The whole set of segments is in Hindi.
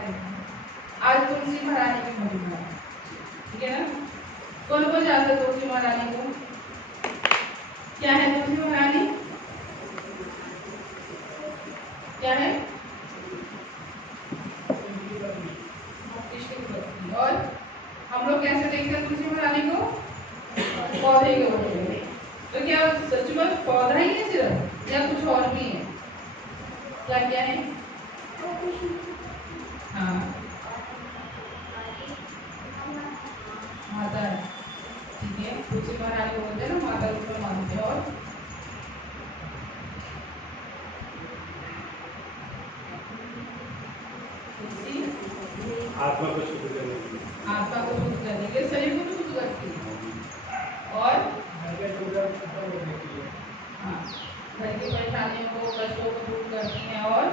देखते हैं। आज तुलसी महारानी की महिमा है, ठीक है ना। कौन कौन जानते हैं तुलसी महारानी को? क्या है तुलसी महारानी? क्या है? कृष्ण की पत्नी। और हम लोग कैसे देखते हैं तुलसी महारानी को? पौधे के ऊपर। तो क्या सच में पौधा ही है सिर्फ, या कुछ और भी है? क्या क्या है? हाँ, माता, ठीक है। तुलसी महारानी को बोलते हैं ना, माता रूप में मानते हैं। और तुलसी आत्मा को शुद्ध करने के लिए, आत्मा को शुद्ध करने के लिए, शरीर को भी शुद्ध करती है। और हाँ, घर की परेशानियों को, कष्टों को दूर करती हैं और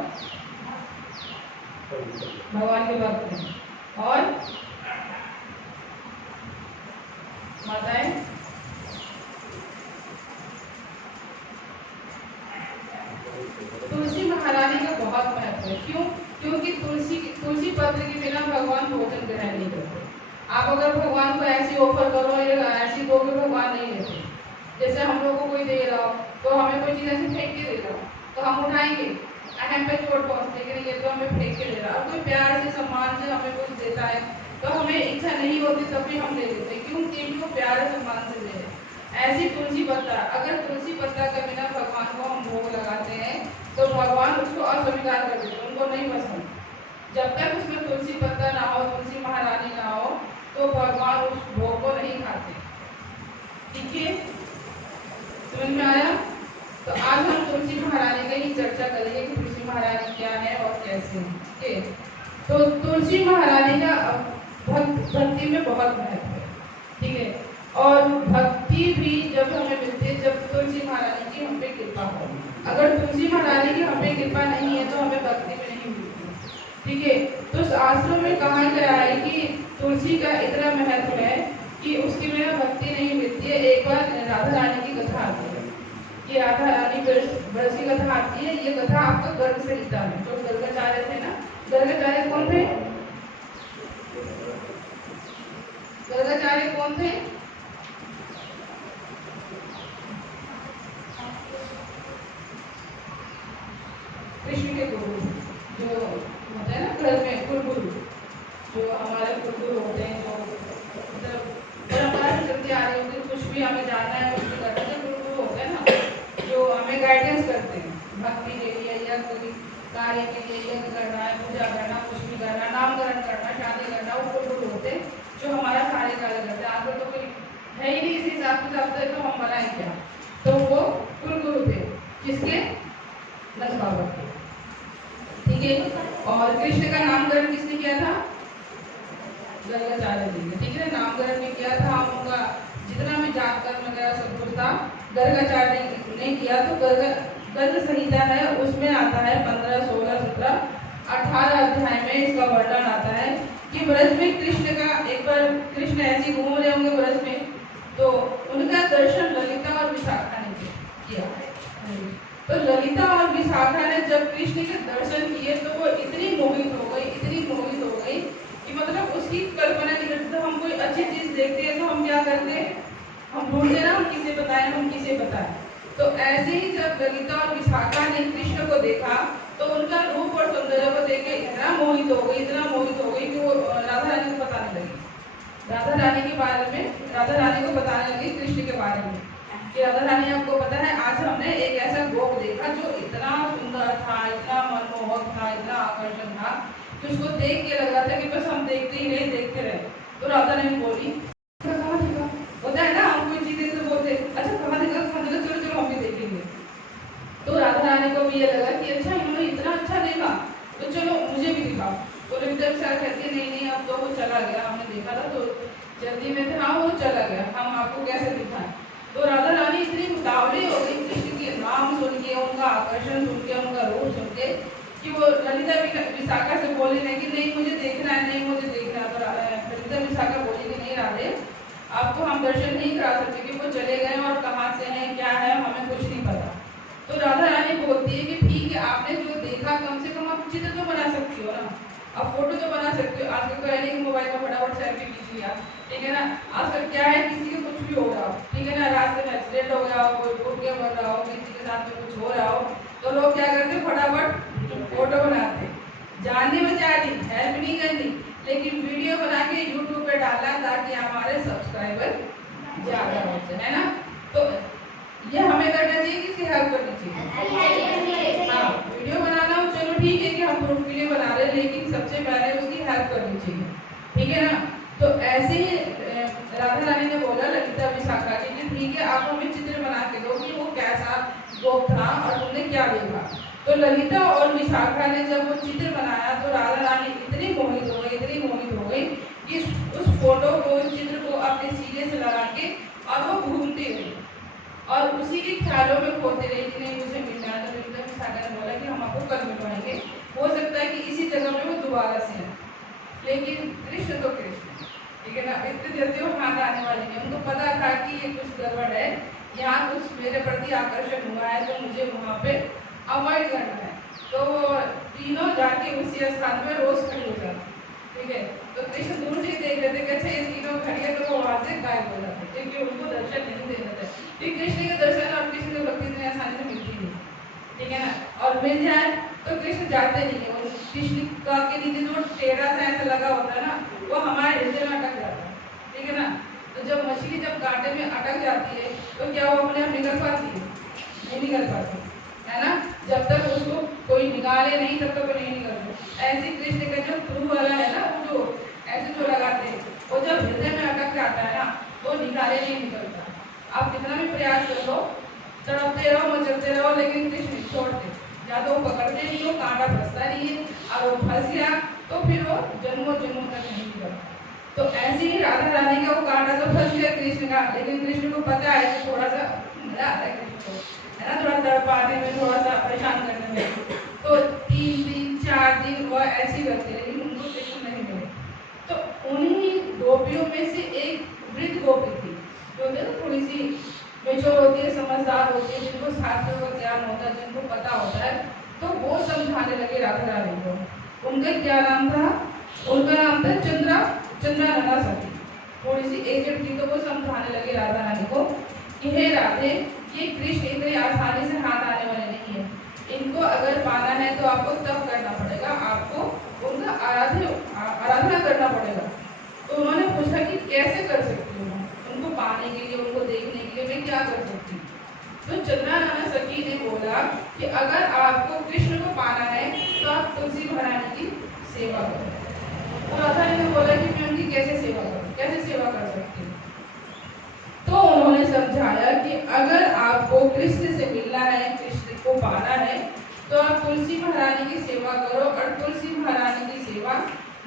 भगवान के भक्त हैं। और माताएं तुलसी महारानी का बहुत महत्व है। क्यों? क्योंकि तुलसी पत्र के बिना भगवान भोजन ग्रहण नहीं करते। आप अगर भगवान को ऐसी ऑफर करो या ऐसी दो कि भगवान नहीं लेते, जैसे हम लोगों को कोई दे रहा हो तो हमें कोई चीज़ ऐसे फेंक के दे रहा हो तो हम उठाएंगे, अहम पे चोट पहुंचते कि नहीं ये तो हमें फेंक के दे रहा है। और कोई प्यार से सम्मान से हमें कुछ देता है तो हमें इच्छा नहीं होती तब भी हम ले लेते हैं, क्योंकि वो प्यार और सम्मान से दे रहे हैं। ऐसी तुलसी पत्ता, अगर तुलसी पत्ता के बिना भगवान को हम भोग लगाते हैं तो भगवान उसको अस्वीकार कर देते, उनको नहीं पसंद। जब तक उसमें तुलसी पत्ता ना हो, तुलसी महारानी ना हो, तो भगवान उस भोग को नहीं खाते। ठीक है, समझ में आया? तो आज हम तुलसी महारानी की ही चर्चा करेंगे कि तुलसी महारानी क्या है और कैसे है। ठीक है, तो तुलसी महारानी का भक्ति में बहुत महत्व है। ठीक है, और भक्ति भी जब हमें मिलती है जब तुलसी महारानी की हम पे कृपा हो। अगर तुलसी महारानी की हम पे कृपा नहीं है तो हमें भक्ति में नहीं मिलती। ठीक है, तो शास्त्रों में कहा गया है कि तुलसी का इतना महत्व है कि उसके बिना भक्ति नहीं मिलती है। एक बार राधा रानी की कथा आती है कि राधा रानी ब्रज की कथा आती है। ये कथा आपका गर्ग संहिता में, जो गर्गाचार्य थे ना, गर्गाचार्य कौन थे? गर्गाचार्य कौन थे? कृष्ण के गुरु, जो होते हैं ना घर में कुलगुरु, जो हमारे कुलगुरु होते हैं, जो मतलब परंपरा से चलती आ रही होती है, कुछ भी हमें जानना है उसके करने के गुरु होते हैं ना, जो हमें गाइडेंस करते हैं भक्ति के लिए या कोई कार्य के लिए, यज्ञ करना है, पूजा करना, कुछ भी करना, नामकरण करना, शादी करना, वो कुलगुरु होते हैं जो हमारा कार्य करते हैं। आजकल तो कोई है ही नहीं इस हिसाब से, तो हम बनाए क्या? तो वो कुलगुरु थे किसके? नंद बाबा के। ठीक है, और कृष्ण का नामकरण किसने किया था? गर्गाचार्य जी ने। ठीक है, नामकरण में किया था। हम उनका जितना भी जाप कर्म वगैरह सब कुछ था गर्गाचार्य ने किया। तो गर्ग संहिता है, उसमें आता है 15, 16, 17, 18 अध्याय में इसका वर्णन आता है कि ब्रज में कृष्ण का, एक बार कृष्ण ऐसे घूम रहे होंगे ब्रज में, तो उनका दर्शन ललिता और विशाखा ने किया। तो ललिता और विशाखा ने जब कृष्ण के दर्शन किए तो वो इतनी मोहित हो गई, इतनी मोहित हो गई कि मतलब उसकी कल्पना नहीं करती। तो हम कोई अच्छी चीज देखते हैं तो हम क्या करते हैं? हम ढूंढते ना, हम किसे बताएं, हम किसे बताएं। तो ऐसे ही जब ललिता और विशाखा ने कृष्ण को देखा तो उनका रूप और सौंदर्य को देख के इतना मोहित हो गई, इतना मोहित हो गई कि वो राधा रानी को बताने लगी। राधा रानी के बारे में, राधा रानी को बताने लगी कृष्ण के बारे में कि राधा रानी आपको पता है आज हमने एक ऐसा गोप देखा जो इतना सुंदर था, इतना मनमोहक था, इतना आकर्षण था कि उसको देख के लग रहा था कि बस हम देखते ही रहे, देखते रहे। तो राधा रानी बोली, कहाँ देखा? होता है ना, हम कोई चीज देखते बोलते अच्छा कहाँ देखा, चलो चलो हम भी देखेंगे। तो राधा रानी को भी ये लगा कि अच्छा इन्होंने इतना अच्छा देखा तो चलो मुझे भी दिखाओ। तो ललिता विशाखा कहती है नहीं अब तो वो चला गया, हमने देखा था तो जल्दी में थे, हाँ वो चला गया, हम आपको कैसे दिखाएं। तो राधा रानी इतनी उतावली हो गई कृष्ण के नाम सुन के, उनका आकर्षण सुन के, उनका रूप सुन के कि वो ललिता विशाखा से बोली नहीं कि नहीं मुझे देखना है, नहीं मुझे देखना है। तो ललिता विशाखा बोली कि नहीं राधे आपको हम दर्शन नहीं करा सकते कि वो चले गए और कहाँ से हैं, क्या है, हमें कुछ नहीं पता। तो राधा रानी बोलती है कि ठीक है आपने जो देखा कम से कम आप चित्र तो बना सकती हो ना, अब फोटो तो बना सकते हो, आजकल तो है नहीं मोबाइल में फटाफट सेल्फी खींच लिया, ठीक है ना। आजकल क्या है, किसी को कुछ भी हो रहा हो, ठीक है ना, रास्ते में एक्सीडेंट हो गया हो, कोई टूट के मर रहा हो, किसी के साथ में कुछ हो रहा हो, तो लोग क्या करते फटाफट फोटो बनाते। जानने में चाह रही हेल्प नहीं करनी, लेकिन वीडियो बना के यूट्यूब पे डालना ताकि हमारे सब्सक्राइबर ज्यादा हो जाए, है ना। तो ये हमें करना चाहिए, किसकी हेल्प करनी चाहिए? हाँ, वीडियो बनाना हो चलो ठीक है कि हम प्रूफ के लिए बना रहे हैं, लेकिन सबसे पहले उसकी हेल्प करनी चाहिए, ठीक है ना। तो ऐसे ही राधा रानी ने बोला ललिता विशाखा जी कि ठीक है, आप हमें चित्र बना के दो कि वो कैसा गोप था और तुमने क्या देखा। तो ललिता और विशाखा ने जब वो चित्र बनाया तो राधा रानी इतनी मोहित हो गई, इतनी मोहित हो गई कि उस फोटो को, उस चित्र को अपने सीने से लगा के और वो घूमती रही और उसी के ख्यालों में खोते रही कि नहीं मुझे मिलना है। तो ललिता विशाखा ने बोला कि हम आपको कल मिलवाएंगे, हो सकता है कि इसी जगह में वो दोबारा से आए। लेकिन कृष्ण तो कृष्ण, ठीक है ना, इतनी जल्दी वो हाथ आने वाली नहीं। उनको पता था कि ये कुछ गड़बड़ है, यहाँ कुछ मेरे प्रति आकर्षण हुआ है, तो मुझे वहाँ पे अवॉइड करना है। तो वो तीनों जाके उसी स्थान पर रोज खड़ी हो जाती, ठीक है। तो कृष्ण दूर से देख लेते कैसे ये तीनों खड़ी है, तो वो वहाँ से गायब हो जाते, क्योंकि उनको दर्शन नहीं देना था। कृष्ण के दर्शन और कृष्ण की भक्ति इतनी आसानी से मिलती नहीं, ठीक है ना। और मिल जाए तो कृष्ण जाते नहीं है, वो कृष्ण का के नीचे जो टेढ़ा सा ऐसा लगा होता है ना, वो हमारे हृदय में अटक जाता है, ठीक है ना। तो जब मछली जब कांटे में अटक जाती है तो क्या वो अपने आप निकल पाती है? नहीं निकल पाती, है ना। जब तक उसको कोई निकाले नहीं तब तक वो नहीं निकलती। ऐसे कृष्ण का जो थ्रू वाला है ना, वो जो ऐसे जो लगाते हैं, वो जब हृदय में अटक जाता है ना, वो निकाले नहीं निकलता। आप कितना भी प्रयास कर लो, तड़पते रहो, मचलते रहो, लेकिन कृष्ण नहीं छोड़ते। या तो वो पकड़ते नहीं, वो कांटा फंसता नहीं है, और वो फंस गया तो फिर वो जन्मों जन्मों तक नहीं निकलता। तो ऐसे ही राधा रानी का वो कांटा तो फंस गया कृष्ण का, लेकिन कृष्ण को पता है कि थोड़ा सा मजा आता है कृष्ण को, है ना, थोड़ा तड़पाने में, थोड़ा सा परेशान करने में। तो 3 दिन 4 दिन वो ऐसे ही करते, लेकिन उनको कृष्ण नहीं मिले। तो उन्हीं गोपियों में से एक वृद्ध गोपी थी, जो थोड़ी सी मेच्योर होती है, समझदार होती है, जिनको शास्त्र का ज्ञान होता है, जिनको पता होता है, तो वो समझाने लगे राधा रानी को। उनका क्या नाम था? उनका नाम था चंद्रानना सती। थोड़ी सी एजेड थी, तो वो समझाने लगे राधा रानी को कि हे राधे, ये कृष्ण इतने आसानी से हाथ आने वाले नहीं है, इनको अगर पाना है तो आपको तब करना पड़ेगा, आपको उनका आराधना करना पड़ेगा। तो उन्होंने पूछा कि कैसे कर सकती हूँ उनको पाने के लिए, उनको देखने के लिए मैं क्या कर सकती हूँ। तो चंद्रानना सखी ने बोला कि अगर आपको कृष्ण को पाना है तो आप तुलसी महारानी की सेवा करो। तो राधा ने बोला कि मैं उनकी कैसे सेवा करूँ, कैसे सेवा कर सकती हूँ। तो उन्होंने समझाया कि अगर आपको कृष्ण से मिलना है, कृष्ण को पाना है, तो आप तुलसी महारानी की सेवा करो। और तुलसी महारानी की सेवा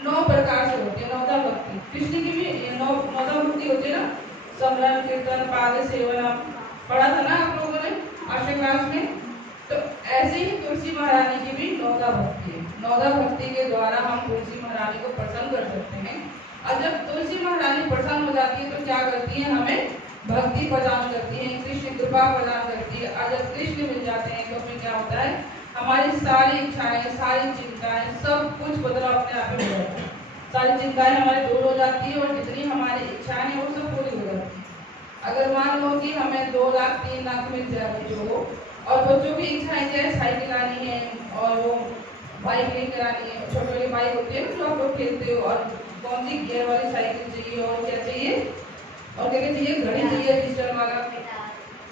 9 प्रकार से होती है, 9दा भक्ति। कृष्ण की भी 9दा भक्ति होती है ना, समरण कीर्तन पाद सेवन, पढ़ा था ना आप लोगों ने 8वीं क्लास में। तो ऐसे ही तुलसी महारानी की भी 9दा भक्ति है। 9दा भक्ति के द्वारा हम तुलसी महारानी को प्रसन्न कर सकते हैं। और जब तुलसी महारानी प्रसन्न हो जाती है तो क्या करती है, हमें भक्ति प्रदान करती है, कृष्ण कृपा प्रदान करती है। और जब कृष्ण मिल जाते हैं तो फिर क्या होता है, हमारी सारी इच्छाएं, सारी चिंताएं, सब कुछ बदलाव अपने आप में हो जाता है। सारी चिंताएं हमारी दूर हो जाती है और जितनी हमारी इच्छाएं हैं वो सब पूरी हो जाती है। अगर मान लो कि हमें 2 लाख 3 लाख मिल जाए बच्चों को, और बच्चों की इच्छाएं क्या है, साइकिल आनी है और वो बाइक लेकर आनी है, छोटी वाली बाइक होती है जो आप लोग खेलते हो, और कौन सी गियर वाली साइकिल चाहिए, और क्या चाहिए, और क्या क्या चाहिए, घड़ी चाहिए डिजिटल वाला,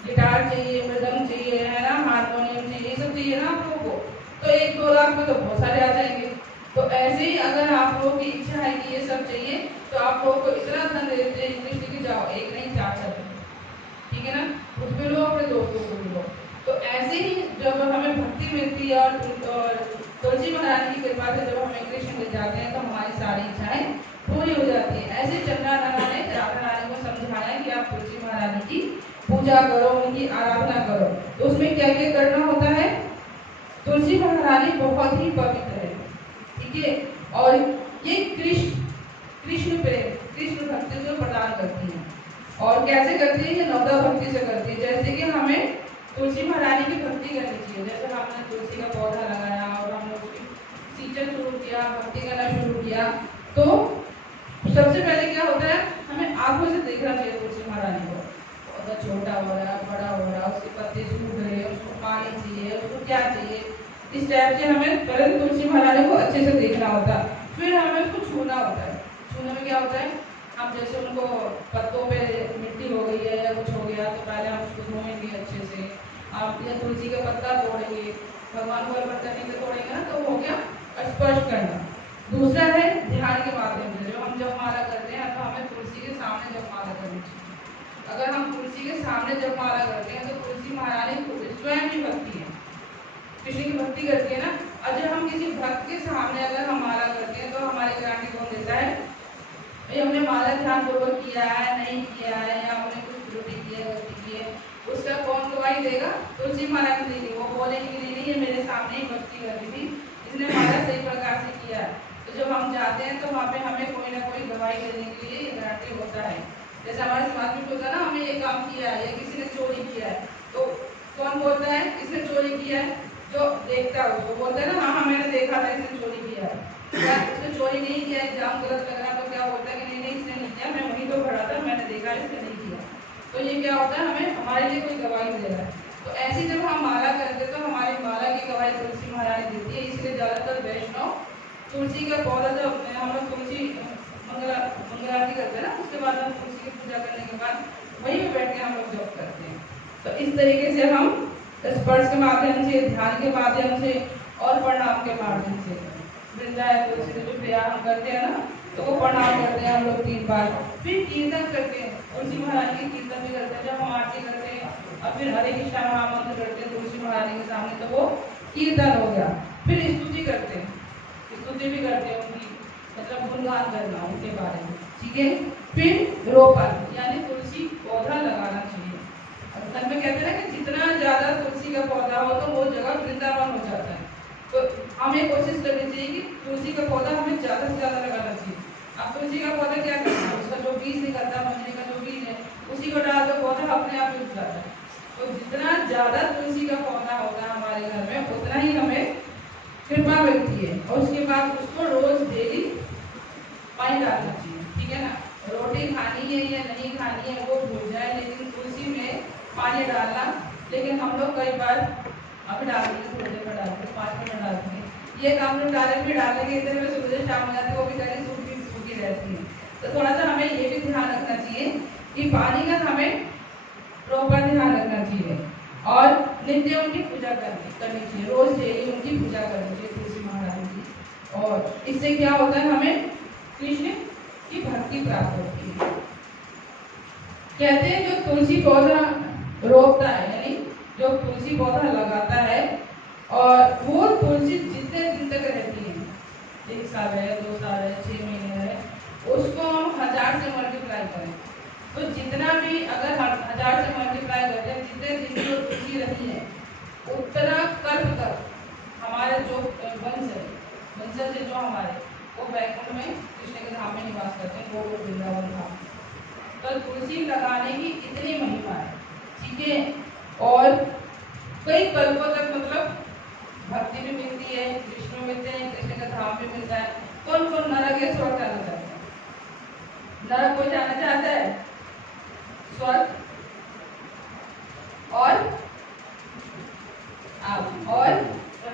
गिटार चाहिए, मृदंग चाहिए, है ना, हारमोनियम चाहिए, ये सब चाहिए ना आप लोगों को। तो 1-2 लाख में तो बहुत सारे आ जाएंगे। तो ऐसे ही अगर आप लोगों की इच्छा है कि ये सब चाहिए, तो आप लोगों को इतना धन दे देते हैं कृष्ण की, जाओ 1 नहीं 4 ठीक है ना, खुद भी लो, अपने दोस्तों को भी लो। तो ऐसे ही जब हमें भक्ति मिलती है और तुलसी महारानी की कृपा से जब हमें कृष्ण मिल जाते हैं तो हमारी सारी इच्छाएं पूरी हो जाती है। ऐसे चंद्रानना ने राधा रानी को समझाया कि आप तुलसी महारानी की पूजा करो, उनकी आराधना करो। तो उसमें क्या क्या करना होता है, तुलसी महारानी बहुत ही पवित्र है, ठीक है, और ये कृष्ण प्रेम, कृष्ण भक्ति को प्रदान करती है। और कैसे करती है, ये 9दा भक्ति से करती है। जैसे कि हमें तुलसी महारानी की भक्ति करनी चाहिए, जैसे हमने तुलसी का पौधा लगाया और हम उसकी टीचर शुरू किया, भक्ति करना शुरू किया, तो सबसे पहले क्या होता है, हमें आंखों से देखना चाहिए तुलसी महारानी को। अगर छोटा हो रहा है, बड़ा हो रहा है, उसके पत्ते सूख रहे हैं, उसको पानी चाहिए, उसको क्या चाहिए, इस टाइप से हमें पहले तुलसी महारानी को अच्छे से देखना होता है। फिर हमें उसको छूना होता है। छूने में क्या होता है, हम जैसे उनको पत्तों पे मिट्टी हो गई है या कुछ हो गया तो पहले हम उसको धोएंगे अच्छे से। आप या तुलसी का पत्ता तोड़ेंगे, भगवान को अर्पण करने के तोड़ेंगे ना, तो हो गया स्पर्श करना। दूसरा है ध्यान के माध्यम से, जो हम जपमाला करते हैं तो हमें तुलसी के सामने जपमाला करनी चाहिए। अगर हम तुलसी के सामने जपमाला करते हैं तो तुलसी महारानी स्वयं की भक्ति है, कृष्ण की भक्ति करती है ना। और जब हम किसी भक्त के सामने अगर हम माला करते हैं तो हमारी गारंटी कौन देता है, भाई हमने माला ध्यान पूर्वक किया है, नहीं किया है, या हमने कुछ त्रुटि की है, गलती की है, उसका कौन गवाही देगा, तुलसी महारानी देगी। वो बोलेंगे नहीं ये मेरे सामने ही भक्ति कर रही थी, इसने माला सही प्रकार से किया है। तो जब हम जाते हैं तो वहाँ पे हमें कोई ना कोई गवाही देने के लिए ये गारंटी होता है। जैसे हमारे समाज में होता है ना, हमने ये काम किया है या किसी ने चोरी किया है, तो कौन बोलता है इसने चोरी किया है, जो देखता है उसको बोलता है ना, हाँ मैंने देखा था इसने चोरी किया है। या उसने चोरी नहीं किया, एग्जाम गलत लग रहा, तो क्या होता है कि नहीं इसने नहीं किया, मैं वहीं तो खड़ा था, मैंने देखा इसने नहीं किया। तो ये क्या होता है, हमें हमारे लिए कोई गवाही दे रहा है। तो ऐसी जब हम माला करते तो हमारी माला की गवाही तुलसी महारानी देती है। इसलिए ज्यादातर वैष्णव तुलसी का पौधा, जब हम लोग तुलसी मंगलारती करते हैं ना, उसके बाद हम तुलसी की पूजा करने के बाद वहीं पे बैठ के हम लोग जप करते हैं। तो इस तरीके से हम स्पर्श के माध्यम से, ध्यान के माध्यम से और प्रणाम के माध्यम से, वृंदावन तुलसी से जो प्यार हम करते हैं ना, तो वो प्रणाम करते हैं हम लोग 3 बार। फिर कीर्तन करते हैं, तुलसी महारानी की कीर्तन भी करते हैं। जब हम आरती करते हैं और फिर हरे कृष्णा महामंत्र करते हैं तुलसी महारानी के सामने, तो वो कीर्तन हो गया। फिर स्तुति करते हैं, स्तुति भी करते हैं उनकी, मतलब गुणगान करना उनके बारे में, ठीक है। फिर रोपण यानी तुलसी पौधा लगाना चाहिए। घर में कहते हैं कि जितना ज्यादा तुलसी का पौधा हो तो वो जगह वृंदावन हो जाता है। तो हमें कोशिश करनी चाहिए कि तुलसी का पौधा हमें ज्यादा से ज्यादा लगाना चाहिए। अब तुलसी का पौधा क्या करना है, उसका जो बीज निकलता है, महीने का जो बीज है, उसी को डाल दो, पौधा अपने आप उग जाता है। तो जितना ज्यादा तुलसी का पौधा होगा हमारे घर में, उतना ही हमें कृपा मिलती है। और उसके बाद उसको रोज डेली पानी डालना चाहिए, ठीक है ना। रोटी खानी है या नहीं खानी है वो भूल जाए, लेकिन तुलसी में पानी डालना। लेकिन हम लोग कई बार अभी डाल देंगे, थोड़ी देर में डालते हैं, 5 मिनट डाल देंगे, ये काम लोग डालेंगे, फिर डालेंगे, इतने में सूरज शाम हो जाती है, वो भी कहीं सूखी रहती है। तो थोड़ा सा हमें ये भी ध्यान रखना चाहिए कि पानी का हमें प्रॉपर ध्यान रखना चाहिए। और नित्य उनकी पूजा करनी चाहिए, रोज डेली उनकी पूजा करनी चाहिए तुलसी महारानी की। और इससे क्या होता है, हमें कृष्ण की भक्ति प्राप्त होती है। कहते हैं जो तुलसी पौधा रोपता है, यानी जो तुलसी पौधा लगाता है, और वो तुलसी जितने दिन तक रहती है, 1 साल है, 2 साल है, 6 महीने है, उसको हम 1000 से मल्टीप्लाई करें तो जितना भी, अगर 1000 से मल्टीप्लाई करते हैं, जितने दिन जो तुलसी रही है उतना कल्प तक हमारे जो वंशज है जो हमारे, वो वैकुंठ में कृष्ण के धाम में निवास करते हैं, वो वृंदावन धाम। तो तुलसी लगाने की इतनी महिमा है, ठीक है। और कई कल्पों तक मतलब भक्ति भी मिलती है, कृष्ण मिलते हैं, कृष्ण का धाम भी मिलता है। कौन कौन नरक या स्वर्ग जाना चाहता है? नरक कोई जाना चाहता है? स्वर्ग? और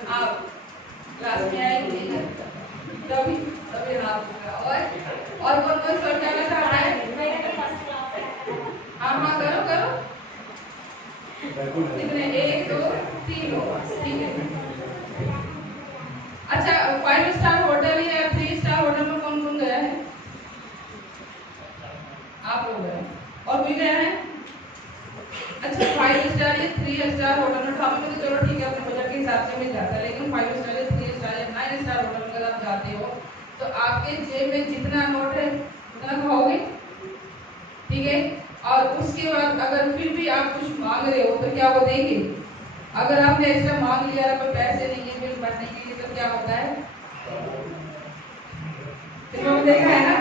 आप क्लास में आएंगे तभी हाथ होगा। और कौन कौन स्वर्ग जाना चाहता है? हाँ करो कितने, 1 2 3 लोग, ठीक है। अच्छा, 5 स्टार होटल या 3 स्टार होटल में कौन कौन गया है? आप लोग गए, और भी गया है? अच्छा, 5 स्टार या 3 स्टार होटल में, ढाबे में तो चलो ठीक है, अपने बजट के हिसाब से मिल जाता है, लेकिन 5 स्टार या 3 स्टार या 9 स्टार होटल में अगर आप जाते हो तो आपके जेब में जितना नोट है उतना खाओगे, ठीक है। और उसके बाद अगर फिर भी आप कुछ मांग रहे हो तो क्या वो देंगे? अगर आपने एक्स्ट्रा मांग लिया, आपके पैसे नहीं है बिल भरने के लिए, तो क्या होता है? देखा है ना,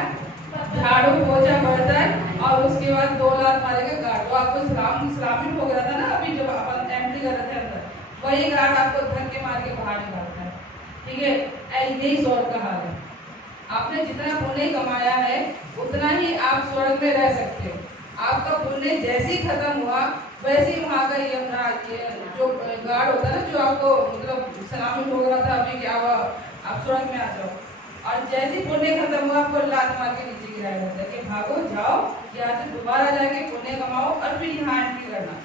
झाड़ू पोछा पड़ता है और उसके बाद 2 लाख मारेगा गार्ड। तो आपको इस्लामिक हो गया था ना, अभी जब अपन एंट्री कर रहे थे अंदर, वही गार्ड आपको धक्के मार के बाहर निकालता है। ठीक है, यही स्वर्ग का हाल है। आपने जितना पुण्य कमाया है उतना ही आप स्वर्ग में रह सकते हो। आपका पुण्य जैसे ही खत्म हुआ वैसे ही वहाँ का यमराज जो गार्ड होता है ना, जो आपको मतलब सलामी ठोक रहा था अभी कि आप स्वर्ग में आ जाओ, और जैसे ही पुण्य खत्म हुआ आपको लात मार के नीचे गिराया जाता है कि भागो जाओ यहाँ से, दोबारा जाके पुण्य कमाओ और फिर यहाँ एंट्री करना।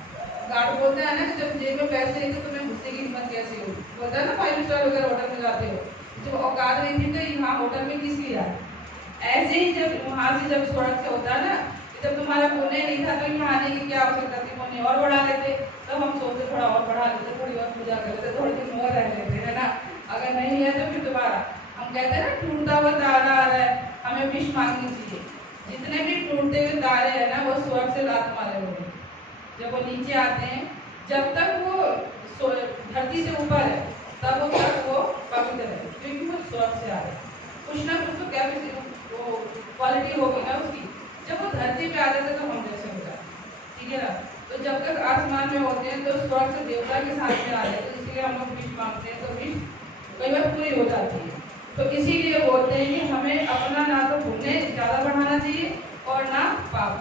गार्ड बोलता है ना कि जब जेब में पैसे नहीं तो तुम्हें घुसने की हिम्मत कैसे हो, बोलता है ना 5 स्टार वगैरह होटल में जाते हो, जब औकात नहीं थी तो यहाँ होटल में किस लिए आए। ऐसे ही जब वहाँ से जब स्वर्ग से होता है ना, जब तुम्हारा पुण्य नहीं था तो यहाँ आने की क्या आवश्यकता थी, पुण्य और बढ़ा लेते, तब हम सोचते थोड़ा और बढ़ा लेते, थोड़ी और पूजा कर लेते, थोड़े दिन और रह लेते, है ना। अगर नहीं है तो फिर दोबारा हम कहते हैं ना टूटता हुआ तारा आ रहा है, हमें विश मांगनी चाहिए। जितने भी टूटते हुए तारे हैं ना वो स्वर्ग से लात मारे हुए, जब वो नीचे आते हैं, जब तक वो धरती से ऊपर है तब तक वो पवित्र है, क्योंकि वो स्वर्ग से आ रहे हैं। कुछ ना कुछ तो क्या वो क्वालिटी होगी ना उसकी, जब वो धरती पे आ जाते तो हम जैसे हो जाते, ठीक है ना। तो जब तक आसमान में होते हैं तो स्वर्ग से देवता के साथ में आ जाते हैं, इसलिए हम लोग विश मांगते हैं तो विश कई बार पूरी हो जाती है। तो इसीलिए बोलते हैं कि हमें अपना ना तो पुण्य ज़्यादा बढ़ाना चाहिए और ना पाप।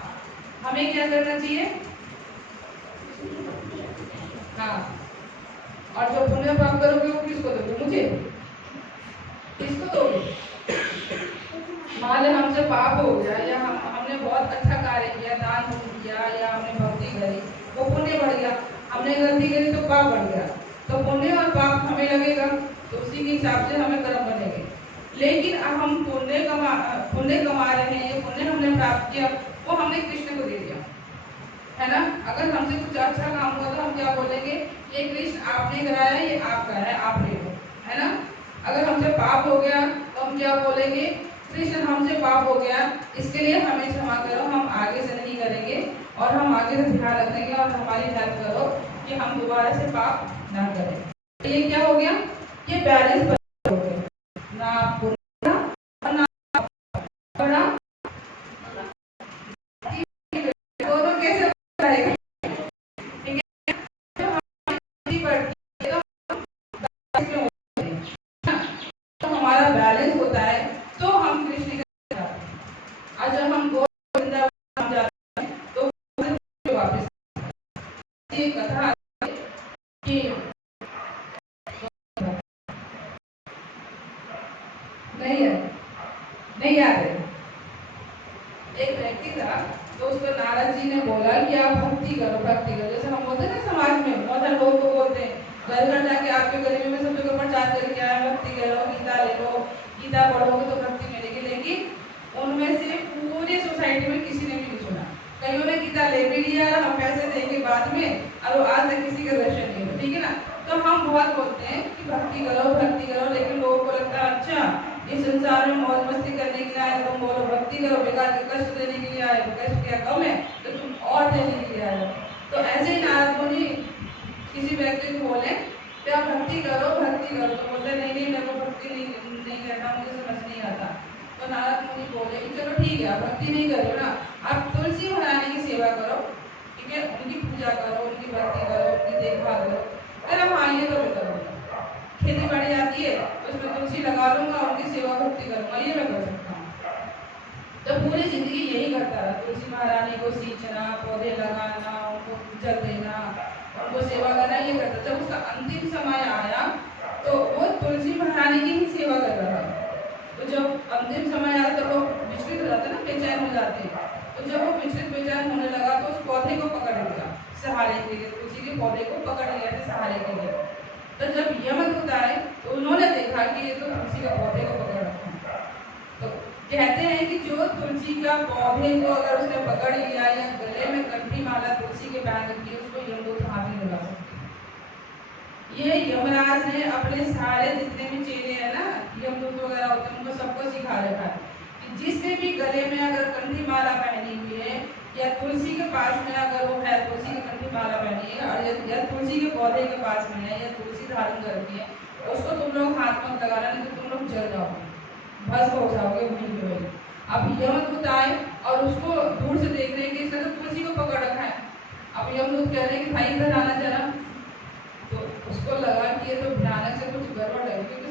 हमें क्या करना चाहिए, हाँ, और जो पुण्य पाप करोगे वो किसको दोगे, मुझे, किसको दोगे। मान लो हमसे पाप हो गया या हमने बहुत अच्छा कार्य किया, दान पुण्य किया या हमने भक्ति करी, वो पुण्य बढ़ गया, हमने गलती करी तो पाप बढ़ गया, तो पुण्य और पाप हमें लगेगा, तो उसी के हिसाब से हमें कर्म बनेंगे। लेकिन अब हम पुण्य कमा रहे हैं, पुण्य हमने प्राप्त किया, वो हमने कृष्ण को दे दिया, है ना। अगर हमसे कुछ अच्छा काम हुआ तो हम क्या बोलेंगे, ये कृष्ण आपने कराया, ये आपका है, आप ले लो, है ना। अगर हमसे पाप हो गया तो हम क्या बोलेंगे, कृष्ण हमसे पाप हो गया, इसके लिए हमें क्षमा करो, हम आगे से नहीं करेंगे और हम आगे से ध्यान रखेंगे और हमारी हेल्प करो कि हम दोबारा से पाप ना करें। तो ये क्या हो गया, ये बैलेंस हो गया, ना पुण्य और ना बड़ा, दोनों कैसे रहेगा, ठीक है। तो हमारी बढ़ती है तो हमारा बैलेंस होता है, तो हम कृष्ण के आज जब हम गोविंद जाते हैं तो वापस ये कथा कि नहीं है, नहीं याद है। एक व्यक्ति था तो उसको नारद जी ने बोला कि आप भक्ति करो, भक्ति करो। जैसे हम बोलते हैं ना समाज में बहुत सारे लोगों को बोलते हैं, घर घर जाके आपके गले में सब जगह प्रचार करके आया, भक्ति करो, गीता ले लो, गीता पढ़ोगे तो भक्ति मिलेगी। लेकिन उनमें से पूरी सोसाइटी में किसी ने भी नहीं सुना। कईयों ने गीता ले भी लिया, हम पैसे देंगे बाद में, और वो आज तक किसी का दर्शन नहीं हुआ, ठीक है ना। तो हम बहुत बोलते हैं कि भक्ति करो, लेकिन लोगों को लगता है अच्छा इस संसार में मौज मस्ती करने के लिए आए, तुम बोलो भक्ति करो, बेकार के कष्ट देने के लिए आए, कष्ट क्या कम है तो तुम और देने के लिए आए हो। तो ऐसे ही नारद मुनि किसी व्यक्ति को बोले कि आप भक्ति करो, तो बोलते नहीं नहीं मेरे को भक्ति नहीं करना, मुझे समझ नहीं आता। तो नारद मुनि बोले कि चलो ठीक है, आप भक्ति नहीं करो ना, आप तुलसी महारानी की सेवा करो, ठीक है, उनकी पूजा करो, उनकी भक्ति करो, उनकी देखभाल करो। अरे हाँ ये तो बेहतर होगा, खेती बाड़ी आती है उसमें तुलसी लगा लूंगा, उनकी सेवा भक्ति करूंगा, ये मैं कर सकता हूँ। तो पूरी जिंदगी यही करता रहा, तुलसी महारानी को सींचना, पौधे लगाना, उनको जल देना, उनको सेवा करना, ये करता। जब उसका अंतिम समय आया तो वो तुलसी महारानी की ही सेवा कर रहा था। तो जब अंतिम समय आया तो वो विचलित हो जाते ना, बेचैन हो जाते हैं। तो जब वो विचलित बेचैन होने लगा तो उस पौधे को पकड़ लिया सहारे के लिए, तुलसी के पौधे को पकड़ लिया था सहारे के लिए। तो जब यमदूत आए तो उन्होंने देखा कि ये तो तुलसी का पौधे को पकड़ रखा है। तो कहते हैं कि जो तुलसी का पौधे को अगर उसने पकड़ लिया या गले में कंठी माला तुलसी के पहन रखी है, उसको यमदूत हाथ नहीं लगा सकते। ये यमराज ने अपने सारे जितने भी चेले हैं ना, यमदूत वगैरह होते हैं, उनको सबको सिखा रखा है कि जिसने भी गले में अगर कंठी माला पहनी हुई है या तुलसी के पास में अगर वो है, तुलसी की कंठी माला पहनी है और या तुलसी के पौधे के पास में है या तुलसी धारण करती है, उसको तुम लोग हाथ मत लगाना, नहीं तो तुम लोग जल जाओगे, भस्म हो जाओगे वहीं पे वहीं। अब यमदूत आए और उसको दूर से देख रहे हैं कि इसने तो तुलसी को पकड़ रखा है। अब यमदूत कह रहे हैं कि भाई इधर आना जरा। तो उसको लगा कि ये तो भयानक से कुछ गड़बड़ है, क्योंकि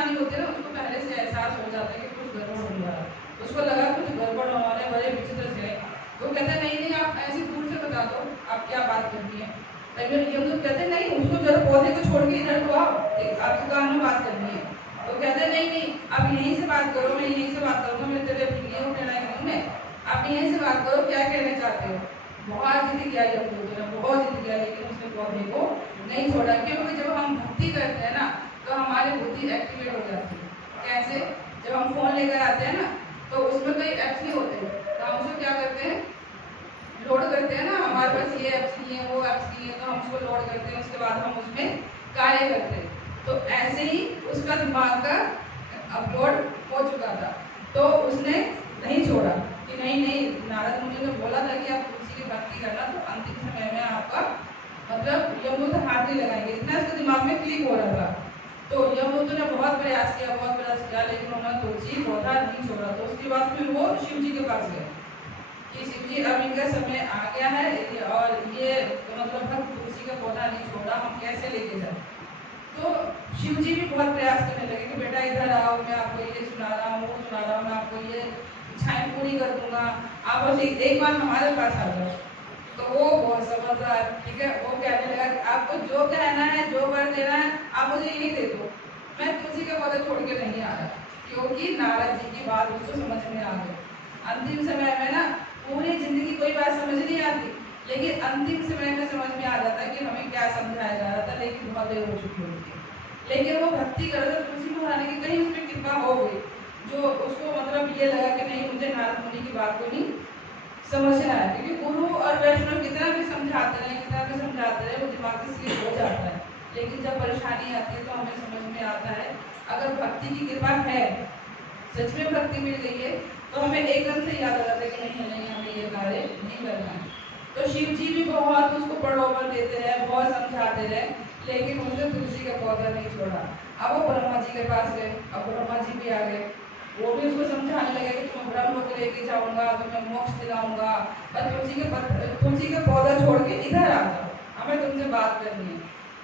रानी होती है ना, उसको पहले से एहसास हो जाता है कि कुछ गड़बड़ होने वाला, उसको लगा कुछ गड़बड़ होने वाले विचित्र से, वो कहता है नहीं आप ऐसी दूर से बता दो आप क्या बात करनी है। यमदूत कहते नहीं उसको जरा पौधे को छोड़ के इधर तो आओ, आपके कान में बात करनी है। तो कहते नहीं आप यहीं से बात करो, मैं यहीं से बात करूँगा, मैं तेरे लिए उठना नहीं मैं, आप यहीं से बात करो, क्या कहना चाहते हो। बहुत जिद किया यमदूत ने, बहुत जिद किया, लेकिन उसने पौधे को नहीं छोड़ा, क्योंकि जब हम भक्ति करते हैं ना तो हमारी बुद्धि एक्टिवेट हो जाती है। कैसे, जब हम फोन लेकर आते हैं ना तो उसमें कई ऐप्स नहीं होते, तो हम उसको क्या करते हैं लोड करते हैं ना, हमारे पास ये ऐप्स नहीं है वो ऐप्स नहीं है, तो हम उसको लोड करते हैं, उसके बाद हम उसमें कार्य करते हैं। तो ऐसे ही उसका दिमाग का अपलोड हो चुका था, तो उसने नहीं छोड़ा कि नहीं नारद मुनि ने बोला था कि आप तुलसी की भक्ति करना, तो अंतिम समय में आपका मतलब यमदूत हाथ नहीं लगाएंगे, इतना इसके दिमाग में क्लिक हो रहा था। तो यमदूत ने बहुत प्रयास किया, लेकिन उन्होंने तुलसी पौधा नहीं छोड़ा। तो उसके बाद फिर वो शिव जी के पास गए कि शिव जी अब इनका समय आ गया है और ये मतलब भक्त तुलसी का पौधा नहीं छोड़ा, हम कैसे लेके जाए। तो शिव जी भी बहुत प्रयास करने लगे कि बेटा इधर आओ, मैं आपको ये सुना रहा हूँ वो सुना रहा हूँ, मैं आपको ये इच्छाएं पूरी कर दूंगा, आप बस एक बार हमारे पास आ जाओ। तो वो बहुत समझदार, ठीक है, वो कहने लगा कि आपको जो कहना है जो कर देना है आप मुझे यही दे दो, मैं तुलसी का पौधा छोड़ के नहीं आ रहा, क्योंकि नारद जी की बात उसको समझ में आ गई। अंतिम समय में ना पूरी जिंदगी कोई बात समझ नहीं आती, लेकिन अंतिम समय में समझ में आ जाता है कि हमें क्या समझाया जा रहा था, लेकिन बहुत देर हो चुकी होती है। लेकिन वो भक्ति कर रहा था, तुलसी महारानी की कहीं उसमें कृपा हो गई, जो उसको मतलब ये लगा कि नहीं मुझे नारद मुनि की बात को नहीं समझना है, क्योंकि गुरु और वैष्णव कितना भी समझाते रहे वो दिमाग से स्लिप हो जाता है। लेकिन जब परेशानी आती है तो हमें समझ में आता है, अगर भक्ति की कृपा है, सच में भक्ति मिल गई है, तो हमें एकदम से याद आ जाता है कि नहीं हमें ये कार्य नहीं करना है। तो शिव जी भी बहुत उसको बढ़ावा देते रहे, बहुत समझाते रहे, लेकिन उन्होंने तुलसी का पौधा नहीं छोड़ा। अब वो ब्रह्मा जी के पास गए, अब ब्रह्मा जी भी आ गए, वो भी उसको समझाने लगे कि तुम्हें ब्रह्म को लेके जाऊंगा, तुम्हें मोक्ष दिलाऊंगा, और तुलसी का पौधा छोड़ के इधर आ जाओ, हमें तुमसे बात करनी है।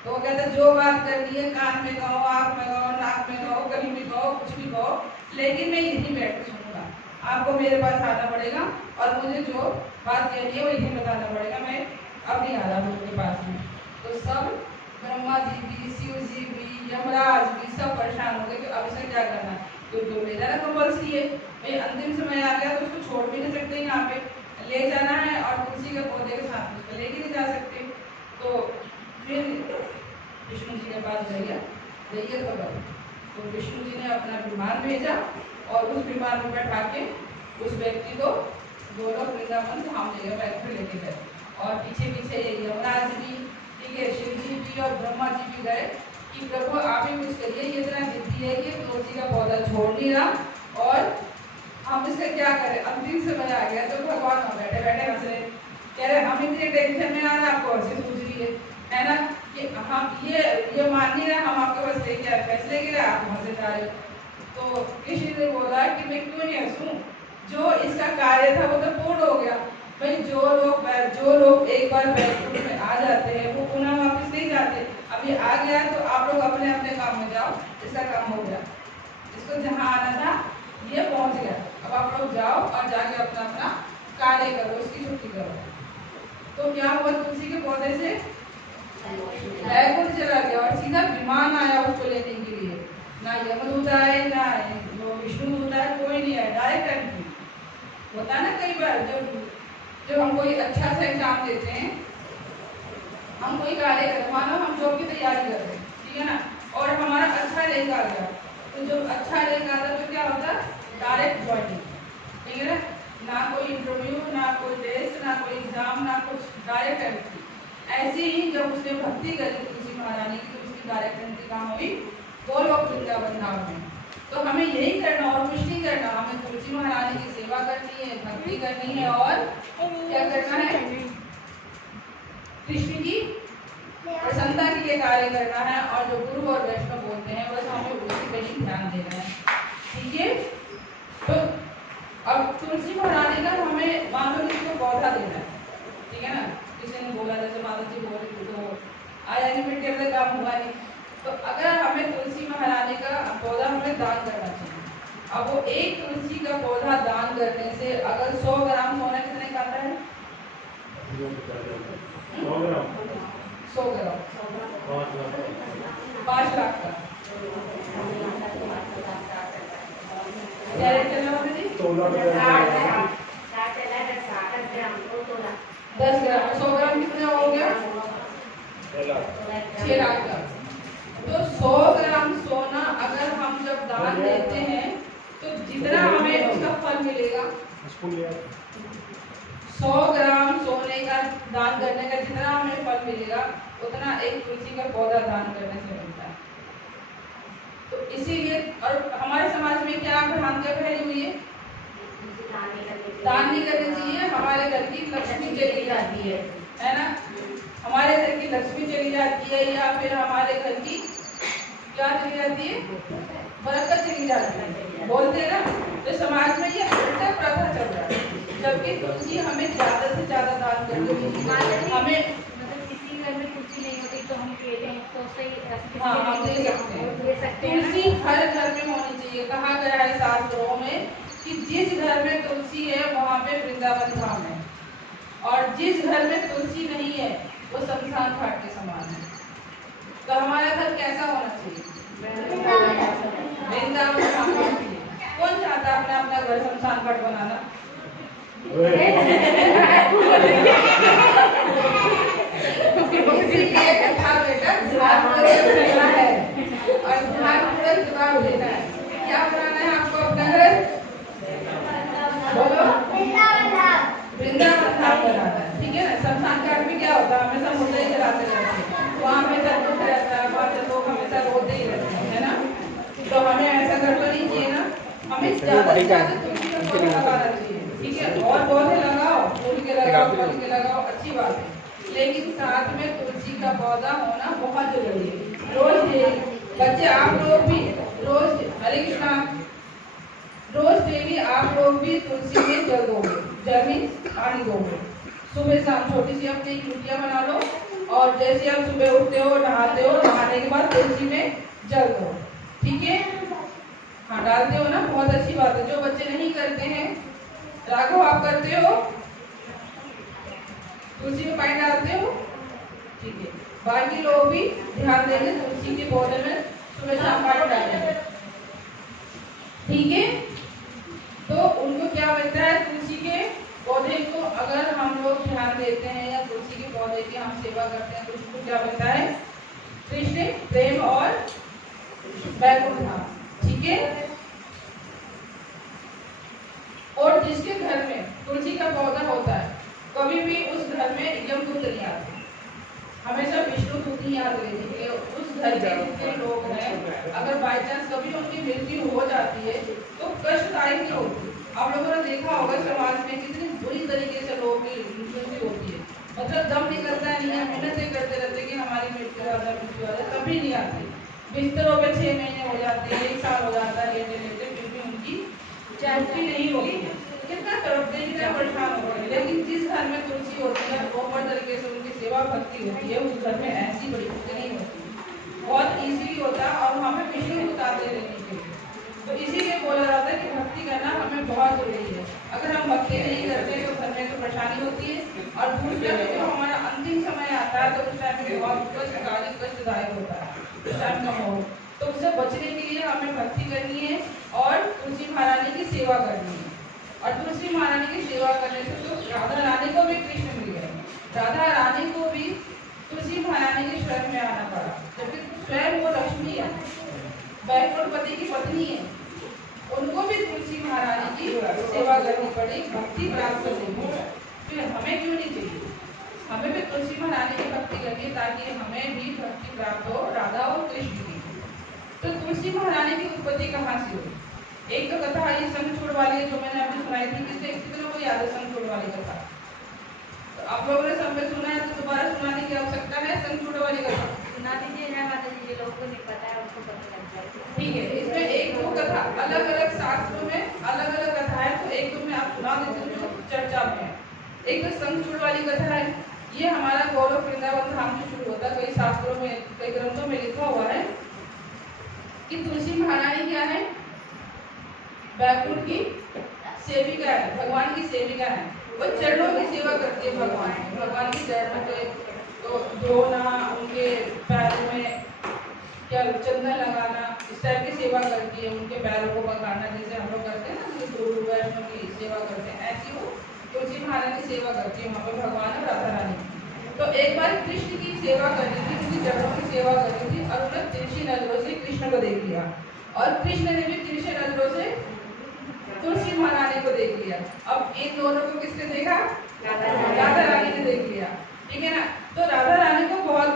तो वो कहते जो बात करनी है कान में कहो, आँख में कहो, नाक में कहो, कहीं भी कहो, कुछ भी कहो, लेकिन मैं यहीं बैठ के सुनूंगा, आपको मेरे पास आना पड़ेगा और मुझे जो बात कहनी है वो यहीं बताना पड़ेगा, मैं अब नहीं आ रहा हूँ उनके पास में। तो सब ब्रह्मा जी भी, शिव जी भी, यमराज भी सब परेशान हो गए कि अब इसे क्या करना है, क्योंकि तो ले जाना कंपल्सरी है भाई, अंतिम समय आ गया तो उसको छोड़ भी नहीं सकते, यहाँ पे ले जाना है और तुलसी के पौधे के साथ उसको लेके नहीं जा सकते। तो फिर विष्णु जी के पास जाइए खबर, तो विष्णु जी ने अपना विमान भेजा और उस विमान में बैठा के उस व्यक्ति को गोलोक वृंदावन धाम जगह बैठ लेके गए, और पीछे पीछे यमराज भी, ठीक है, शिव जी भी और ब्रह्मा जी भी गए कि प्रभु आप ही कुछ करिए, ये इतना जिद्दी है कि तुलसी का पौधा छोड़ नहीं रहा और हम इसका क्या करें। अंतिम समय आ गया तो भगवान हम बैठे बैठे हंस रहे, कह रहे हम इतने टेंशन में आ रहे, आपको हंसी सूझ रही है ना, कि हम ये मान नहीं रहे, हम आपके पास लेके फैसले के आप हंसे जा रहे। तो किसी ने बोला कि मैं क्यों नहीं हंसूं, जो इसका कार्य था वो तो पूर्ण हो गया भाई, जो लोग एक बार बैकुंठ में आ जाते हैं वो पुनः वापस नहीं जाते, अब ये आ गया तो आप लोग अपने अपने काम में जाओ, इसका काम हो गया, इसको जहाँ आना था ये पहुंच गया, अब आप लोग जाओ और जाके अपना अपना कार्य करो, इसकी छुट्टी करो। तो क्या हुआ, तुलसी के पौधे से बैकुंठ चला गया और सीधा विमान आया उसको लेने के लिए, ना यमदूत आए ना विष्णुदूत आए, कोई नहीं आया, डायरेक्ट एंट्री। होता है ना कई बार जब हम कोई अच्छा सा एग्जाम देते हैं, हम कोई कार्य कर, मानो हम जॉब की तैयारी कर रहे हैं, ठीक है ना, और हमारा अच्छा रैंक आ गया, तो जब अच्छा रैंक आता है तो क्या होता है, डायरेक्ट ज्वाइनिंग, ठीक है ना कोई इंटरव्यू, ना कोई टेस्ट, ना कोई एग्जाम, ना कुछ, डायरेक्ट एंट्री। ऐसे ही जब उसने भक्ति करी तुलसी महारानी की, तो उसकी डायरेक्ट एंट्री कहाँ हुई, गोलोक वृंदावन धाम में। तो हमें यही करना और कुछ नहीं करना, हमें तुलसी महारानी की सेवा करनी है, भक्ति करनी है, और क्या करना है, कृष्ण की प्रसन्नता के लिए कार्य करना है, और जो गुरु और वैष्णव बोलते हैं बस हमें उसी पे ही ध्यान देना है, ठीक है। तो अब तुलसी महारानी का हमें मानो जी को पौधा देना है, ठीक है ना, किसी ने बोला जैसे माता जी बोल रही तो आया नहीं, मिट्टी का काम हुआ नहीं, तो अगर हमें तुलसी महारानी का पौधा हमें दान करना चाहिए। अब वो एक तुलसी का पौधा दान करने से अगर 100 ग्राम सोना कितने का आता है? 100 ग्राम 100 ग्राम 5 लाख का। क्या रेट चल रहा है? 10 ग्राम 100 ग्राम कितना हो गया? 6 लाख का। तो 100 ग्राम सोना अगर हम जब दान देते हैं तो जितना हमें उसका फल मिलेगा, 100 ग्राम सोने का दान करने का जितना हमें फल मिलेगा उतना एक तुलसी का पौधा दान करने से मिलता है। तो इसीलिए और हमारे समाज में क्या भ्रांतियां फैली हुई है? दान नहीं करनी चाहिए, हमारे घर की लक्ष्मी चली जाती है ना? हमारे घर की लक्ष्मी चली जाती है या फिर हमारे घर की क्या चली जाती है? बरकत चली जाती है, बोलते हैं ना। तो समाज में ये उल्टा प्रथा चल रहा है, जबकि तुलसी हमें ज्यादा से ज्यादा दान करनी चाहिए। हमें किसी घर में तुलसी नहीं होती तो हम कहते हैं तो सही। हाँ, हम दे सकते हैं। तुलसी हर घर में होनी चाहिए। कहा गया है शास्त्रों में कि जिस घर में तुलसी है वहाँ पे वृंदावन धाम है, और जिस घर में तुलसी नहीं है वो शमशान घाट के समान है। तो हमारा घर कैसा होना चाहिए? वृंदावन धाम होना चाहिए। कौन चाहता है अपना अपना घर शमशान घाट बनाना? बेटा ध्यान देना है और ध्यान जवाब देना है। क्या बनाना है आपको अपना घर? बोलो, वृंदावन धाम बनाना है। ठीक है ना? शमशान घाट में क्या होता है? हमेशा मुद्दे ही चलाते रहते हैं, वहाँ हमेशा दुख रहता है, वहाँ से लोग हमेशा रोते ही रहते हैं, है ना? तो हमें ऐसा घर तो नहीं चाहिए ना। हमें ज्यादा से ज्यादा तुलसी का पौधा लगाना चाहिए। ठीक है, और पौधे लगाओ, फूल के लगाओ, फल के लगाओ, अच्छी बात है, लेकिन साथ में तुलसी का पौधा होना बहुत जरूरी है। रोज बच्चे आप लोग भी रोज, हरे कृष्णा, रोज डेली आप लोग भी तुलसी में जल दोगे, जल मीन्स पानी दोगे। सुबह शाम छोटी सी अपनी एक लुटिया बना लो और जैसे आप सुबह उठते हो, नहाते हो, नहाने के बाद तुलसी में जल दो। ठीक है? हाँ, डालते हो ना, बहुत अच्छी बात है। जो बच्चे नहीं करते हैं, राघव आप करते हो? तुलसी में पानी डालते हो? ठीक है, बाकी लोग भी ध्यान देंगे, तुलसी के पौधे में सुबह शाम पानी डालेंगे। ठीक है? तो उनको क्या मिलता है? तुलसी के पौधे को अगर हम लोग ध्यान देते हैं या तुलसी के पौधे की हम सेवा करते हैं तो उसको क्या मिलता है? कृष्ण प्रेम और वैकुंठ धाम। ठीक है? और जिसके घर में तुलसी का पौधा होता है कभी भी उस घर में यमदूत नहीं आते, हमेशा विष्णु दूत ही याद रखेंगे। उस घर के जितने लोग हैं, अगर बाई चांस कभी उनकी मृत्यु हो जाती है तो कष्टदायक नहीं होती। आप लोगों ने देखा होगा समाज में कितनी बुरी तरीके से लोगों की मृत्यु होती है, मतलब दम निकलता है, नहीं मेहनतें करते रहते कि हमारी मृत्यु आ जाए, तभी नहीं आती। बिस्तरों पे 6 महीने हो जाते हैं, 1 साल हो जाता है लेटे लेटे, फिर भी उनकी चैनती नहीं होती है। कितना तड़पते, कितना परेशान हो गए। लेकिन जिस घर में तुलसी होती है, प्रॉपर तरीके से उनकी सेवा भक्ति होती है, उस घर में ऐसी बड़ी भक्ति नहीं होती, बहुत इजीली होता है और हमें विष्णु उतारते रहने के लिए। तो इसीलिए बोला जाता है कि भक्ति करना हमें बहुत जरूरी है। अगर हम भक्ति नहीं करते तो घर में तो परेशानी होती है, और दूसरा जो हमारा अंतिम समय आता है तो उस टाइम में बहुत कष्टकारी कष्टदायक होता है, उस टाइम का माहौल। तो उससे बचने के लिए हमें भक्ति करनी है और तुलसी महारानी की सेवा करनी है। और तुलसी महारानी की सेवा करने से तो राधा रानी को भी कृष्ण मिल गए, राधा रानी को भी तुलसी महारानी के शरण में आना पड़ा, जबकि स्वयं वो लक्ष्मी है, वैकुंठपति की पत्नी है, उनको भी तुलसी महारानी की सेवा करनी पड़ी, भक्ति प्राप्त करनी पड़ी। तो हमें क्यों नहीं चाहिए? हमें भी तुलसी महारानी की भक्ति करनी है ताकि हमें भी भक्ति प्राप्त हो राधा और कृष्ण की। तो तुलसी महारानी की उत्पत्ति कहाँ से हुई? एक तो कथा ये संगछोड़ वाली है जो मैंने अभी सुनाई थी, कितनों को याद है संगछोड़ वाली कथा? तो आप लोगों ने सब में सुना है तो दोबारा सुनाने की आवश्यकता है। संगछोड़ वाली कथा सुना दीजिए ना माता जी, लोगों को नहीं पता है उनको पता लग जाए। ठीक है, इसमें एक दो कथा अलग अलग शास्त्रों में अलग अलग कथा है, तो एक दो में आप सुना देते हैं जो चर्चा में है। एक तो संगछोड़ वाली कथा है, ये हमारा गौरव वृंदावन धाम से शुरू होता है, कई शास्त्रों में कई ग्रंथों में लिखा हुआ है कि तुलसी महारानी क्या है, बैकुंठ की सेविका है, भगवान की सेविका है। वो चरणों की सेवा करती है भगवान के चरणों पे तो धोना, उनके पैरों में क्या चंदन लगाना, इस टाइप की सेवा करती है। उनके पैरों को पकड़ना, जैसे हम लोग करते हैं ना, गुरु वैष्णव की सेवा करते हैं, ऐसी वो तुलसी महारानी सेवा करती है वहाँ पर भगवान और राधा रानी। तो एक बार कृष्ण की सेवा कर रही थी, उनकी चरणों की सेवा कर रही थी और उन्होंने तिरछी नजरों से कृष्ण को देख लिया और कृष्ण ने भी तिरछी नजरों से तुलसी महारानी को देख लिया। अब इन दोनों को किसने देखा, राधा रानी ने देख लिया, ठीक है ना। तो राधा रानी को बहुत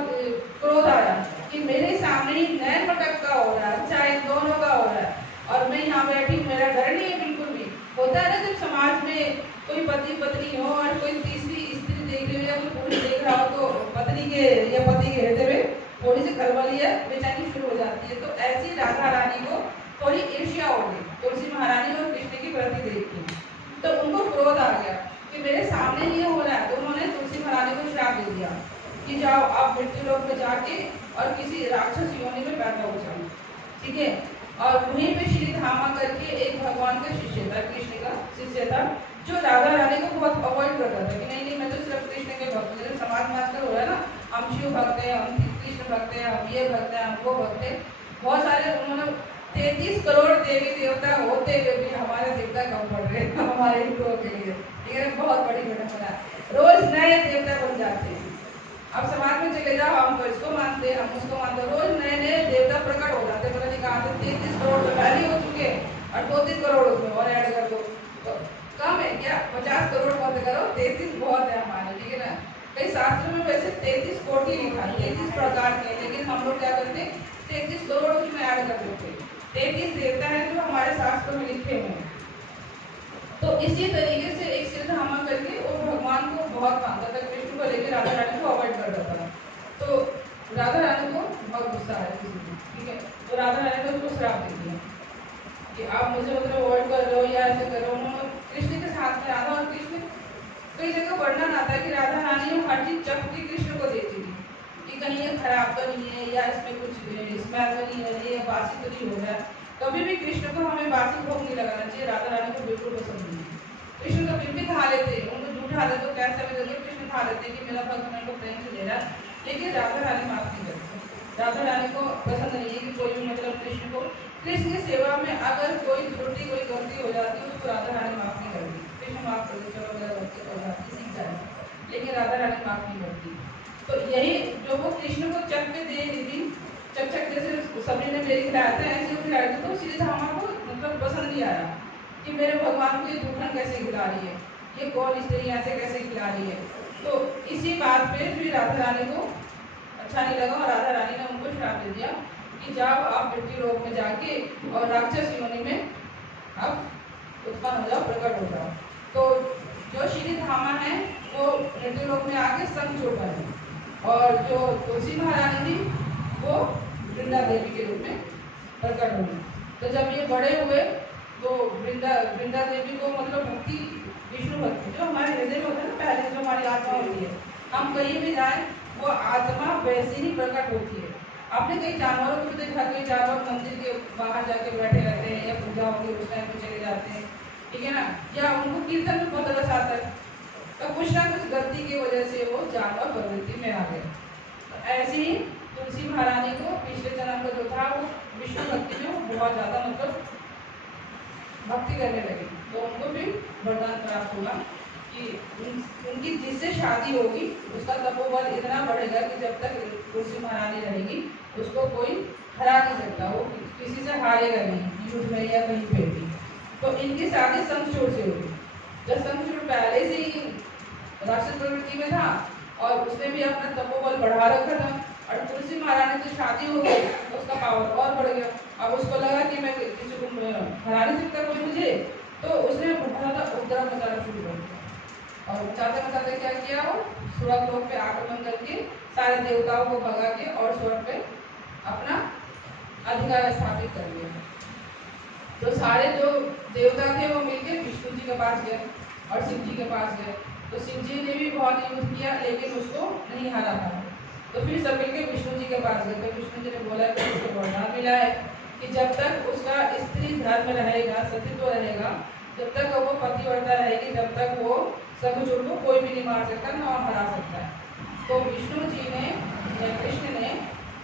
क्रोध आया कि मेरे सामने ही नैन मटक का हो रहा है, अच्छा इन दोनों का हो रहा है और मैं यहाँ बैठी, मेरा डर नहीं है बिल्कुल भी। होता है ना जब समाज में कोई पति पत्नी हो और कोई तीसरी स्त्री देख रही हो या कोई पुरुष देख रहा हो तो पत्नी के या पति के हृदय में थोड़ी सी खलबली है, बेचैनी शुरू हो जाती है। तो ऐसी राधा रानी को थोड़ी ईर्ष्या हो गई तुलसी महारानी और कृष्ण की प्रति देख के, तो उनको क्रोध आ गया कि मेरे सामने ये हो रहा है। तो उन्होंने तुलसी महारानी को श्राप दे दिया कि जाओ आप मृत्यु लोक में जाके और किसी राक्षस योनि में पैदा हो जाओ, ठीक है। और वहीं पे श्री धामा करके एक भगवान का शिष्य था, कृष्ण का शिष्य था, जो राधा रानी को बहुत अवॉइड करता था कि नहीं मैं तो सिर्फ कृष्ण के भक्त, जैसे समाज में आजकल हो रहा है ना, हम शिव भक्त हैं, हम कृष्ण भक्त हैं, हम ये भक्त हैं, हम वो भक्त हैं, बहुत सारे। उन्होंने 33 करोड़ देवी देवता होते हुए भी हमारे देवता कम पड़ रहे हैं हमारे हिंदुओं के लिए, ठीक है। बहुत बड़ी घटना, रोज नए देवता बन जाते हैं। अब समाज में चले जाओ, हम तो इसको मानते हैं, हम उसको मानते हैं, रोज नए नए देवता प्रकट हो जाते हैं। पता नहीं कहाँ से 33 करोड़ तो पहले हो चुके और 2-3 करोड़ उसमें और ऐड कर दो तो कम है क्या, 50 करोड़ मत करो, 33 बहुत है हमारे, ठीक है ना। कई शास्त्रों में वैसे 33 कोटि लिखा है, 33 प्रकार के, लेकिन हम लोग क्या करते हैं 33 करोड़ उसमें ऐड कर देते हैं। 33 देवता है जो हमारे शास्त्रों में लिखे हुए हैं। तो इसी तरीके से एक सिद्धामा करके वो भगवान को बहुत मानता था, कृष्ण को लेकर राधा रानी को अवॉइड करता था। तो राधा रानी को बहुत गुस्सा आया किसी दिन, ठीक है। तो राधा रानी ने उसको श्राप दे दिया कि आप मुझे मतलब अवॉइड कर रहे हो या ऐसे कर रहे हो। उन्होंने कृष्ण के साथ में राधा और कृष्ण, कई जगह वर्णन आता है कि राधा रानी हर चीज चख के कृष्ण को देती थी कि कहीं ये खराब तो नहीं है या इसमें कुछ स्मेल तो नहीं है, ये बासी तो नहीं हो रहा है। कभी भी कृष्ण को हमें बासी भोग नहीं लगाना चाहिए, राधा रानी को बिल्कुल पसंद नहीं है। कृष्ण तो फिर भी खा लेते हैं, उनको जूठा दे तो कैसे भी दे दो, कृष्ण खा लेते हैं कि मेरा भक्त मेरे को प्रेम से दे रहा है, लेकिन राधा रानी माफ नहीं करती। राधा रानी को पसंद नहीं है कि कोई भी मतलब कृष्ण की सेवा में अगर कोई त्रुटि कोई गलती हो जाती है उसको राधा रानी माफ नहीं करती। कृष्ण माफ कर दे, चलो मेरा गलती हो जाती, सीख जाए, लेकिन राधा रानी माफ नहीं करती। तो यही जो वो कृष्ण को चक में दे रही थी, चक जैसे सभी ने मेरी खिलाया था ऐसे वो खिलाया था, तो श्री धामा को मतलब पसंद नहीं आया कि मेरे भगवान को ये दूखन कैसे खिला रही है, ये कौन स्त्री ऐसे कैसे खिला रही है। तो इसी बात पे फिर राधा रानी को अच्छा नहीं लगा और राधा रानी ने उनको श्राप दे दिया कि जाओ आप मृत्यु लोक में जाके और राक्षस योनि में अब उत्पन्न हो जाओ, प्रकट हो जाओ। तो जो श्री धामा है वो मृत्यु लोक में आके संग छोटा है और जो तुलसी महारानी थी वो वृंदा देवी के रूप में प्रकट हुई। तो जब ये बड़े हुए तो वृंदा देवी को मतलब भक्ति, विष्णु भक्ति जो हमारे हृदय में होता है ना, पहले जो हमारी आत्मा होती है, हम कहीं भी जाए वो आत्मा वैसी ही प्रकट होती है। आपने कई जानवरों को भी देखा, कई जानवर मंदिर के बाहर जाके बैठे रहते हैं या पूजा होगी उस टाइम पे चले जाते हैं, ठीक है ना, या उनको कीर्तन में बहुत रस आता है, तो कुछ ना कुछ गलती की वजह से वो जानवर प्रवृत्ति में आ गए। तो ऐसे ही तुलसी महारानी को पिछले जन्म का जो था वो विष्णु भक्ति में बहुत ज़्यादा मतलब भक्ति करने लगी, तो उनको भी वरदान प्राप्त हुआ कि उनकी जिससे शादी होगी उसका तपोबल इतना बढ़ेगा कि जब तक तुलसी महारानी रहेगी उसको कोई हरा नहीं सकता, वो किसी से हारेगा नहीं युद्ध में या कहीं पे भी। तो इनकी शादी शंखचूड़ से हुई। जब शंखचूड़ पहले से ही राक्षस प्रवृत्ति में था और उसने भी अपना तपोबल बढ़ा रखा था और तुलसी महारानी से शादी हो गई तो उसका पावर और बढ़ गया। अब उसको लगा कि मैं किसी को हरा नहीं सकता कोई मुझे, तो उसने बहुत ज़्यादा उपद्रव मचाना शुरू कर दिया और मचाते मचाते क्या किया, वो स्वर्ग लोक पे आक्रमण करके सारे देवताओं को भगा के और स्वर्ग पे अपना अधिकार स्थापित कर लिया। तो सारे जो देवता थे वो मिलकर विष्णु जी के पास गए और शिव जी के पास गए। तो शिव जी ने भी बहुत युद्ध किया लेकिन उसको नहीं हारा था। तो फिर सब मिलकर विष्णु जी के पास गए। तो विष्णु जी ने बोला कि उसको वरदान मिला है कि जब तक उसका स्त्री धर्म रहेगा, सतीत्व रहेगा, जब तक वो पतिव्रता रहेगी, जब तक वो सगुजुड़ को कोई भी नहीं मार सकता ना और हरा सकता है। तो विष्णु जी ने या कृष्ण ने,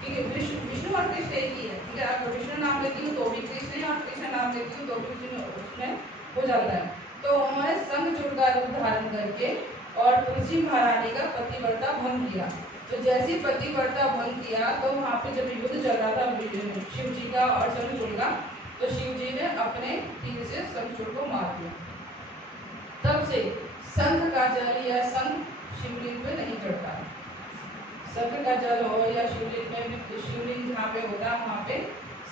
ठीक है, विष्णु और कृष्ण एक ही है, ठीक है, अगर विष्णु नाम लेती हूँ तो भी कृष्ण है और कृष्ण नाम लेती हूँ तो भी विष्णु उसमें हो जाता है। तो उन्होंने संगजुड़ का रूप धारण करके और तुलसी महारानी का पतिव्रता भंग किया। तो जैसे पतिव्रता भंग किया तो वहाँ पे जब युद्ध चल रहा था शिव जी का और संगजुड़ का, तो शिव जी ने अपने तीर से संगजुड़ को मार दिया। तब से शंख का जल या शंख शिवलिंग पे नहीं चढ़ता है। शंख का जल हो या शिवलिंग में भी, शिवलिंग जहाँ पे होता है वहाँ पे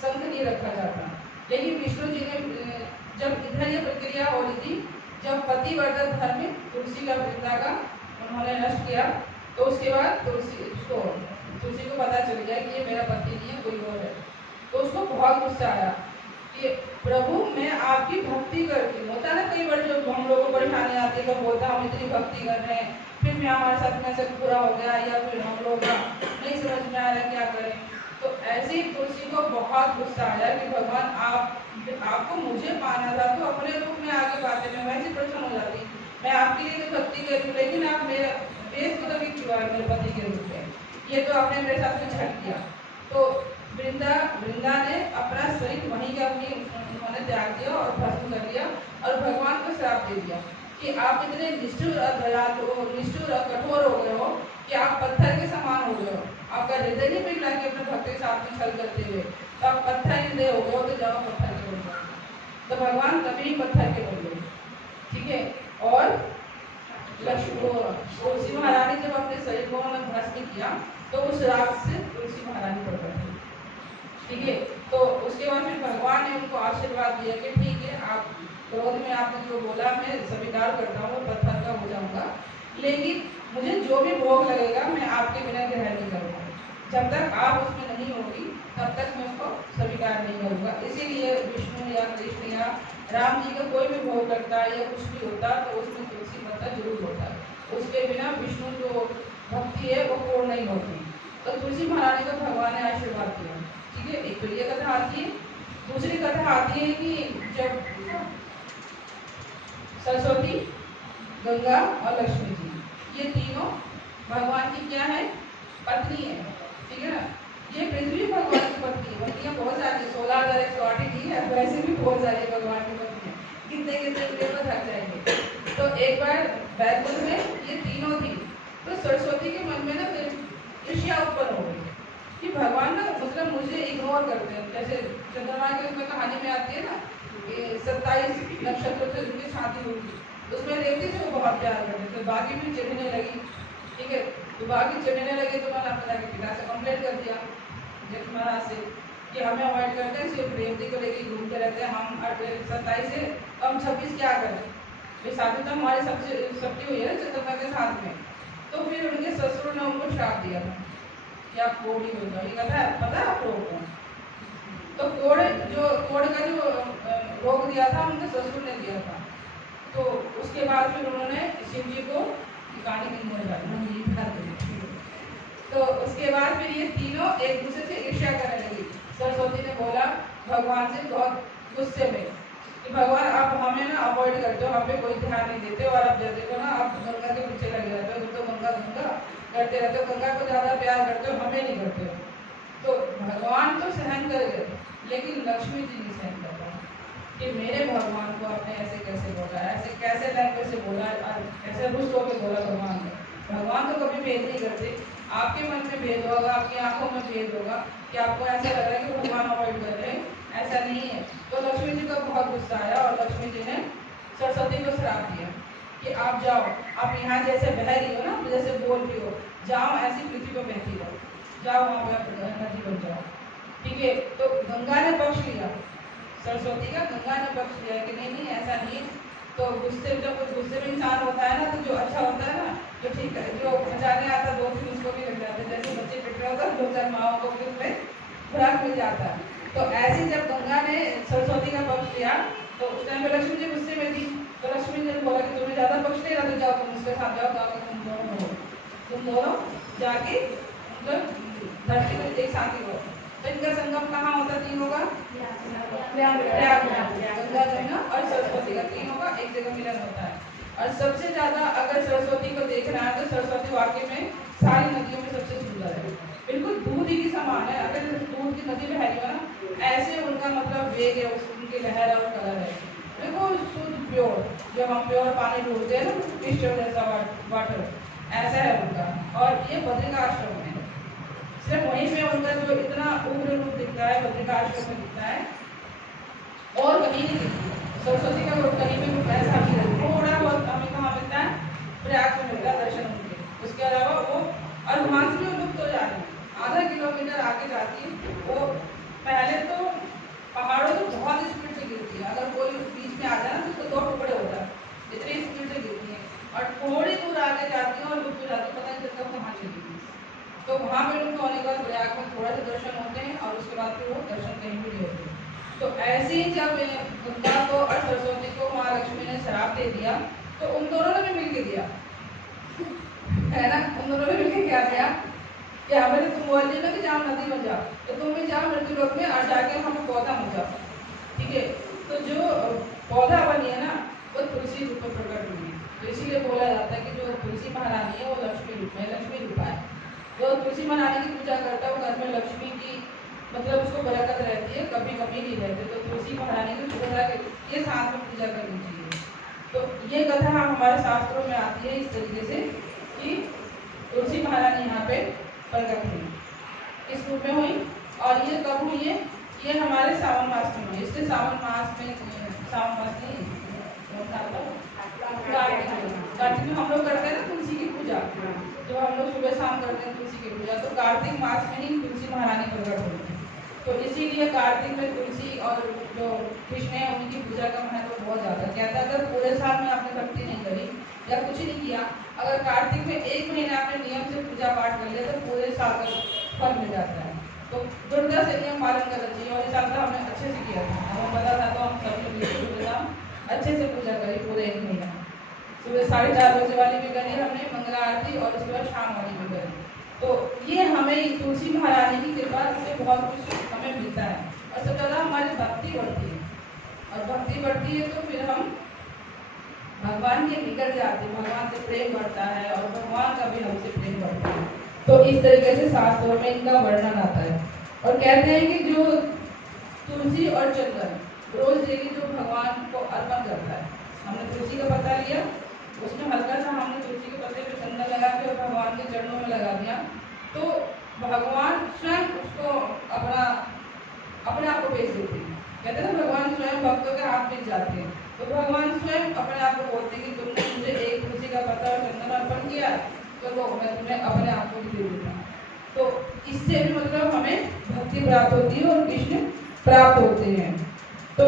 शंख नहीं रखा जाता। लेकिन विष्णु जी ने जब इधर ये प्रक्रिया हो रही थी, जब पतिव्रता धर्म में तुलसी का वृंदा का उन्होंने नष्ट किया, तो उसके बाद तुलसी को पता चल गया कि ये मेरा पति नहीं है, कोई और है। तो उसको बहुत गुस्सा आया कि प्रभु मैं आपकी भक्ति करती हूँ। होता ना कई बार जो हम लोगों को परेशानी आती है, बोलता हम इतनी भक्ति कर रहे हैं, फिर भी हमारे साथ में से पूरा हो गया, या फिर हम लोग नहीं समझ में आ रहा क्या करें। तो ऐसे ही तुलसी को बहुत गुस्सा आया कि भगवान आपको मुझे पाना था तो अपने रूप में आगे बातें में वैसे प्रसन्न हो जाती, मैं आपके लिए तो भक्ति कर रही हूँ, लेकिन आप मेरा वेश को तभी क्यों आए मेरे पति के रूप में, ये तो आपने मेरे साथ में झट किया। तो वृंदा ने अपना शरीर वहीं का अपनी उन्होंने त्याग दिया और भस्म कर लिया और भगवान को श्राप दे दिया कि आप इतने निष्ठुर और निष्ठुर और कठोर हो गए हो कि आप पत्थर के समान हो गए हो। आपका हृदय नहीं पिघला कि अपने भक्त के साथ में छल करते हुए, तो आप पत्थर हृदय हो गए हो, तो जाओ पत्थर के बन जाओ। तो भगवान कभी पत्थर के बन गए, ठीक है। और तुलसी महारानी जब अपने शरीर को भस्म किया तो उस राग से तुलसी महारानी पड़ गई, ठीक है। तो उसके बाद फिर भगवान ने उनको आशीर्वाद दिया कि ठीक है, आप क्रोध में आपने जो बोला मैं स्वीकार करता हूँ, पत्थर का हो जाऊंगा, लेकिन मुझे जो भी भोग लगेगा मैं आपके बिना ग्रहण नहीं करूँगा। जब तक आप उसमें नहीं होगी तब तक मैं उसको स्वीकार नहीं करूँगा। इसीलिए विष्णु या कृष्ण या राम जी का कोई भी भोग लगता है या कुछ भी होता है तो उसमें तुलसी पत्ता जरूर होता है, उसके बिना विष्णु जो भक्ति है वो पूर्ण नहीं होती। तो तुलसी महारानी को भगवान ने आशीर्वाद दिया, ठीक है। एक तो ये कथा आती है। दूसरी कथा आती है कि जब सरस्वती, गंगा और लक्ष्मी जी, ये तीनों भगवान की क्या है, पत्नी है, ठीक है ना। ये पृथ्वी भगवान की पत्नी है, पत्नियां बहुत सारी 16,108 है, वैसे भी बहुत सारी भगवान की पत्नी है, कितने कितने में थक जाएंगे। तो एक बार बैकुंठ में ये तीनों थी, तो सरस्वती के मन में ना ईर्ष्या उत्पन्न हो गई कि भगवान ना मतलब मुझे इग्नोर करते हैं। जैसे चंद्रमा की उसमें कहानी में आती है ना कि 27 नक्षत्र से उनकी शादी हुई, उसमें रेवती से वो बहुत प्यार करते थे, बाकी भी चिढ़ने लगी, ठीक है। तो बाकी चिढ़ने लगे तो मैंने अपने जाके पिता से कंप्लेंट कर दिया जेठ महाराज से कि हमें अवॉइड करते हैं, सिर्फ रेवती को लेके घूमते रहते हैं, हम 27 से हम 26 क्या करें, भाई शादी तो हमारी सबकी हुई है ना चंद्रमा के साथ में। तो फिर उनके ससुर ने उनको श्राप दिया था कि आप कोढ़ ही हो जाओ, ये कहता है पता है आप लोगों को। तो कोढ़ का जो रोग दिया था उनके ससुर ने दिया था। तो उसके बाद फिर उन्होंने शिव जी को कहानी नहीं हो जाती, तो उसके बाद फिर ये तीनों एक दूसरे से ईर्ष्या करने लगी। सरस्वती ने बोला भगवान से बहुत गुस्से में कि भगवान आप हमें ना अवॉइड करते हो, हम पे कोई ध्यान नहीं देते, और आप देखो ना आप गंगा के पीछे लगे रहते हो, तो गंगा गंगा करते रहते हो, गंगा को ज़्यादा प्यार करते हो, हमें नहीं करते हो। तो भगवान तो सहन कर गए, लेकिन लक्ष्मी जी नहीं सहन कर पाए कि मेरे भगवान को आपने ऐसे कैसे बोला, ऐसे कैसे लैंग्वेज से बोला, ऐसे रुष्ट होकर बोला भगवान ने। भगवान तो कभी भेद नहीं करते, आपके मन में भेद होगा, आपकी आंखों में भेद होगा कि आपको ऐसा लग रहा है कि भगवान अवॉइड कर रहे हैं, ऐसा नहीं है। तो लक्ष्मी जी को बहुत गुस्सा आया और लक्ष्मी जी ने सरस्वती को श्राप दिया कि आप जाओ, आप यहाँ जैसे बह रही हो ना, जैसे बोल रही हो, जाओ ऐसी पृथ्वी पर बहती रहो, जाओ वहाँ पे नदी बन जाओ, ठीक है। तो गंगा ने पक्ष लिया, सरस्वती का गंगा ने पक्ष लिया कि नहीं नहीं ऐसा नहीं है। तो गुस्से जब कुछ गुस्से में इंसान होता है ना, तो जो अच्छा होता है ना, जो ठीक है, जो बचाने आता दो फिर उसको भी लग जाते हैं, जैसे बच्चे पिट रहे होता है, दो चार माओ को फिर उसमें खुराक मिल जाता है। तो ऐसे जब गंगा ने सरस्वती का पक्ष लिया तो उस टाइम पे लक्ष्मी जी गुस्से में थी, तो लक्ष्मी जी ने बोला कि तुम्हें ज़्यादा पक्ष नहीं रहा, तो जाओ तुम उसके साथ जाओ, जाओ तुम दोनों जाके मतलब धरती में एक साथ ही हो। तो इनका संगम कहाँ होता है तीनों का? प्रयाग में, गंगा जमुना और सरस्वती का तीनों का एक जगह मिलन होता है। और सबसे ज्यादा अगर सरस्वती को देखना है तो सरस्वती वाकई में सारी नदियों में सबसे सुंदर है, बिल्कुल दूध ही की समान है। अगर दूध की नदी बह रही हो ना, ऐसे उनका मतलब वेग है, उनकी लहर और कलर है, देखो शुद्ध प्योर, जो हम प्योर पानी ढूंढते हैं ना क्रिस्टल जैसा वाटर, ऐसा है उनका। और ये बद्रिकाश्रम है, सिर्फ वहीं पे उनका जो इतना उग्र रूप दिखता है बद्रिकाश्रम में दिखता है, और कहीं नहीं दिखती। सरस्वती का रूप कहीं भी ऐसा नहीं है, थोड़ा बहुत हमें कहाँ मिलता है? प्रयाग में मिलता है दर्शन उनके, उसके अलावा वो और वहाँ से भी लुप्त हो जा रही है। आधा किलोमीटर आगे जाती है वो, पहले तो पहाड़ों से बहुत स्पीड से गिरती है, अगर कोई बीच में आ जाए ना तो 2 टुकड़े हो जाए, इतनी स्पीड से गिरती है। और थोड़ी दूर आगे जाती है और लुप्त हो जाती है, पता नहीं चलता कहाँ चली गई। तो वहाँ पे लुप्त होने के बाद प्रयाग में थोड़ा सा दर्शन होते हैं और उसके बाद फिर वो दर्शन कहीं भी नहीं होते। तो ऐसे ही जब गंगा को और सरस्वती को महालक्ष्मी ने श्राप दे दिया तो उन दोनों ने भी मिलकर दिया, है ना, उन दोनों ने मिलकर क्या दिया कि हमें तुम बोल रही ना कि जाओ नदी में जाओ, तो तुम भी जाओ मृत्यु लोक में और जाके हमें पौधा मत जाओ, ठीक है। तो जो पौधा बनी है ना वो तुलसी रूप में प्रकट हुई है, तो इसीलिए बोला जाता है कि जो तुलसी महारानी है वो लक्ष्मी रूप में, लक्ष्मी रूपा है। जो तुलसी महारानी की पूजा करता है वो घर में लक्ष्मी की मतलब उसको बरकत रहती है, कभी कभी नहीं रहती। तो तुलसी महारानी की पूजा के साथ में पूजा करनी चाहिए। तो ये कथा हमारे शास्त्रों में आती है इस तरीके से कि तुलसी महारानी यहाँ पे प्रकट हुई, इस रूप में हुई। और ये कब हुई है? ये हमारे सावन मास में हुई, इसलिए सावन मास में, सावन मास नहीं कार्तिक में हम लोग करते हैं ना तुलसी की पूजा, जो हम लोग सुबह शाम करते हैं तुलसी की पूजा, तो कार्तिक मास में ही तुलसी महारानी प्रकट हुई है। तो इसीलिए कार्तिक में तुलसी और जो कृष्ण है उनकी पूजा का महत्व तो बहुत ज़्यादा। कहता है अगर पूरे साल में आपने भक्ति नहीं करी या कुछ नहीं किया, अगर कार्तिक में 1 महीना आपने नियम से पूजा पाठ कर लिया तो पूरे साल का फल मिल जाता है। तो दुर्गा से नियम पालन करना चाहिए, और इस साल का हमने अच्छे से किया था, हमें पता था तो हम सब लोग अच्छे से पूजा करी पूरे 1 महीना। सुबह 4:30 बजे वाली भी करी हमने मंगला आरती, और उसके बाद शाम वाली भी करी। तो ये हमें तुलसी महारानी की कृपा से बहुत कुछ हमें मिलता है, और सबसे ज़्यादा हमारी भक्ति बढ़ती है, और भक्ति बढ़ती है तो फिर हम भगवान के निकट जाते हैं, भगवान से प्रेम बढ़ता है और भगवान का भी हमसे प्रेम बढ़ता है। तो इस तरीके से शास्त्रों में इनका वर्णन आता है। और कहते हैं कि जो तुलसी और चंदन रोज डेली जो भगवान को अर्पण करता है, हमने तुलसी का पत्ता लिया, उसमें हल्का सा हमने तुलसी के पत्ते पे चंदन लगा के और भगवान के चरणों में लगा दिया, तो भगवान स्वयं उसको अपने आप को बेच देते हैं। कहते हैं ना भगवान स्वयं भक्तों के हाथ बेच जाते हैं, तो भगवान स्वयं अपने आप को बोलते हैं कि तुमने मुझे एक तुलसी का पत्ता और चंदन अर्पण किया, तो वो मैं तुम्हें अपने आप को भी दे देता। तो इससे भी मतलब हमें भक्ति प्राप्त होती है और कृष्ण प्राप्त होते हैं। तो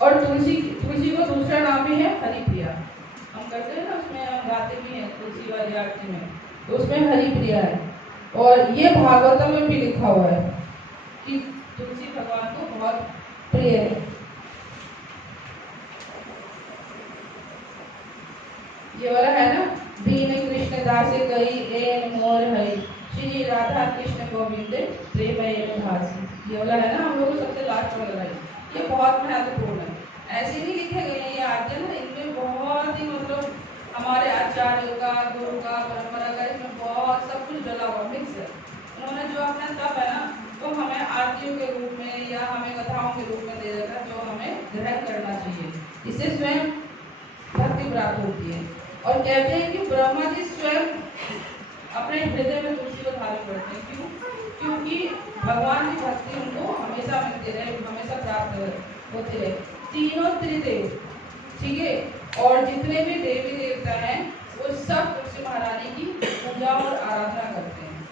और तुलसी को दूसरा नाम भी है हरिप्रिया। हम करते हैं ना, उसमें हम गाते भी हैं तुलसी वाली आरती में, तो उसमें हरिप्रिया है। और ये भागवतम में भी लिखा हुआ है कि तुलसी भगवान को बहुत प्रिय है। ये वाला है ना, दीन कृष्ण दासे कई एन मोर है, श्री राधा कृष्ण गोविंद प्रेम भासी। ये वाला है ना, हम लोग सबसे लास्ट वाला है, ये बहुत महत्वपूर्ण है। ऐसे नहीं लिखे गए हैं ये आरती ना, इनमें बहुत ही मतलब हमारे आचार्यों का, गुरु का, परंपरा का, इसमें बहुत सब कुछ डला हुआ मिक्स है। उन्होंने जो अपना तप है ना वो हमें आरतियों के रूप में या हमें कथाओं के रूप में दे रखा है, जो हमें ग्रहण करना चाहिए, इससे स्वयं भक्ति प्राप्त होती है। और कहते हैं कि ब्रह्मा जी स्वयं अपने हृदय में तुलसी को धारण करते हैं, क्यों? क्योंकि भगवान की भक्ति उनको हमेशा मिलती रहे, हमेशा प्राप्त होती रहे। तीनों त्रिदेव, ठीक है, और जितने भी देवी देवता हैं वो सब तुलसी महारानी की पूजा और आराधना करते हैं।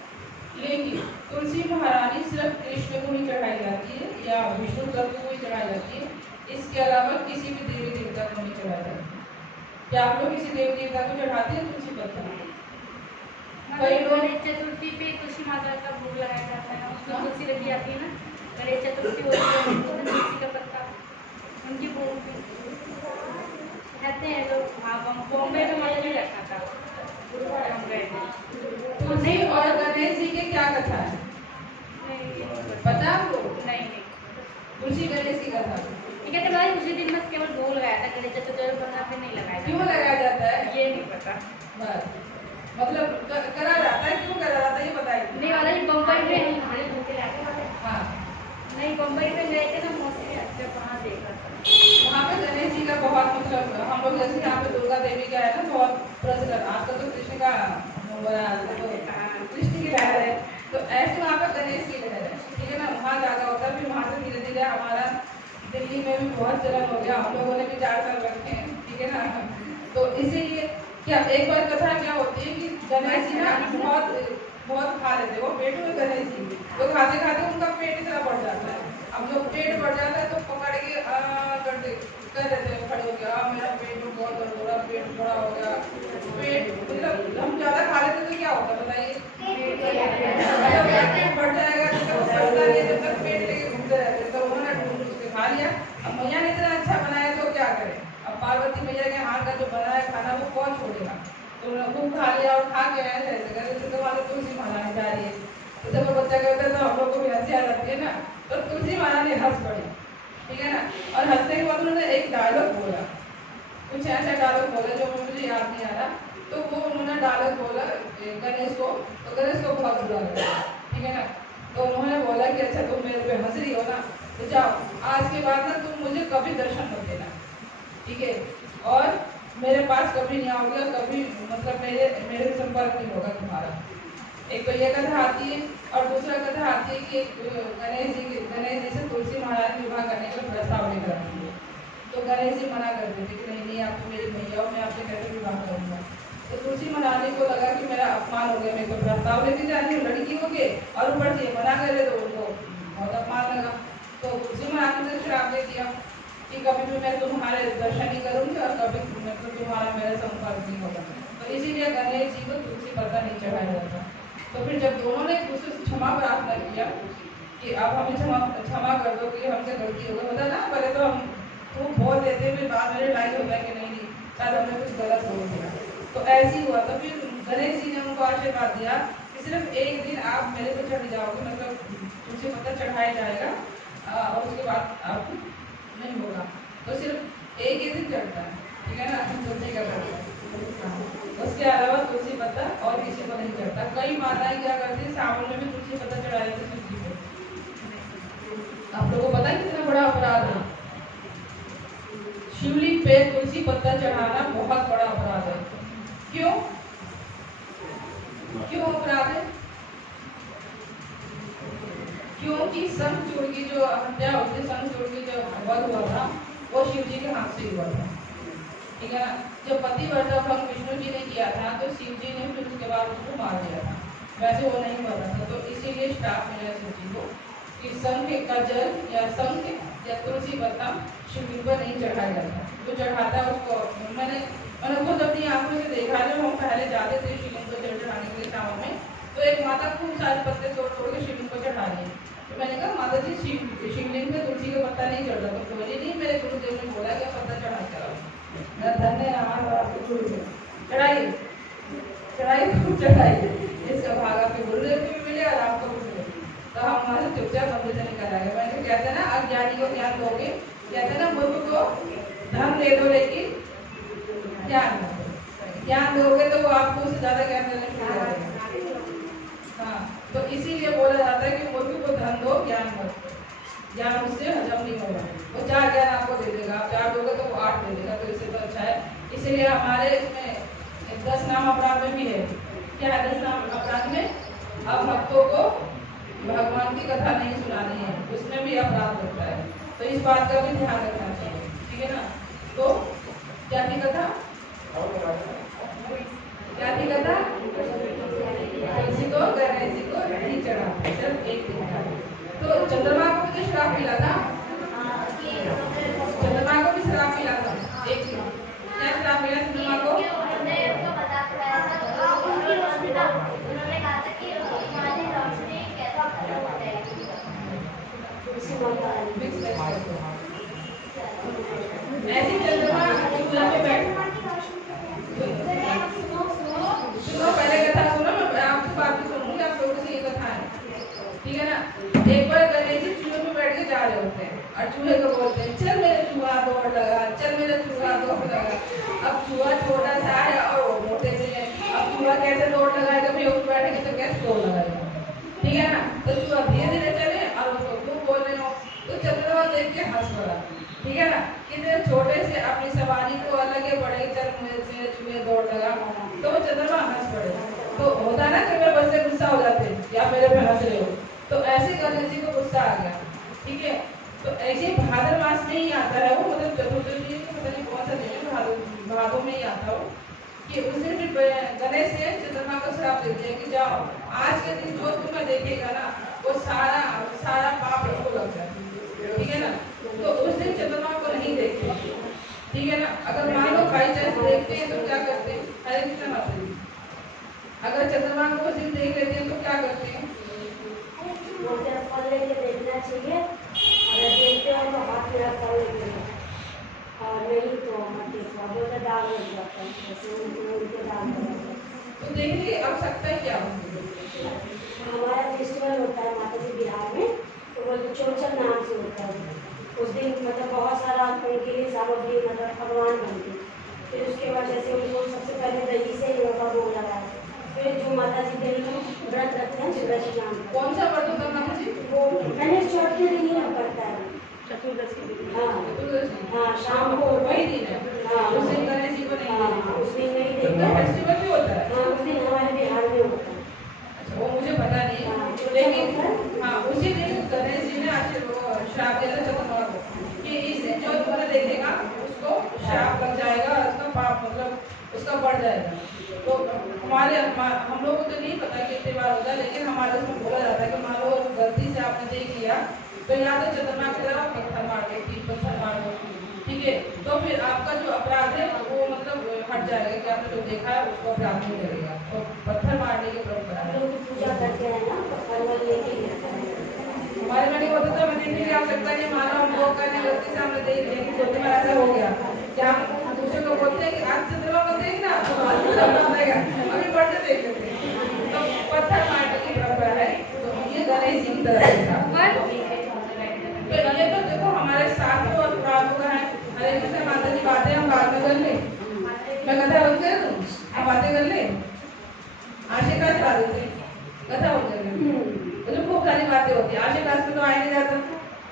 लेकिन तुलसी महारानी सिर्फ कृष्ण को ही चढ़ाई जाती है या विष्णु तत्व को ही चढ़ाई जाती है, इसके अलावा किसी भी देवी देवता को नहीं चढ़ाई जाती। क्या आप लोग किसी देवी देवता को चढ़ाते हैं तुलसी पत्ता? कई लोग चतुर्थी पे तुलसी माता का भोग लगाया जाता है, उसमें तुलसी रखी जाती है ना, गणेश चतुर्थी होती है उसमें तुलसी का पत्ता उनकी भोग भी कहते हैं लोग। हाँ, बॉम्बे में मैंने भी रखा था, हम गए थे। तुलसी और गणेश जी के क्या कथा है पता है आपको? नहीं तुलसी गणेश की कथा ये कहते भाई उसी दिन बस केवल भोग लगाया था गणेश चतुर्थी पर फिर नहीं लगाया क्यों लगाया जाता है? ये नहीं पता। बस मतलब करा जाता है, क्यों करा जाता है ये बताइए। नहीं वाला जी बम्बई में हमारे घर के लाके वाले हाँ नहीं बम्बई में गए थे ना मौसी अच्छा वहाँ देखा था। वहाँ पे गणेश जी का बहुत मतलब हम लोग जैसे यहाँ पे दुर्गा देवी का है ना बहुत प्रचलन, आजकल तो कृष्ण का हो रहा है, तो कृष्ण की लहर है, तो ऐसे वहाँ पे गणेश की लहर है, ठीक है ना। वहाँ ज़्यादा होता है, फिर वहाँ से धीरे धीरे हमारा दिल्ली में भी बहुत चलन हो गया, हम लोगों ने भी 4 साल रखे हैं, ठीक है ना। तो इसीलिए क्या एक बार कथा क्या होती है कि गणेश जी ना बहुत खा लेते, वो पेट में गणेश जी तो खाते खाते उनका पेट इतना बढ़ जाता है। अब जब पेट बढ़ जाता है तो पकड़ के करते कर देते हैं खड़े होकर, मेरा पेट में बहुत दर्द हो रहा, पेट बड़ा हो गया, पेट मतलब हम ज़्यादा खा लेते तो क्या होता बताइए, पेट बढ़ जाएगा, जब तक बढ़ता नहीं जब तक पेट लेके घूमते रहते। तो उन्होंने ढूंढ उसके खा लिया। अब मैया ने इतना अच्छा बनाया तो क्या करें, अब पार्वती मैया के हाथ का जो बनाया खाना वो कौन छोड़ेगा, तो उन्होंने खूब खा लिया और खा के ऐसे ऐसे तो वाले तुलसी महारानी जा रही है, तो जब वो बच्चा कहता है तो हम लोग को भी हंसी आ जाती है ना, तो तुलसी महारानी हंस पड़ी, ठीक है ना। और हंसने के बाद उन्होंने एक डायलॉग बोला, कुछ ऐसा डायलॉग बोला जो मुझे याद नहीं आ रहा, तो वो उन्होंने डायलॉग बोला गणेश को, तो गणेश को बहुत बुरा लगा, ठीक है ना। तो उन्होंने बोला कि अच्छा तुम मेरे पे हंस रही हो ना, तो जाओ आज के बाद ना तुम मुझे कभी दर्शन मत देना, ठीक है, और मेरे पास कभी नहीं आओगे और कभी मतलब मेरे संपर्क नहीं होगा तुम्हारा। एक तो ये कथा आती है, और दूसरा कथा आती है कि गणेश जी से तुलसी महाराज विवाह करने का प्रस्ताव लेकर आती है, तो गणेश जी मना कर देते कि नहीं नहीं आप तो मेरी मैया हो, मैं आपसे कैसे विवाह करूँगा। तो तुलसी महारानी को लगा कि मेरा अपमान हो गया, मेरे को प्रस्ताव लेके जा रही हूँ लड़की हो के और ऊपर से मना करे तो उनको बहुत अपमान लगा। तो तुलसी महारानी ने श्राप दे दिया कि कभी भी मैं तुम्हारे दर्शन नहीं करूँगी और कभी मतलब तुम्हारा मेरा संपर्क नहीं होगा। तो इसीलिए गणेश जी को तुलसी पत्ता नहीं चढ़ाया जाता। तो फिर जब दोनों ने एक दूसरे से क्षमा प्रार्थना किया कि अब हमें क्षमा कर दो कि हमसे गलती हो गई, होता ना पहले तो हम खूब बोल देते फिर बाद में रियलाइज होता है कि नहीं शायद हमने कुछ गलत बोल दिया, तो ऐसे ही हुआ। तो फिर गणेश जी ने उनको आशीर्वाद दिया कि सिर्फ एक दिन आप मेरे पे चढ़ जाओगे, मतलब तुलसी पत्ता चढ़ाया जाएगा और उसके बाद आप नहीं होगा, तो सिर्फ एक ही दिन चढ़ता है, ठीक है ना, तुलसी का चढ़ता है, उसके अलावा तुलसी पत्ता और किसी को नहीं चढ़ता। कई माताएं क्या करती है सावन में भी तुलसी पत्ता चढ़ा देती तुलसी को। आप लोगों को पता है कितना बड़ा अपराध है, शिवलिंग पे तुलसी पत्ता चढ़ाना बहुत बड़ा अपराध है। क्यों अपराध है? क्योंकि शंखचूड़ की जो हत्या होती, शंखचूड़ की जो वध हुआ था वो शिव जी के हाथ से हुआ था, ठीक है ना। जब पतिव्रता भंग विष्णु जी ने किया था तो शिव जी ने फिर उसके बाद उसको मार दिया था, वैसे वो नहीं मरा था, तो इसीलिए श्राप मिला शिव जी को कि शंख का जल या शंख या तुलसी पत्ता शिवलिंग पर नहीं चढ़ाया जाता। जो चढ़ाता है उसको मैंने खुद अपनी आंखों से देखा, जब हम पहले जाते थे शिवलिंग को जल चढ़ाने के लिए सावन में, तो एक माता खूब सारे पत्ते तोड़ के शिवलिंग को चढ़ा दिए। तो मैंने कहा माता जी शिवलिंग में तुलसी का पत्ता नहीं चढ़ रहा, तो बोली नहीं मेरे गुरुदेव ने बोला कि पत्ता चढ़ा चढ़ाओ। धन्य चढ़ाइए खूब चढ़ाइए, इसका भाग आपके गुरुदेव को भी मिले और आपको भी मिले। तो हम वहाँ से चुपचाप मंदिर से निकल आएंगे। मैंने कहते हैं ना अज्ञानी को ज्ञान दोगे, कहते हैं ना मूर्ख को धन दे दो लेकिन ज्ञान दोगे तो वो आपको उससे ज्यादा ज्ञान देने शुरू कर देगा। हाँ, तो इसीलिए बोला जाता है कि मूर्ख को धन दो ज्ञान मत, ज्ञान उससे हजम नहीं होगा। वो 4 ज्ञान आपको दे देगा, आप 4 दोगे तो वो 8 दे देगा, तो इससे तो अच्छा है। इसीलिए हमारे इसमें 10 नाम अपराध में भी है, क्या है 10 नाम अपराध में? अब भक्तों को भगवान की कथा नहीं सुनानी है, उसमें भी अपराध होता है, तो इस बात का भी ध्यान रखना चाहिए, ठीक है ना। तो क्या थी कथा? क्या थी कथा? तुलसी को गणेश जी को नहीं चढ़ा, सिर्फ एक दिन का। तो चंद्रमा को भी श्राप मिला था, चंद्रमा को भी श्राप मिला था एक दिन। क्या श्राप मिला चंद्रमा को? ऐसी चंद्रमा चूल्हा पे बैठ, सुनो पहले कथा सुनो, मैं आपको चूहे को बोलते हैं चल मेरे चूहा दौड़ लगा, चल मेरे चूहा दौड़ लगा। अब चूहा छोटा सा है और वो मोटे से है, अब चूहा कैसे दौड़ लगाएगा, भैया उठ बैठेंगे तो कैसे दौड़ लगाएगा, ठीक है ना। तो चूहा धीरे धीरे चले और उसको तुम बोल रहे हो तो चंद्रमा देख के हंस पड़ा, ठीक है ना। कितने छोटे से अपनी सवारी को अलग ही बढ़े, चल मेरे चूहे दौड़ लगा, तो वो चंद्रमा हंस पड़े। तो होता है ना कि मेरे बच्चे गुस्सा हो जाते या मेरे पे हंस रहे हो, तो ऐसे गणेश जी को गुस्सा आ गया, ठीक है। तो ऐसे भाद्र मास में ही आता है वो, मतलब चतुर्दशी पता नहीं कौन सा दिन है, भादों में ही आता हो कि उस दिन फिर गणेश ने चंद्रमा को श्राप दे दिया कि जाओ आज के दिन जो तुम्हें देखेगा ना वो सारा पाप उसको लग जाए, ठीक है ना। तो उस दिन चंद्रमा को नहीं देखते, ठीक है ना। अगर मान लो बाई चांस देखते हैं तो क्या करते हैं, हरे कृष्ण माता जी, अगर चंद्रमा को उस दिन देख लेते हैं तो क्या करते हैं, फल लेके देखना चाहिए, अगर देखते हो तो हाथ मेरा फल लेके और नहीं तो मत देखो, वो तो दाग लग जाता है, जैसे उनके दाग लग जाता है। तो देखने की आवश्यकता क्या होती है। हमारा फेस्टिवल होता है माता जी बिहार में, तो बोलते चौचर नाम से होता है। उस दिन मतलब बहुत सारा उनके लिए सामग्री मतलब पकवान बनती, फिर उसके बाद जैसे उनको सबसे पहले दही से योगा भोग लगाया, फिर जो माता जी दही को व्रत रखते हैं सुबह से शाम तक। कौन सा व्रत होता है माता जी, वो गणेश चौथ के दिन ही पड़ता है, चतुर्दशी हाँ चतुर्दशी, हाँ शाम को वही दिन है, हाँ उस दिन गणेश जी को नहीं हाँ देखते। उस दिन नहीं तो देखते, फेस्टिवल भी होता है, हाँ उस दिन हमारे बिहार में होता है। अच्छा वो मुझे पता नहीं है, लेकिन हाँ उसी दिन गणेश जी ने श्राप दिया था चंद्रमा को कि इस दिन जो तुम्हें देखेगा उसको श्राप लग जाएगा, उसका पाप मतलब उसका बढ़ जाएगा। तो हम लोगों को तो नहीं पता कि त्योहार होता है, लेकिन हमारे उसमें बोला जाता है कि मान लो गलती से आपने देख लिया तो या तो चंद्रमा की तरफ पत्थर मार दो, 3 पत्थर मार दो, ठीक है। तो फिर आपका जो अपराध है वो मतलब हट जाएगा कि आपने जो देखा है उसको अपराध नहीं करेगा, तो पत्थर मारने की परंपरा है। लोग पूजा करते हैं ना, तो फल वल लेके जाता है। हमारे में नहीं होता तो हमें देखने की आवश्यकता नहीं, मानो हम लोग करने गलती से हमने देख लिया कि छोटे में ऐसा हो गया क्या हम दूसरे को बोलते हैं कि आज चंद्रमा को देखना तो आज चंद्रमा देगा, अभी बढ़ते देख लेते हैं। तो पत्थर मारने की परंपरा है, तो ये गणेश जी की तरफ था। तो ये तो देखो हमारे शास्त्रों और पुराणों का है। हरे कृष्ण माता जी बातें हम बाद में कर ले, मैं कथा बंद कर दूं, आप बातें कर ले, आशीर्वाद करा देते, कथा बंद कर ले, तो खूब सारी बातें होती है, आशीर्वाद में तो आया नहीं जाता,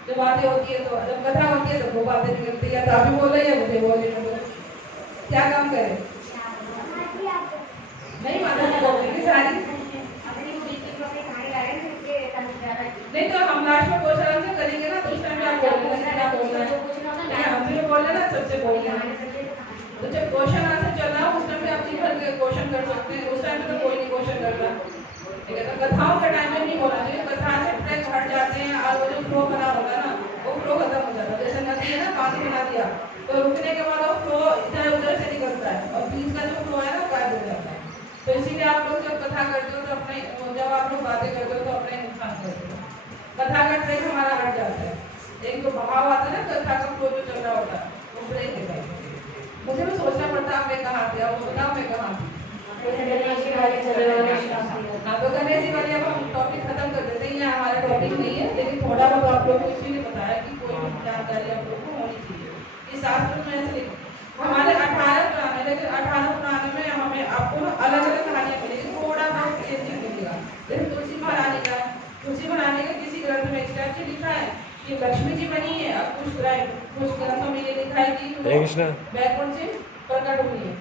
जब बातें होती है तो जब कथा होती है तो वो बातें निकलती है, तो अभी बोल रही है मुझे बोले क्या काम करे, नहीं माता जी बोलती सारी नहीं, तो हम लास्ट में क्वेश्चन आंसर करेंगे ना, तो उस टाइम आप बोल रहे क्या बोल रहे हैं, हमसे बोल रहे ना सबसे बोल रहे हैं, तो जब क्वेश्चन आंसर चल रहा है उस टाइम पे आप भर के क्वेश्चन कर सकते हैं, उस टाइम पे तो कोई नहीं क्वेश्चन करता, ठीक है। तो कथाओं के टाइम में नहीं बोलना चाहिए, कथा से ट्रैक हट जाते हैं और वो जो फ्लो बना होता है ना वो फ्लो खत्म हो जाता है। जैसे नदी है ना, पानी बना दिया तो रुकने के बाद वो फ्लो इधर उधर से निकलता है और बीच का जो फ्लो है ना गायब हो जाता है। तो इसीलिए आप लोग जब कथा करते हो तो अपने जब आप लोग बातें करते हो तो अपने नुकसान करते हो, कथा का ट्रैक हमारा हट जाता है, एक जो बहाव आता है ना कथा का फ्लो जो चल रहा होता है वो ब्रेक हो जाता है। मुझे भी सोचना पड़ता है मैं कहाँ थे, अब बताओ मैं कहाँ थी। हाँ तो गणेश जी वाले अब हम टॉपिक खत्म कर देते हैं, ये हमारा टॉपिक नहीं है, लेकिन थोड़ा बहुत आप लोग को इसीलिए बताया कि कोई भी जानकारी आप लोग को होनी चाहिए। इस शास्त्र में ऐसे हमारे 18 पुराण है, लेकिन 18 पुराण में हमें आपको ना अलग अलग कहानियाँ मिलेगी, थोड़ा बहुत चेंजिंग मिलेगा। जैसे तुलसी महारानी का, तुलसी महारानी का किसी ग्रंथ में इस टाइप से लिखा है कि लक्ष्मी जी बनी है, अब कुछ ग्रंथों में ये लिखा है कि बैकुंठ से प्रकट हुई है,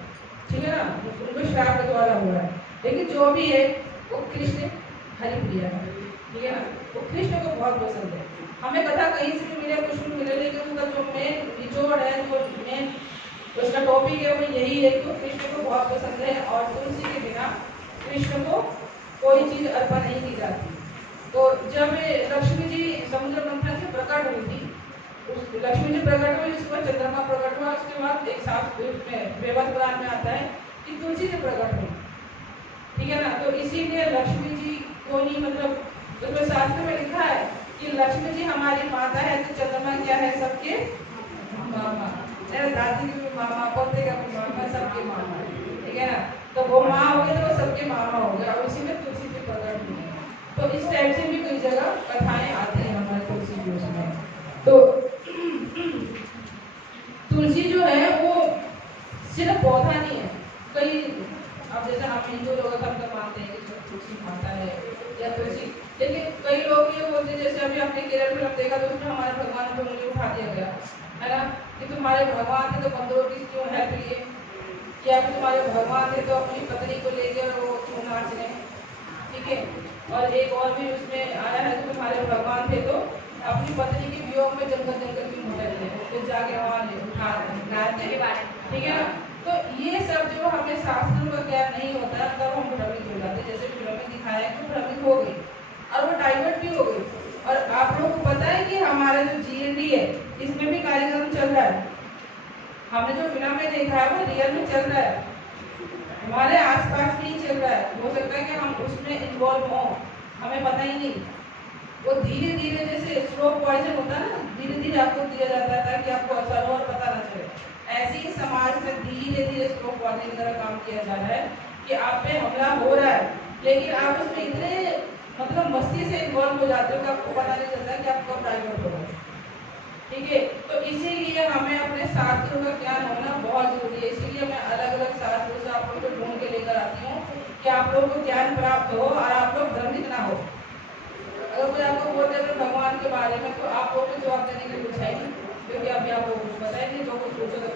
ठीक है ना, उनको श्राप के द्वारा हो रहा है। लेकिन जो भी है वो कृष्ण हरिप्रिया है, ठीक है ना, वो कृष्ण को बहुत पसंद है। हमें कथा कहीं से भी मिले, कुछ भी मिले, लेकिन उसका जो मेन निचोड़ है, जो मेन उसका टॉपिक है वो यही है कि कृष्ण को बहुत पसंद है और तुलसी के बिना कृष्ण को कोई चीज अर्पण नहीं की जाती। तो जब लक्ष्मी जी समुद्र मंथन से प्रकट हुई थी, लक्ष्मी जी प्रकट हुई, उसके बाद चंद्रमा प्रकट हुआ, उसके बाद एक शास्त्र में वेद पुराण में आता है कि तुलसी से प्रकट हुई, ठीक है ना। तो इसीलिए लक्ष्मी जी को ही मतलब उसमें शास्त्र में लिखा है कि लक्ष्मी जी हमारी माता है, तो चंद्रमा क्या है, सबके मामा, मेरे दादी की भी मामा, पोते का भी मामा, सबके मामा, ठीक है ना। तो वो माँ हो गए तो वो सबके मामा हो गया, और इसी में तुलसी से प्रकट हुई। तो इस टाइप से भी कई जगह कथाएं आती हैं हमारे तुलसी जी उसमें। तो हिंदू लोग हम तो मानते हैं कि तुलसी माता है या तुलसी, लेकिन कई लोग ये बोलते हैं, जैसे अभी हमने केरल में देखा तो उसमें हमारे भगवान को उंगली उठा दिया गया है ना, कि तुम्हारे भगवान थे तो बंदरों की क्यों हेल्प लिए, या फिर तुम्हारे भगवान थे तो अपनी पत्नी को लेकर वो क्यों नाच रहे हैं, ठीक है। और एक और भी उसमें आया है कि तुम्हारे भगवान थे तो अपनी पत्नी के वियोग में जंगल जंगल क्यों भटक रहे हैं, फिर जाके वहाँ ठीक है ना। तो ये सब जो हमें शास्त्रों का ज्ञान नहीं होता तब हम भ्रमित हो जाते, जैसे फिल्म में दिखाया है तो भ्रमित हो गई और वो डाइवर्ट भी हो गई। और आप लोगों को पता है कि हमारा जो GND है इसमें भी कार्यक्रम चल रहा है, हमने जो फिल्म में देखा है वो रियल में चल रहा है, हमारे आसपास नहीं चल रहा है। हो सकता है कि हम उसमें इन्वॉल्व हों, हमें पता ही नहीं। वो धीरे धीरे जैसे स्लो पॉइजन होता है ना, धीरे धीरे आपको दिया जाता है ताकि आपको असर हो और पता ना चले, ऐसे ही समाज में धीरे धीरे स्लो पॉइजन की तरह काम किया जा रहा है कि आप पे हमला हो रहा है, लेकिन आप उसमें इतने मतलब मस्ती से इन्वॉल्व हो जाते हो कि आपको पता नहीं चलता कि आप कब डाइवर्ट हो रहे हैं, ठीक है। तो इसीलिए हमें अपने शास्त्रों का ज्ञान होना बहुत जरूरी है, इसीलिए मैं अलग अलग शास्त्रों से आप लोग को ढूंढ के लेकर आती हूँ कि आप लोगों को ज्ञान प्राप्त हो और आप लोग भ्रमित ना हो। अगर कोई आपको बोलते हैं भगवान के बारे में तो आप लोगों को जवाब देने के लिए कुछ है नहीं, क्योंकि अभी आपको कुछ पता ही नहीं, जो कुछ पूछो तो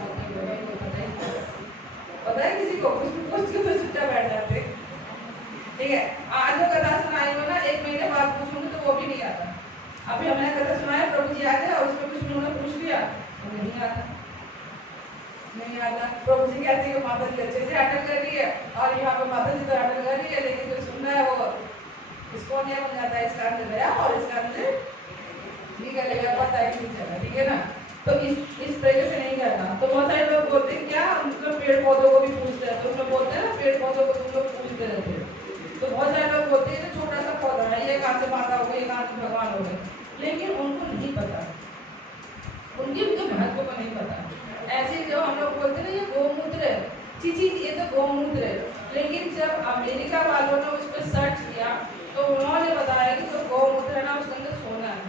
पता है किसी को कुछ पूछ के तो चुपचाप बैठ जाते, ठीक है। आज जो कथा सुनाई हो ना, 1 महीने बाद पूछूंगी तो वो भी नहीं आता। अभी हमने कथा सुनाया, प्रभु जी आते और उसमें कुछ उन्होंने पूछ लिया तो नहीं आता, नहीं आता। प्रभु जी कहते हैं माता जी अच्छे से अटक कर रही है और यहाँ पे माता जी तो अटक कर रही है, लेकिन जो सुन रहा है वो इसको नहीं बन जाता है, इसका अंदर गया और इसका अंदर निकलेगा, पता ही नहीं चला, ठीक है ना। तो इस तरीके से नहीं करना। तो बहुत सारे लोग बोलते हैं क्या मतलब पेड़ पौधों को भी पूछते हैं, तो उसमें बोलते हैं ना पेड़ पौधों को तुम लोग पूछते रहते हैं, तो बहुत सारे लोग बोलते हैं तो छोटा सा पौधा है, ये कहाँ से माता हो गई, ये कहाँ से भगवान हो गए, लेकिन उनको नहीं पता, उनके जो महत्व को नहीं पता। ऐसे जो हम लोग बोलते हैं ना ये गोमूत्र है, चीची ये तो गोमूत्र है, लेकिन जब अमेरिका वालों ने उस पर सर्च किया तो उन्होंने बताया कि जो गोमूत्र है ना उसके अंदर सोना है,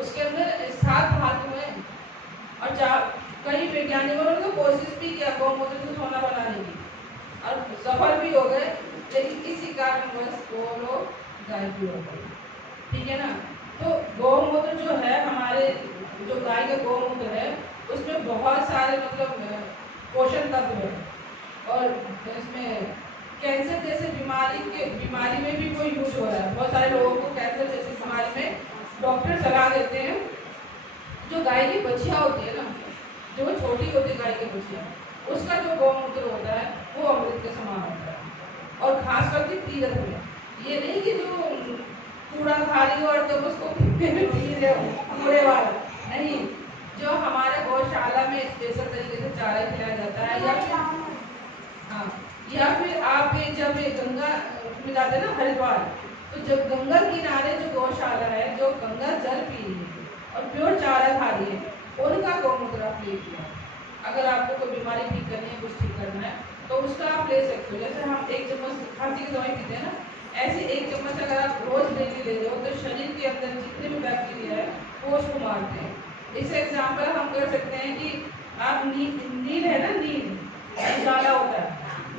उसके अंदर 7 धातु है। और कई वैज्ञानिकों ने तो कोशिश भी किया गौमूत्र से सोना बनाने की और सफल भी हो गए, लेकिन किसी कारणवश वो लोग गायब भी हो गए, ठीक है ना। तो गौमूत्र जो है हमारे जो गाय का गौमूत्र है उसमें बहुत सारे मतलब पोषण तत्व है, और इसमें कैंसर जैसे बीमारी में भी कोई यूज हो रहा है। बहुत सारे लोगों को कैंसर जैसी बीमारी में डॉक्टर सलाह देते हैं जो गाय की बच्चियाँ होती है ना, जो छोटी होती है गाय की बच्चियाँ, उसका जो गौमूत्र होता है वो अमृत के समान होता है। और खास करके तीर्थ में, ये नहीं कि जो कूड़ा खा रही हो और जब उसको पी रहे हो कूड़े वाला नहीं, जो हमारे गौशाला में स्पेशल तरीके से चारा खिलाया जाता है, या फिर आप जब गंगा में जाते हैं ना हरिद्वार, तो जब गंगा किनारे जो गौशाला है जो गंगा जल पी रही है और प्योर चारा खा रही है, उनका गौमूत्र आप ले लिया। अगर आपको कोई बीमारी ठीक करनी है, कुछ ठीक करना है तो उसका आप ले सकते हो। जैसे हम 1 चम्मच खांसी की दवाई पीते हैं ना, ऐसे 1 चम्मच अगर आप रोज डेली ले लो तो शरीर के अंदर जितने भी बैक्टीरिया है वो उसको मारते हैं। इस एग्जाम्पल हम कर सकते हैं कि आप नील है ना, नील उजाला होता है,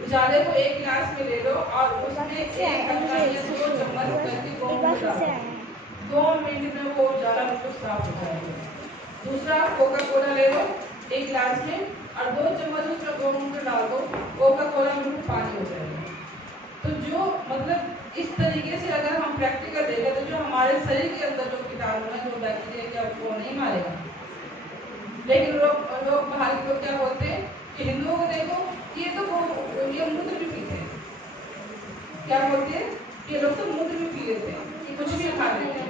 उजाले को 1 गिलास में ले लो और उसमें 1 2 चम्मच करके गौमूत्र डालो, 2 मिनट में वो उजाला बिल्कुल साफ हो जाएगा। दूसरा कोका कोला ले लो 1 गिलास में और 2 चम्मच उसमें गौमूत्र डाल दो, कोका कोला बिल्कुल पानी हो जाएगा। तो जो मतलब इस तरीके से अगर हम प्रैक्टिकल देखें तो जो हमारे शरीर के अंदर जो कीटाणु है, जो बैक्टीरिया क्या वो नहीं मारेगा। लेकिन लोग बाहर के लोग क्या बोलते हैं कि हिंदुओं को देखो ये मूत्र भी पीते हैं, क्या बोलते हैं ये लोग तो मूत्र भी पी लेते हैं, कुछ भी खा लेते हैं,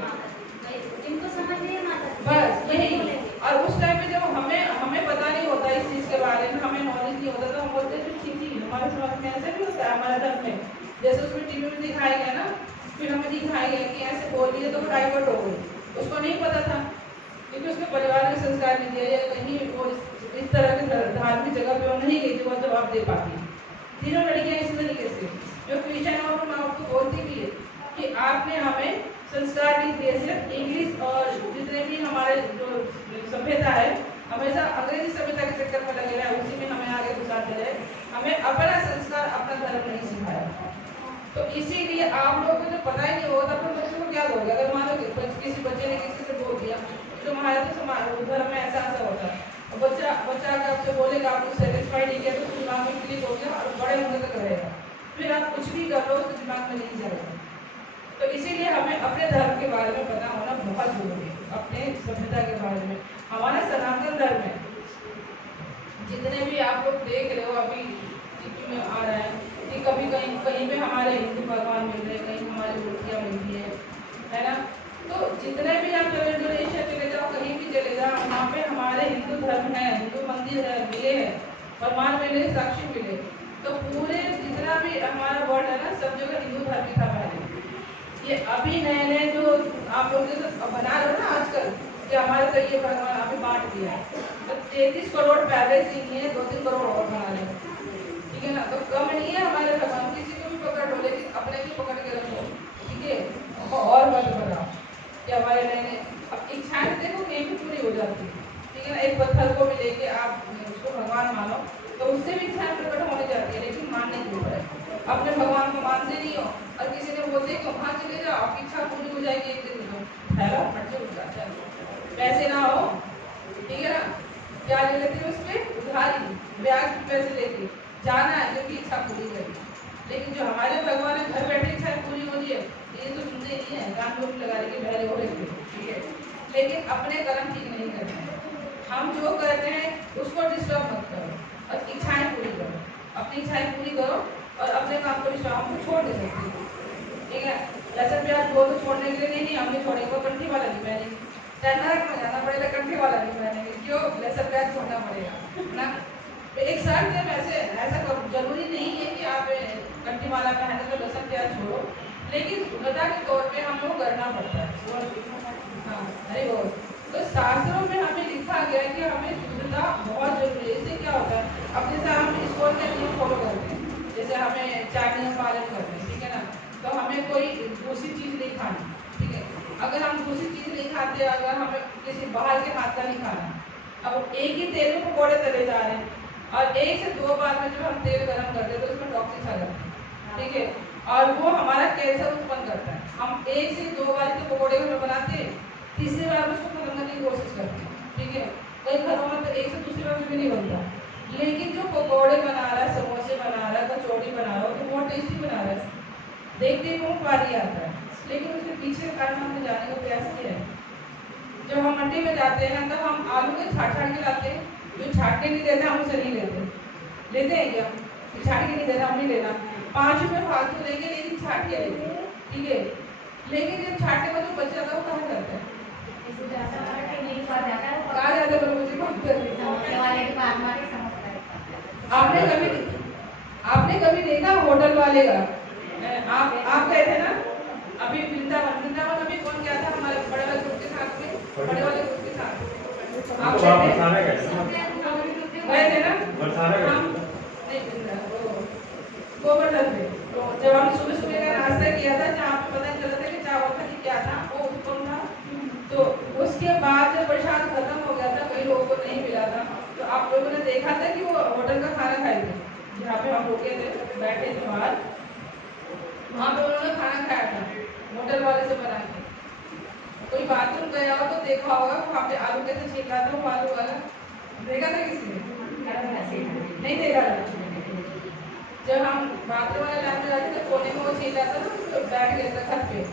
इनको समझ नहीं आता बस यही। और उस टाइम पे जब हमें पता नहीं होता इस चीज़ के बारे में, हमें नॉलेज नहीं होता, तो हम बोलते हैं ठीक ठीक हमारे समाज में ऐसे भी होता है, हमारा धर्म में जैसे उसमें टीवी में दिखाया गया ना, फिर हमें दिखाया गया कि ऐसे बोल रही है तो डाइवर्ट हो गई, उसको नहीं पता था क्योंकि उसके परिवार ने संस्कार नहीं दिया या कहीं वो इस तरह के धार्मिक जगह पे वो नहीं गई जो वो जवाब दे पाती। तीनों लड़कियाँ इस तरीके से जो क्रिश्चियन और मैं आपको बोलती भी है कि आपने हमें संस्कार नहीं दिए, सिर्फ इंग्लिश और जितने भी हमारे जो सभ्यता है हमेशा अंग्रेजी सभ्यता के चक्कर में लगे रहे, उसी में हमें आगे घुसाते रहे, हमें अपना संस्कार अपना धर्म नहीं सिखाया। तो इसीलिए आप लोगों को तो पता ही नहीं होगा तो बच्चों को क्या दोगे। अगर मान लो किसी बच्चे ने किसी से बोल दिया तो हमारे तो समाज धर्म में ऐसा ऐसा होता है, और बच्चा अगर आपसे बोलेगा आपको सेटिस्फाई नहीं किया तो दिमाग में क्लिक हो गया और बड़े होने तक रहेगा, फिर आप कुछ भी कर लो तो दिमाग में नहीं जाएगा। तो इसीलिए हमें अपने धर्म के बारे में पता होना बहुत जरूरी है, अपने सभ्यता के बारे में। हमारा सनातन धर्म है, जितने भी आप लोग देख रहे हो अभी टीवी में आ रहा है कि कभी कहीं पे हमारे हिंदू भगवान मिल रहे हैं, कहीं हमारी मूर्तियाँ मिलती है ना। तो जितने भी आप चलो इंडोनेशिया चले जाओ, कहीं भी चले जाओ, वहाँ पे हमारे हिंदू धर्म है, हिंदू मंदिर है, मिले है, प्रमाण मिले, साक्षी मिले। तो पूरे जितना भी हमारा वर्ल्ड है ना, सब जगह हिंदू धर्म ही था पहले। ये अभी नए नए जो आप लोग बना रहे हो ना आजकल कि हमारे तो ये भगवान अभी बांट दिया है, तो 33 करोड़ पहले से ही है, 2-3 करोड़ और बना रहे हैं, ठीक है ना। तो कम नहीं है हमारे भगवान, किसी को भी पकड़ लो, लेकिन अपने की पकड़ के रखो, ठीक है, और मत बनाओ कि हमारे नए नए। अब इच्छाएं देखो कहीं भी पूरी हो जाती है, ठीक है ना। एक पत्थर को भी लेके आप उसको भगवान मानो तो उससे भी इच्छाएं प्रकट होने जाती है, लेकिन मानने की पड़े। अपने भगवान को मानते नहीं हो और किसी ने बोलते कि वहाँ चले जाओ आपकी इच्छा पूरी हो जाएगी एक दिन में, पहला फट से उठ जाता है। पैसे ना हो, ठीक है ना, क्या ले लेते हैं उसपे उधारी, ब्याज पे पैसे लेके जाना है क्योंकि इच्छा पूरी करेगी। लेकिन जो हमारे भगवान है घर बैठे इच्छा पूरी हो रही है, ये तो सुनते नहीं है, गान लोग लगा के बहरे हो रहे थे, ठीक है। लेकिन अपने कर्म ठीक नहीं करते हैं, हम जो कर रहे हैं उसको डिस्टर्ब मत करो और इच्छाएं पूरी करो, अपनी इच्छाएं पूरी करो और अपने काम को विश्राम को छोड़ दे सकते हो, ठीक है। लहसुन प्याज वो तो छोड़ने के लिए नहीं हमने छोड़ेंगे, वो कंठी वाला नहीं पहनेंगे, नरक में जाना पड़ेगा, कंठी वाला नहीं पहनेंगे, क्यों लहसुन प्याज छोड़ना पड़ेगा ना। एक शर्त है, वैसे ऐसा जरूरी नहीं है कि आप कंठी वाला पहने तो लहसुन प्याज छोड़ो, लेकिन शुद्धता के तौर पे हमको करना पड़ता है। हाँ अरे वो तो शास्त्रों में हमें लिखा गया है कि हमें शुद्धता बहुत जरूरी है। इससे क्या होता है, अब जैसे हम ईश्वर के नियम फॉलो करते हैं, जैसे हमें 4 नियम पालन करते हैं, ठीक है ना, तो हमें कोई दूसरी चीज़ नहीं खानी, ठीक है। अगर हम दूसरी चीज़ नहीं खाते, अगर हमें किसी बाहर के हाथ का नहीं खाना, अब एक ही तेल में पकौड़े तले जा रहे हैं और 1 से 2 बार में जब हम तेल गर्म करते हैं तो उसमें टॉक्सिन आ जाता है, ठीक है, और वो हमारा कैंसर उत्पन्न करता है। हम 1 से 2 बार के पकौड़े बनाते हैं, तीसरी बार उसको खत्म करने की कोशिश करते हैं, ठीक है। कई घरों में तो 1 से दूसरी बार भी नहीं बनता, लेकिन जो पकौड़े बना रहा है, समोसे बना रहा है, कचौड़ी बना रहा है तो बहुत टेस्टी बना रहा है, देखते ही मुँह पानी आता है, लेकिन उसके पीछे का कारण हमने जाने का प्रयास किया है। जब हम मंडी में जाते हैं ना तो हम आलू के छाट के लाते हैं, जो छाटने नहीं देते हम उसे नहीं लेते हैं क्या, छाट के नहीं देते हम नहीं लेना, 5 रुपये फालतू देंगे लेकिन छाट के लेते हैं, ठीक है। लेकिन जब छाटने में जो बच जाता है वो कहाँ जाता है, कहाँ जाता है, मुझे बात कर रही है। आपने कभी देखा होटल वाले का, आप गए थे ना अभी वृंदावन अभी कौन गया था हमारे बड़े वाले ग्रुप के साथ में, बड़े वाले ग्रुप के साथ आप गए थे ना, हम गोवर्धन में, तो जब हम सुबह सुबह का नाश्ता किया था जहाँ पे पता चला था कि चावल का क्या था वो उत्पन्न था, तो उसके बाद जब प्रसाद खत्म हो गया था, कई लोगों को नहीं मिला था, तो आप लोगों ने देखा था कि वो होटल का खाना खाए थे, जहाँ पे हम रुके थे बैठे थे बाहर, वहाँ पे उन्होंने खाना खाया था होटल वाले से बना के। कोई बाथरूम गया हो तो देखा होगा वहाँ पे आलू कैसे छील रहा था, वो आलू वाला देखा था किसी ने, नहीं देखा था। जब हम बाथरूम वाले लाइन में जाते थे कोने में वो छील रहा था ना, तो बैठ गया था घर पे,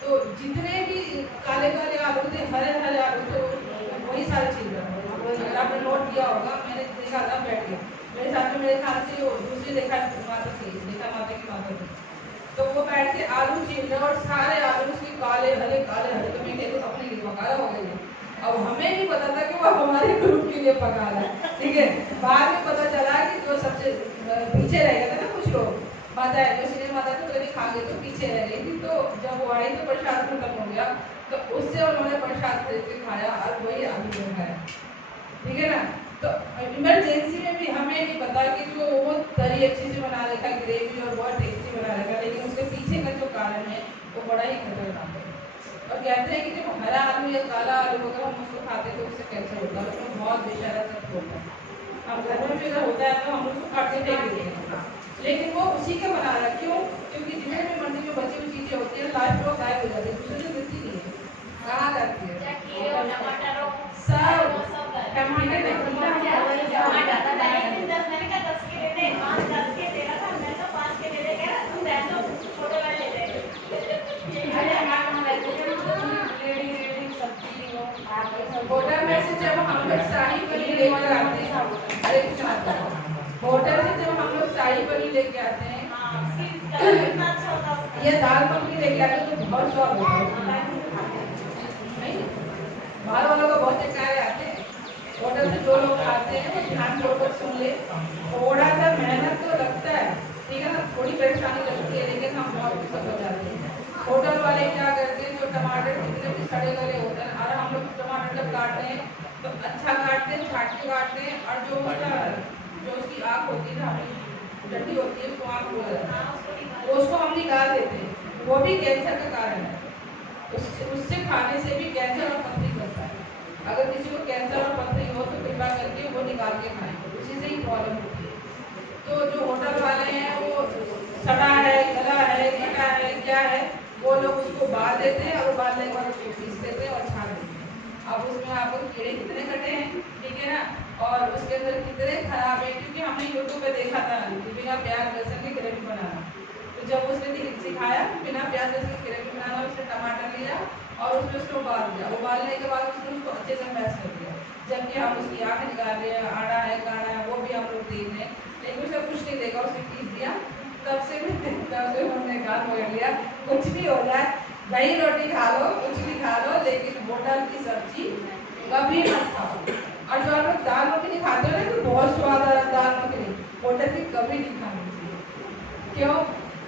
तो जितने भी काले काले आलू थे, हरे हरे आलू थे, वही सारे छील रहा था। अगर आपने नोट किया होगा, मैंने देखा था बैठ के, मेरे साथ में मेरे ख्याल से वो दूसरी देखा माता की माता थी, तो वो बैठ के आलू छील रहे और सारे आलू उसके काले हरे तो मैं तो अपने लिए पका रहा हो गए। अब हमें नहीं पता था कि वो हमारे ग्रुप के लिए पका रहा है, ठीक है। बाद में पता चला कि जो सबसे पीछे रह गए थे ना कुछ लोग, माता है जो सिने माता तो कभी खा गए तो पीछे रह गई थी, तो जब वो आई तो प्रसाद खत्म हो गया, तो उससे उन्होंने प्रसाद खरीद के खाया और वही आलू खाया, ठीक है ना। तो इमरजेंसी में भी हमें नहीं पता कि जो वो तरी अच्छी से बना रखा ग्रेवी और बहुत टेस्टी बना रखा, लेकिन उसके पीछे का जो कारण है वो बड़ा ही खतरनाक है। और कहते हैं कि जब हरा आलू या काला आलू अगर हम उसको खाते हैं तो उससे कैंसर होता है, उसमें बहुत बेशरा तत्व होता है। अब घर में भी अगर होता है तो हम उसको काटते फेंक देते हैं, लेकिन वो उसी का बना रहा है। क्यों? क्योंकि जितने भी मंडी में बची हुई चीजें होती है लास्ट वो गायब हो जाती है, दूसरे से मिलती नहीं है, कहाँ जाती है? सब टमाटर होटल में से जब हम लोग शाही पनीर लेकर आते हैं, होटल से जब हम लोग शाही पनीर लेके आते हैं या दाल मखनी लेके आते हैं तो बहुत स्वाद होता है। नहीं, बाहर वालों का बहुत चक्कर आते हैं, होटल से जो लोग खाते हैं वो ध्यान छोड़कर सुन ले, थोड़ा सा मेहनत तो लगता है, ठीक है ना, थोड़ी परेशानी लगती है, लेकिन हम बहुत कुछ हो जाते हैं। होटल वाले क्या करते हैं, जो टमाटर कितने भी सड़े गले होते हैं, और हम लोग टमाटर जब काटते हैं तो अच्छा काटते हैं, छाट के काटते हैं, और जो उसकी आँख होती है ना, डंडी होती है, उसको आँख बोला जाता है, उसको हम निकाल देते हैं, वो भी कैंसर का कारण है। उससे खाने से भी कैंसर और पथरी करता है। अगर किसी को कैंसर और पथरी हो तो कृपया करके वो निकाल के खाएं, उसी से ही प्रॉब्लम होती है। तो जो होटल वाले हैं वो सड़ा है, गला है, कटा है, क्या है, वो लोग उसको उबाल देते हैं और उबालने के बाद उसको पीस देते हैं और छान देते हैं। अब उसमें आपको कीड़े कितने कटे हैं, ठीक है ना, और उसके अंदर कितने खराब है, क्योंकि हमने यूट्यूब पे देखा था कि बिना प्याज लहसुन की ग्रेवी बनाना। तो जब उसने सिखाया बिना प्याज लहसुन की ग्रेवी बनाना, उसने टमाटर लिया और उसमें उसको उबाल दिया, उबालने के बाद उसने उसको अच्छे से मैश कर दिया। जबकि हम उसकी आँख निकाल रहे हैं, आड़ा है, काड़ा है, वो भी हम लोग देख रहे हैं, लेकिन उसे कुछ नहीं देखा, उसने पीस दिया। तब से हमने कहा पकड़ लिया, कुछ भी हो जाए, दही रोटी खा लो, कुछ भी खा लो, लेकिन होटल की सब्जी कभी मत खाओ। और जो आप लोग दाल मखनी खाते हो ना तो बहुत स्वाद आ रहा है दाल मखनी, होटल की कभी नहीं खानी चाहिए। क्यों?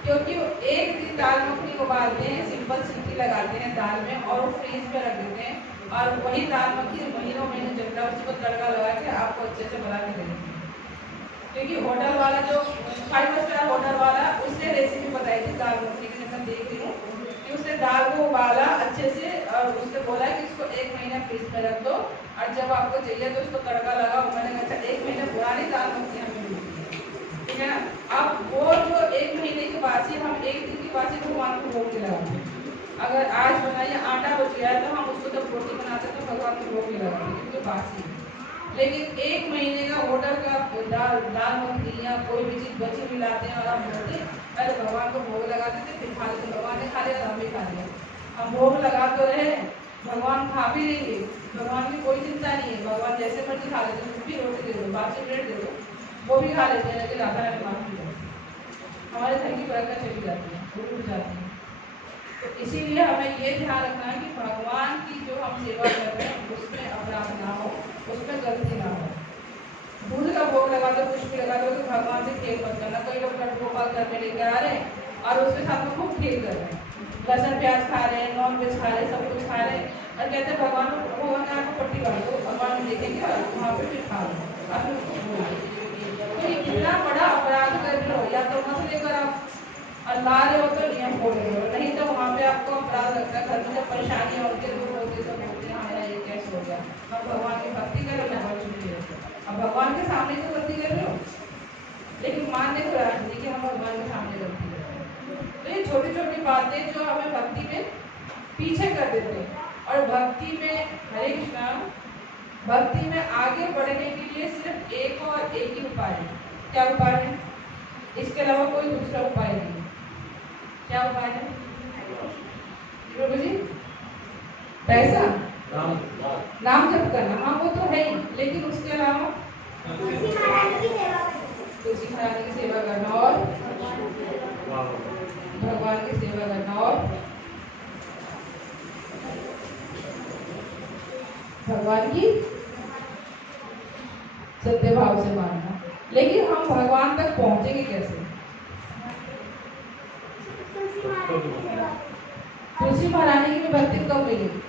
क्योंकि एक दिन दाल मखनी उबालते हैं, सिंपल सीटी लगाते हैं दाल में और वो फ्रीज में रख देते हैं, और वही दाल मखनी महीनों महीने चल रहा है, उसको तड़का लगा के आपको अच्छे से बना के दे देंगे। क्योंकि होटल वाला जो 5 स्टार होटल वाला, उसने रेसिपी बताई थी दाल मखनी की, मैं देख रही हूँ कि उसने दाल को उबाला अच्छे से और उसने बोला कि इसको 1 महीना फ्रीज में रख दो और जब आपको चाहिए तो उसको तड़का लगाओ। मैंने कहा 1 महीना पुरानी दाल मखनी हमें मिलती है, ठीक है ना। अब वो जो 1 महीने की बासी, हम 1 दिन की बासी भगवान को भोग के लगाते हैं। अगर आज बनाइए आटा बच गया है तो हम उसको जब रोटी बनाते हैं तो भगवान को भोग के लगाते हैं, क्योंकि बासी है। लेकिन 1 महीने का होटल का दाल मखनी या कोई भी चीज़ बची हुई लाते हैं और हम बोलते पहले भगवान को भोग लगा देते, फिर खा लेते। भगवान ने खा लिया तो हम भी खा लिया, हम भोग लगा तो रहे, भगवान खा भी लेंगे, भगवान की कोई चिंता नहीं है, भगवान जैसे मर्जी खा लेते हैं। भी रोटी दे दो, बासी ब्रेड दे दो, वो भी खा लेते हैं, लेकिन राधा रानी माफ नहीं करती, हमारे घर की बरकत चली जाती है, वो उठ जाती है। तो इसीलिए हमें ये ध्यान रखना है कि भगवान की जो हम सेवा कर रहे हैं उसमें अपराध ना हो, उसमें गलती ना हो। दूध का भोग लगा दो, कुछ भी लगा दो, तो भगवान से खेल मत करना। कोई लोग लड्डू गोपाल घर में लेकर आ रहे हैं और उसके साथ में खूब खेल कर रहे हैं, लहसुन प्याज खा रहे हैं, नॉन वेज खा रहे हैं, सब कुछ खा रहे हैं, और कहते हैं भगवान को पट्टी बांध दो, भगवान देखेंगे और वहाँ पे फिर खा लो। तो ये कितना बड़ा अपराध कर रहे हो, या तो मत लेकर आप और ला रहे हो तो नियम खोल रहे हो, नहीं तो वहाँ पे आपको अपराध लगता है। घर में जब परेशानी होती है, दुख होती है तो बोलते हैं हाँ ये कैसे हो गया। अब भगवान की भक्ति कर रहे हो, छुट्टी है, अब भगवान के सामने तो गलती कर रहे हो, लेकिन मानने को राजी कि हम भगवान के सामने गलती कर रहे हैं। तो ये छोटी छोटी बातें जो हमें भक्ति में पीछे कर देते हैं। और भक्ति में, हरे कृष्णा, भक्ति में आगे बढ़ने के लिए सिर्फ एक और एक ही उपाय है। क्या उपाय है? इसके अलावा कोई दूसरा उपाय नहीं। क्या उपाय है प्रभु जी? पैसा, नाम जप करना, हाँ वो तो है ही, लेकिन उसके अलावा तुलसी महारानी की सेवा करना और भगवान की सेवा करना और भगवान की सत्य भाव से मानना। लेकिन हम भगवान तक पहुंचेंगे कैसे? तुलसी महारानी की भी भक्ति कब मिलेगी?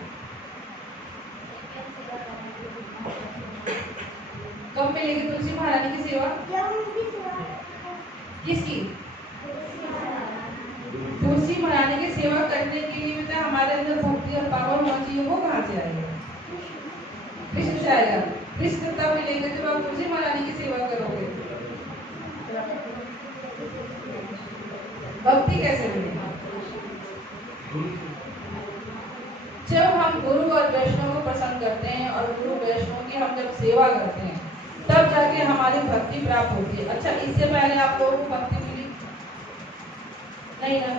कब मिलेगी तुलसी महारानी की सेवा? किसकी? तुलसी महारानी की सेवा करने के लिए बेटा हमारे अंदर भक्ति और पावर होना चाहिए, वो कहाँ से आएगा? कृष्ण से आएगा। कृष्ण तब मिलेंगे जब आप तुलसी महारानी की सेवा करोगे। भक्ति कैसे मिलेगी? जब हम गुरु और वैष्णव को पसंद करते हैं और गुरु वैष्णव की हम जब सेवा करते हैं तब जाके हमारी भक्ति प्राप्त होती है। अच्छा, इससे पहले आप लोगों को भक्ति मिली नहीं ना?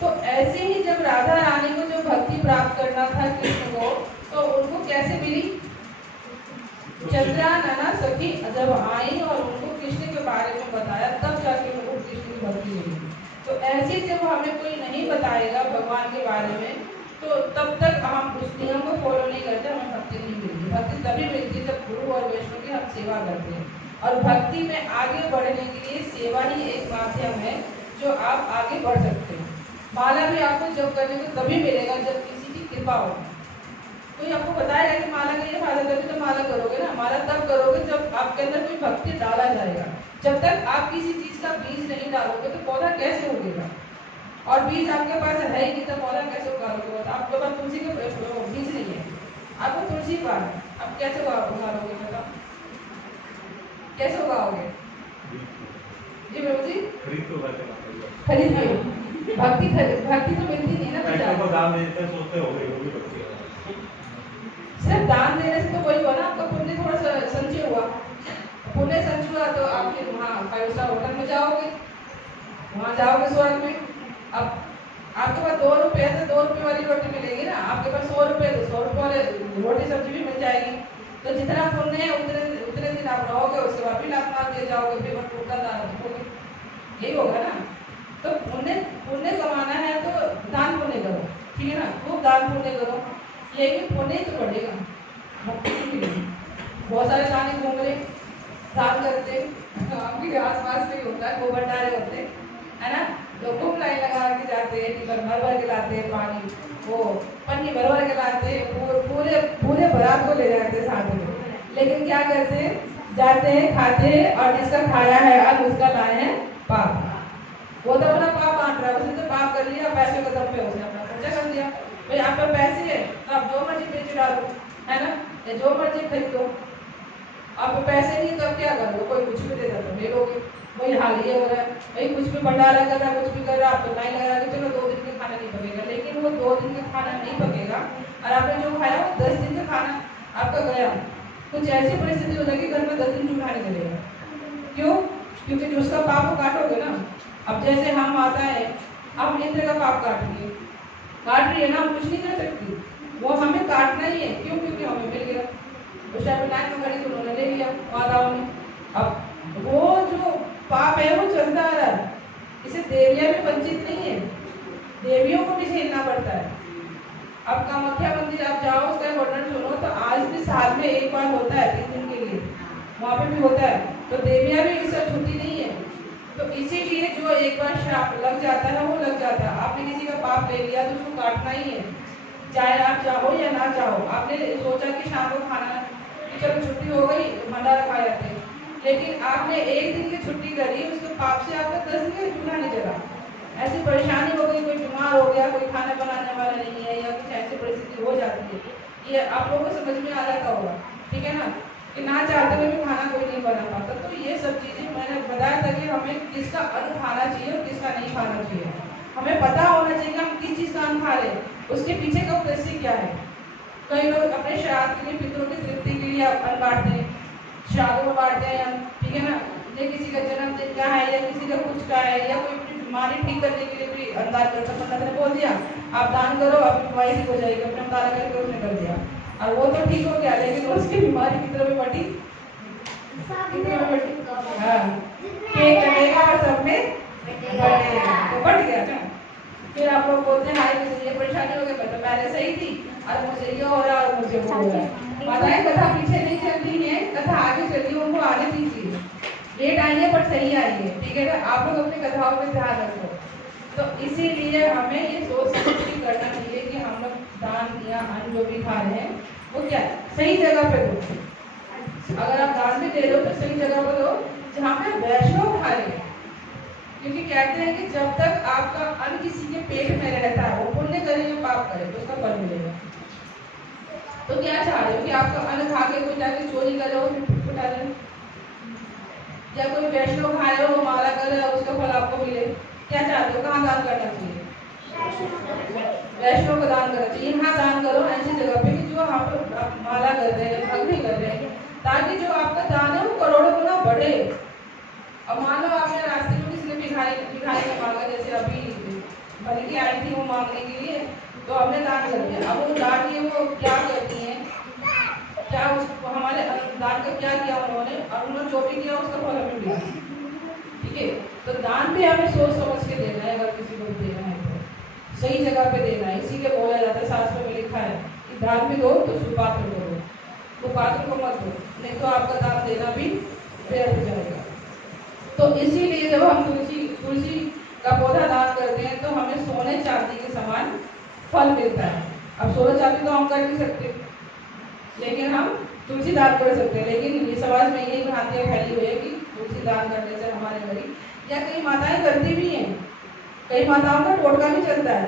तो ऐसे ही जब राधा रानी को जो भक्ति प्राप्त करना था कृष्ण को, तो उनको कैसे मिली? चंद्रा नाना सखी जब आई और उनको कृष्ण के बारे में बताया तब जाके उनको कृष्ण की भक्ति मिली। तो ऐसे जब हमें कोई नहीं बताएगा भगवान के बारे में तो तब तक हम उस नियम को फॉलो नहीं करते, हमें भक्ति नहीं मिलती। भक्ति तभी मिलती जब गुरु और वैष्णव की हम सेवा करते हैं। और भक्ति में आगे बढ़ने के लिए सेवा ही एक माध्यम है जो आप आगे बढ़ सकते हैं। माला भी आपको जब करने को तभी मिलेगा जब किसी की कृपा हो। कोई आपको बताएगा कि माला का ये फायदा करके तो माला करोगे ना, माला तब करोगे जब आपके अंदर कोई भक्ति डाला जाएगा। जब तक आप किसी चीज का बीज नहीं डालोगे तो पौधा कैसे उगेगा? और बीज आपके पास है ही नहीं तो पौधा कैसे उगाओगे? आपके पास तुलसी के बीज नहीं है, आपको तुलसी पार है, आप कैसे उगाओगे? बताओ कैसे उगाओगे? जी प्रभु जी, खरीद भक्ति तो मिलती नहीं ना। सिर्फ दान देने से तो वही हुआ ना, आपका पुण्य थोड़ा सा संचय हुआ। पुण्य संचय हुआ तो आपके वहाँ 5 स्टार होटल में जाओगे, वहाँ जाओगे स्वर्ग में। अब आपके पास 2 रुपये है तो 2 रुपये वाली रोटी मिलेगी ना, आपके पास 100 रुपये तो 100 रुपये वाले रोटी सब्जी भी मिल जाएगी। तो जितना पुण्य है उतने दिन आप रहोगे, उसके बाद भी लाभ मार दिए जाओगे, फिर टूटा दान रखोगे, यही होगा ना। तो पुण्य कमाना है तो दान पुण्य करो, ठीक है ना, खूब दान पुण्य करो, लेकिन पुण्य तो बढ़ेगा, भक्ति नहीं मिलेगी। बहुत सारे दानी घूम रहे दान करते, आपके आसपास में होता है, गोबर डाले होते है ना, लोग खूब लाइन लगा के जाते हैं, टिफिन भर के लाते हैं, पानी वो पन्नी भर के लाते हैं, पूरे बारात को ले जाते हैं साथ में। लेकिन क्या करते हैं, जाते हैं, खाते हैं और जिसका खाया है अब उसका लाए हैं पाप। वो तो अपना पाप बांट रहा है, उसने तो पाप कर लिया, पैसे के दम पे उसने अपना खर्चा कर दिया। भाई आप पर पैसे है तो आप जो मर्जी बेच डालो, है ना, जो मर्जी खरीद दो। आप पैसे नहीं तो अब क्या करोगे? कोई कुछ भी दे देता ले लोगे, वही हाल ये हो रहा है। भाई कुछ भी भंडारा कर रहा है, कुछ भी कर रहा है, आप तो लाइन लगा के चलो 2 दिन का खाना नहीं पकेगा, लेकिन वो 2 दिन का खाना नहीं पकेगा और आपने जो खाया वो 10 दिन का खाना आपका गया। कुछ ऐसी परिस्थिति हो जाएगी घर में 10 दिन चूल्हा नहीं जलेगा। क्यों? क्योंकि जो उसका पाप काटोगे ना। अब जैसे हम आता है, अब इंद्र का पाप काट रही है ना, हम कुछ नहीं कर सकती, वो हमें काटना ही है। क्यों? क्योंकि हमें मिल गया, उस टाइम लाइन में खड़ी तो उन्होंने ले लिया माताओं ने। अब वो जो पाप है वो चलता आ रहा है, इसे देवियां भी वंचित नहीं है, देवियों को भी झेलना पड़ता है। अब कामाख्या मंदिर आप जाओ, उसका वर्णन सुनो तो आज भी साल में एक बार होता है 3 दिन के लिए, वहाँ पे भी होता है। तो देवियां भी इससे छूटी नहीं है। तो इसीलिए जो एक बार श्राप लग जाता है वो लग जाता है। आपने किसी का पाप ले लिया तो उसको काटना ही है, चाहे आप चाहो या ना चाहो। आपने सोचा कि शाम को खाना चलो छुट्टी हो गई भंडारा खा जाते हैं, लेकिन आपने 1 दिन की छुट्टी करी, उसके पाप से आपका 10 दिन का चूल्हा नहीं जला। ऐसी परेशानी हो गई, कोई बीमार हो गया, कोई खाना बनाने वाला नहीं है, या कुछ ऐसी परिस्थिति हो जाती है, ये आप लोगों को समझ में आ जाता होगा, ठीक है ना, कि ना चाहते हुए भी खाना कोई नहीं बना पाता। तो ये सब चीज़ें मैंने बताया था कि हमें किसका अन्न खाना चाहिए और किसका नहीं खाना चाहिए। हमें पता होना चाहिए कि हम किस चीज़ का अन्न खा रहे हैं, उसके पीछे का उद्देश्य क्या है। कई लोग अपने श्राद्ध के लिए, पितरों की तृप्ति के लिए अन्न बांटते हैं, श्राद्धों में बांटते हैं अन्न, ठीक है ना, ये किसी का जन्मदिन का है या किसी का कुछ का है, या कोई अपनी बीमारी ठीक करने के लिए भी अन्नदान करता। पंडित ने बोल दिया आप दान करो, आपकी बीमारी ठीक हो जाएगी, अपने तारा करके उसने कर दिया और वो तो ठीक हो गया, लेकिन उसकी बीमारी कितने में बढ़ी, हाँ, केक कटेगा और सब में बढ़ेगा, तो बढ़ गया ना। फिर आप लोग बोलते हैं हाय मुझे ये परेशानी हो गई, मैं तो पहले सही थी और मुझे ये हो रहा है और मुझे वो हो रहा है। बताएं, कथा पीछे नहीं चल रही है, कथा आगे चल रही है, उनको आने दीजिए, लेट आई है पर सही आई है, ठीक है ना। आप लोग अपनी कथाओं पे ध्यान रखो। तो इसीलिए हमें ये सोच समझ के करना चाहिए कि हम लोग दान या अन्न जो भी खा रहे हैं वो क्या सही जगह पे दो। अगर आप दान भी दे रहे हो तो सही जगह पे दो, जहाँ पे वैष्णव खा रहे हैं, क्योंकि कहते हैं कि जब तक आपका अन्न किसी के पेट में रहता है, वो पुण्य करे या पाप करे तो उसका फल मिलेगा। तो क्या चाह रहे हो कि आपका अन्न खा के कोई जाके चोरी करे और फुटा जाए, या कोई वैष्णव खाए हो वो माला करे और उसका फल आपको मिले? क्या चाहते हो? कहाँ दान करना चाहिए? वैष्णव को दान करना चाहिए। यहाँ दान करो ऐसी जगह पे कि जो आप माला कर रहे हैं, अग्नि कर रहे हैं, ताकि जो आपका दान है वो करोड़ों गुना बढ़े। अब मान लो आपने रास्ते में किसी ने भिखारी का मांगा, जैसे अभी बल्कि आई थी वो मांगने के लिए, तो हमने दान कर दिया। अब वो लाठी वो क्या करती हैं, क्या उसको हमारे दान का क्या किया उन्होंने, और उन्होंने जो भी किया उसका फल हमें मिला। ठीक है, तो दान भी हमें सोच समझ के देना है। अगर किसी को देना है तो सही जगह पे देना है। इसीलिए बोला जाता है, शास्त्र में लिखा है कि दान भी दो तो सुपात्र को दो, कुपात्र को मत दो, नहीं तो आपका दान देना भी व्यर्थ हो जाएगा। तो इसीलिए जब हम तुलसी का पौधा दान करते हैं तो हमें सोने चांदी के समान फल मिलता है। अब सोने चांदी तो हम कर नहीं सकते, लेकिन हम तुलसी दान कर सकते हैं। लेकिन ये समाज में यही भ्रांतियाँ फैली हुई है कि तुलसी दान करने से हमारे गरीब, या कई माताएं करती भी हैं, कई माताओं का टोटका भी चलता है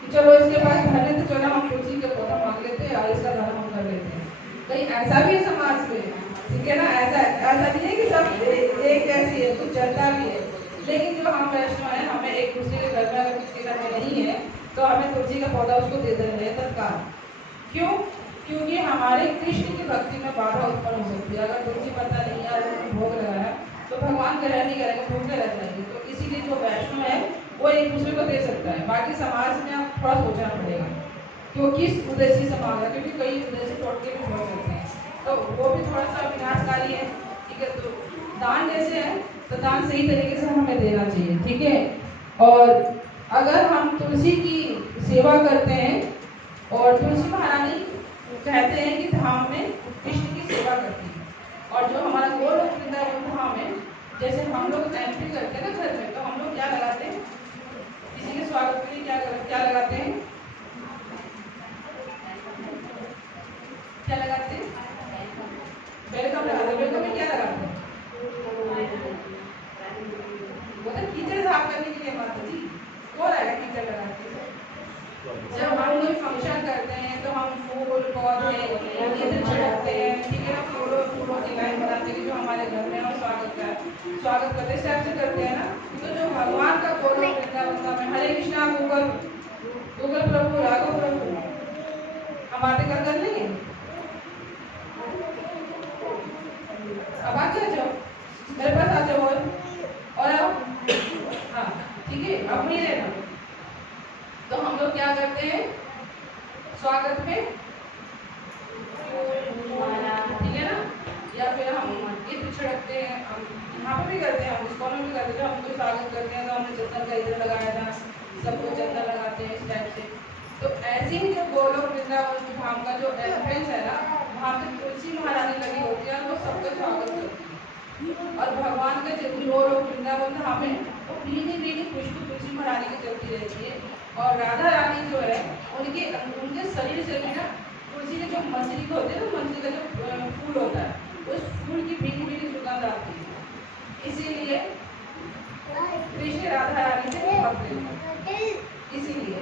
कि चलो इसके पास धन है तो चलो हम तुलसी के पौधा मांग लेते हैं और इसका दान हम कर लेते हैं। कहीं ऐसा भी है समाज में, ठीक है ना? ऐसा नहीं है कि सब एक जैसी है, कुछ चलता भी है। लेकिन जो हम वैष्णव हैं, हमें एक दूसरे के घर में अगर किसी के घर में नहीं है तो हमें तुलसी का पौधा उसको दे देना है तत्काल। क्यों? क्योंकि हमारे कृष्ण की भक्ति में बाधा उत्पन्न हो सकती है। अगर तुलसी पत्ता नहीं है और भोग लगाया तो भगवान ग्रहण नहीं करेंगे, भूखे रह जाएंगे। तो इसीलिए जो वैष्णव है वो एक दूसरे को दे सकता है। बाकी समाज में आप थोड़ा सोचना पड़ेगा कि वो किस उद्देश्य से मांग रहा है, क्योंकि कई उद्देश्य टोटके भी हो सकते हैं, तो वो भी थोड़ा सा विनाशकारी है। ठीक है, तो दान जैसे है तो दान सही तरीके से हमें देना चाहिए। ठीक है, और अगर हम तुलसी की सेवा करते हैं, और तुलसी महारानी कहते हैं कि धाम में कृष्ण की सेवा करती है, और जो हमारा गोलोक वृंदावन धाम है, जैसे हम लोग एंट्री करते हैं ना घर में, तो हम लोग क्या लगाते हैं? किसी के स्वागत के लिए क्या लगाते हैं? क्या लगाते हैं? वेलकम लगाते हैं। वेलकम में क्या लगाते हैं? वो तो कीचड़ साफ करने के लिए माता जी, कौन आएगा कीचड़ लगाते हैं? जब हम कोई फंक्शन करते हैं तो हम फूल पौधे ये छिड़कते हैं। ठीक है, फूलों की लाइन बनाते हैं जो हमारे घर में और स्वागत करते से करते हैं ना। तो जो भगवान का गोलोक वृंदावन में हरे कृष्णा गूगल प्रभु राघव प्रभु, हम बातें कर लेंगे। अब आ जाओ, मेरे पास आ जाओ और आओ। हाँ ठीक है, अब नहीं रहना। तो हम लोग क्या करते हैं स्वागत में, ठीक है ना, या फिर हम इत्र छिड़कते हैं। यहाँ पे भी करते हैं, हम इस कॉर्नर में भी करते हैं। हम कोई स्वागत करते हैं तो हमने चंदन का इत्र लगाया था, सबको चंदन लगाते हैं इस टाइप से। तो ऐसे ही जो गोलोक वृंदावन धाम का जो एंट्रेंस है ना, वहाँ पे तुलसी महारानी लगी होती है और वो सबका स्वागत करती है। और भगवान का जो गोलोक वृंदावन धाम है वो पीली खुशबू तुलसी महारानी की चलती रहती है। और राधा रानी जो है उनके शरीर से भी ना तुलसी के जो मंजरी होते हैं ना, मंजरी का जो फूल होता है, उस फूल की भीनी सुगंध आती है। इसीलिए कृष्ण राधा रानी से बहुत प्रेम है, इसीलिए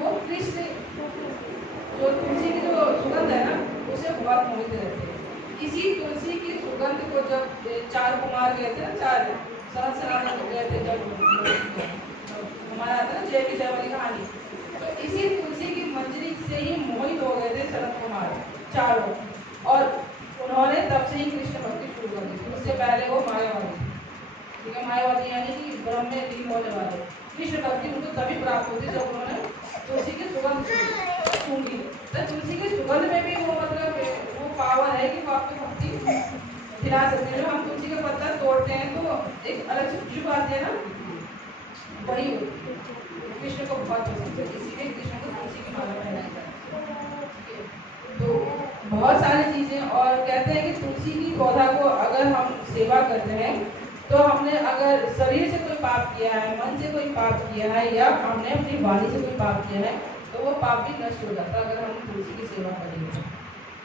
वो कृष्ण जो तुलसी की जो सुगंध है ना उसे बहुत मोहित रहते हैं। इसी तुलसी की सुगंध को जब 4 कुमार गए थे, 4 सनत को गए थे, जब हमारा आता है जय विजय वाली कहानी, तो इसी तुलसी की मंजरी से ही मोहित हो गए थे सनत कुमार चारों, और उन्होंने तब से ही कृष्ण भक्ति शुरू कर दी थी। उससे पहले वो मायावादी थी। ठीक है, मायावादी यानी कि ब्रह्म में लीन होने वाले। कृष्ण भक्ति उनको तभी प्राप्त होती जब उन्होंने तुलसी की सुगंध सूंघी। तो तुलसी की सुगंध में भी वो मतलब वो पावर है कि वो आपकी भक्ति दिला सकते हैं। जो हम तुलसी का पत्ता तोड़ते हैं तो एक अलग से खुशबू आती है ना, वही कृष्ण को बहुत पसंद है, इसीलिए कृष्ण को तुलसी की माला पहनाई जाती है। तो बहुत सारी चीजें, और कहते हैं कि तुलसी की पौधा को अगर हम सेवा करते हैं तो हमने अगर शरीर से कोई पाप किया है, मन से कोई पाप किया है, या हमने अपनी वाणी से कोई पाप किया है, तो वो पाप भी नष्ट हो जाता है अगर हम तुलसी की सेवा करेंगे।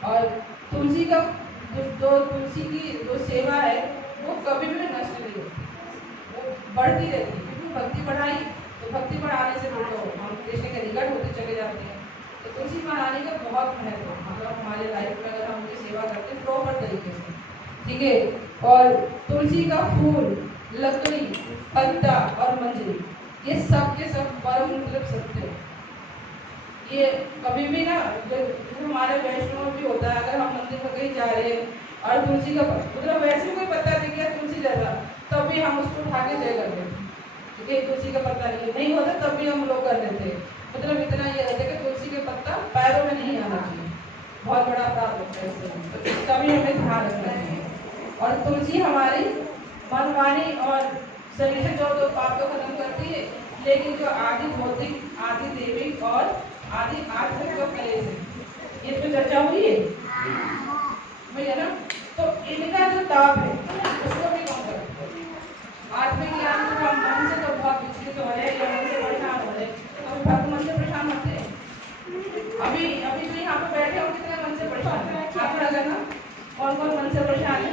और तुलसी का तुलसी की जो सेवा है वो कभी भी नष्ट नहीं होती, वो बढ़ती रहती है, क्योंकि भक्ति बढ़ाई तो भक्ति बढ़ाने से तो हम कृष्ण के निकट होते चले जाते हैं। तो तुलसी महारानी का बहुत महत्व है, मतलब हमारे लाइफ में अगर हम उनकी सेवा करते हैं प्रॉपर तरीके से, ठीक है। और तुलसी का फूल, लकड़ी, पत्ता और मंजरी, ये सब के सब परम मतलब सत्य है। ये कभी भी ना, जो हमारे वैष्णव भी होता है, अगर हम मंदिर में कहीं जा रहे हैं और तुलसी का मतलब वैसे कोई पत्ता दिख गया तुलसी जैसा, तब भी हम उसको उठा के जय कर देते, ठीक है। तुलसी का पत्ता नहीं होता तब भी हम लोग कर देते हैं, मतलब इतना ये रहता है कि तुलसी के पत्ता पैरों में नहीं आना चाहिए, बहुत बड़ा अपराध होता है इससे, तो इसका भी हमें ध्यान रखना चाहिए। और तुलसी हमारी मन, वाणी और शरीर से जो दो पाप को खत्म करती है, लेकिन जो आदि भौतिक, आदि देविक और आदि आत्मिक जो कलेश है, ये तो चर्चा हुई है भैया ना, तो इनका जो ताप है उसको भी कम करें। आत्मिक ज्ञान को हम मन से तो बहुत विचलित हो रहे हैं या मन से परेशान हो रहे हैं, तो मन से परेशान होते हैं। अभी अभी जो यहाँ पे बैठे हो कितने मन से परेशान है, आप खड़ा करना, कौन कौन मन से परेशान है?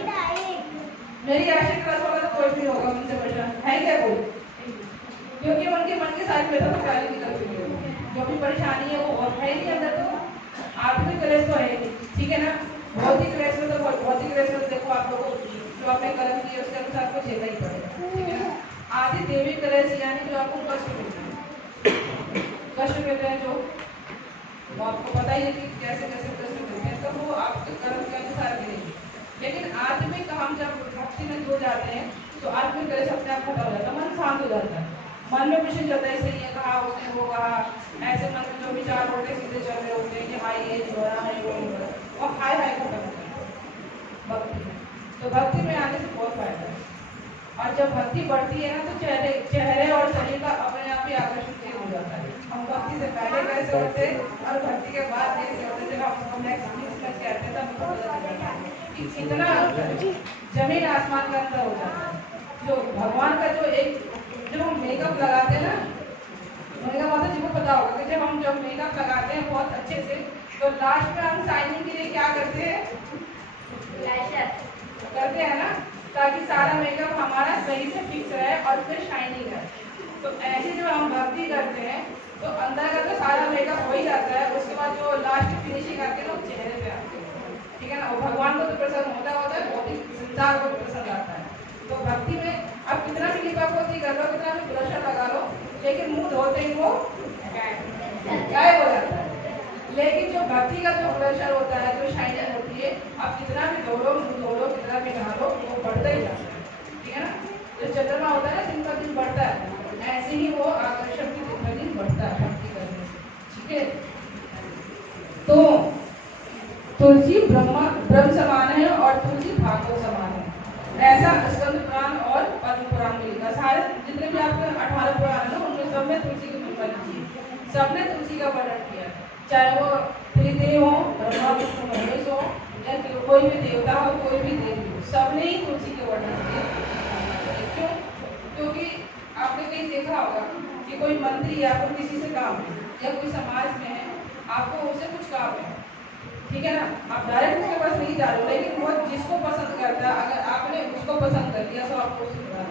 मेरी आशिक क्लास वाला तो कोई भी होगा मन से परेशान है क्या कोई? क्योंकि उनके मन के साथ बैठा तो गाली निकल चुकी है, जो भी परेशानी है वो और है नहीं अंदर, तो आत्मिक क्लेश तो है नहीं, ठीक है ना। भौतिक क्लेश में तो भौतिक क्लेश में देखो आप लोगों जो आपने कर्म किए उसके अनुसार आपको झेलना ही पड़ेगा, ठीक है ना। आदि देवी क्लेश यानी जो आपको कष्ट मिलता है, कष्ट मिलते हैं जो आपको पता ही है कि कैसे कैसे कष्ट मिलते हैं, तो वो आपके कर्म के अनुसार मिलेंगे। लेकिन आत्मिक हम जब भक्ति में जुड़ जाते हैं तो आत्मिक क्लेश अपने आप खत्म हो जाता है, मन शांत हो जाता है, मन में कुछ नहीं चलता है, इसने ये कहा उसने वो कहा, ऐसे मन में जो विचार होते सीधे चल रहे होते हैं कि हाई ये हो रहा है वो हो रहा है, और हाय हाय खत्म हो जाता है भक्ति में। तो भक्ति में आने से बहुत फायदा है, और जब भक्ति बढ़ती है ना तो चेहरे और शरीर का अपने आप ही आकर्षण तेज हो जाता है। हम भक्ति से पहले कैसे होते और भक्ति के बाद कैसे होते, जब हम नेक्स्ट में कहते हैं तब पता चलता है कि कितना जमीन आसमान का अंतर हो जाता है। जो भगवान का जो एक जब हम मेकअप लगाते हैं ना, मेकअप मतलब जिसको पता होगा कि जब मेकअप लगाते हैं बहुत अच्छे से, तो लास्ट में हम शाइनिंग के लिए क्या करते हैं, करते हैं ना, ताकि सारा मेकअप हमारा सही से फिक्स रहे और उसमें शाइनिंग है। तो ऐसे जब हम भक्ति करते हैं तो अंदर का तो सारा मेकअप हो ही जाता है, उसके बाद जो लास्ट फिनिशिंग आती है ना वो चेहरे पे आती है, ठीक है ना। और भगवान को तो प्रसन्न होता है, भौतिक संसार को प्रसन्न आता है। तो भक्ति में आप कितना भी लिपापोती कर लो, कितना भी ब्रशर लगा लो, लेकिन मुंह धोते ही वो गायब हो जाता है। लेकिन जो भक्ति का जो ब्रशर होता है, जो शाइनिंग होती है, आप कितना भी धो लो, मुंह धो लो, कितना भी नहा लो, वो बढ़ता ही जाता है, ठीक है ना। जो चंद्रमा होता है ना, दिन पर दिन बढ़ता है, ऐसे ही वो आकर्षण भी दिन पर दिन बढ़ता है भक्ति करने से, ठीक है। तो तुलसी ब्रह्म समान है और तुलसी भागवत समान है, ऐसा स्कंद पुराण और पद्म पुराण में लिखा। सारे जितने भी आपके 18 पुराण है ना, उनमें सब में तुलसी की महिमा लिखी है, सबने तुलसी का वर्णन किया, चाहे वो त्रिदेव हो, ब्रह्मा विष्णु महेश हो, या कोई भी देवता हो, कोई भी देवी हो, सबने ही तुलसी के वर्णन किए। क्यों? क्योंकि आपने कहीं देखा होगा कि कोई मंत्री या फिर किसी से काम है या कोई समाज में है, आपको उससे कुछ काम है, ठीक है ना, आप डायरेक्ट उसके पास नहीं जा रहे हो, लेकिन वो जिसको पसंद करता है, अगर आपने उसको पसंद कर लिया तो आपको उससे बुरा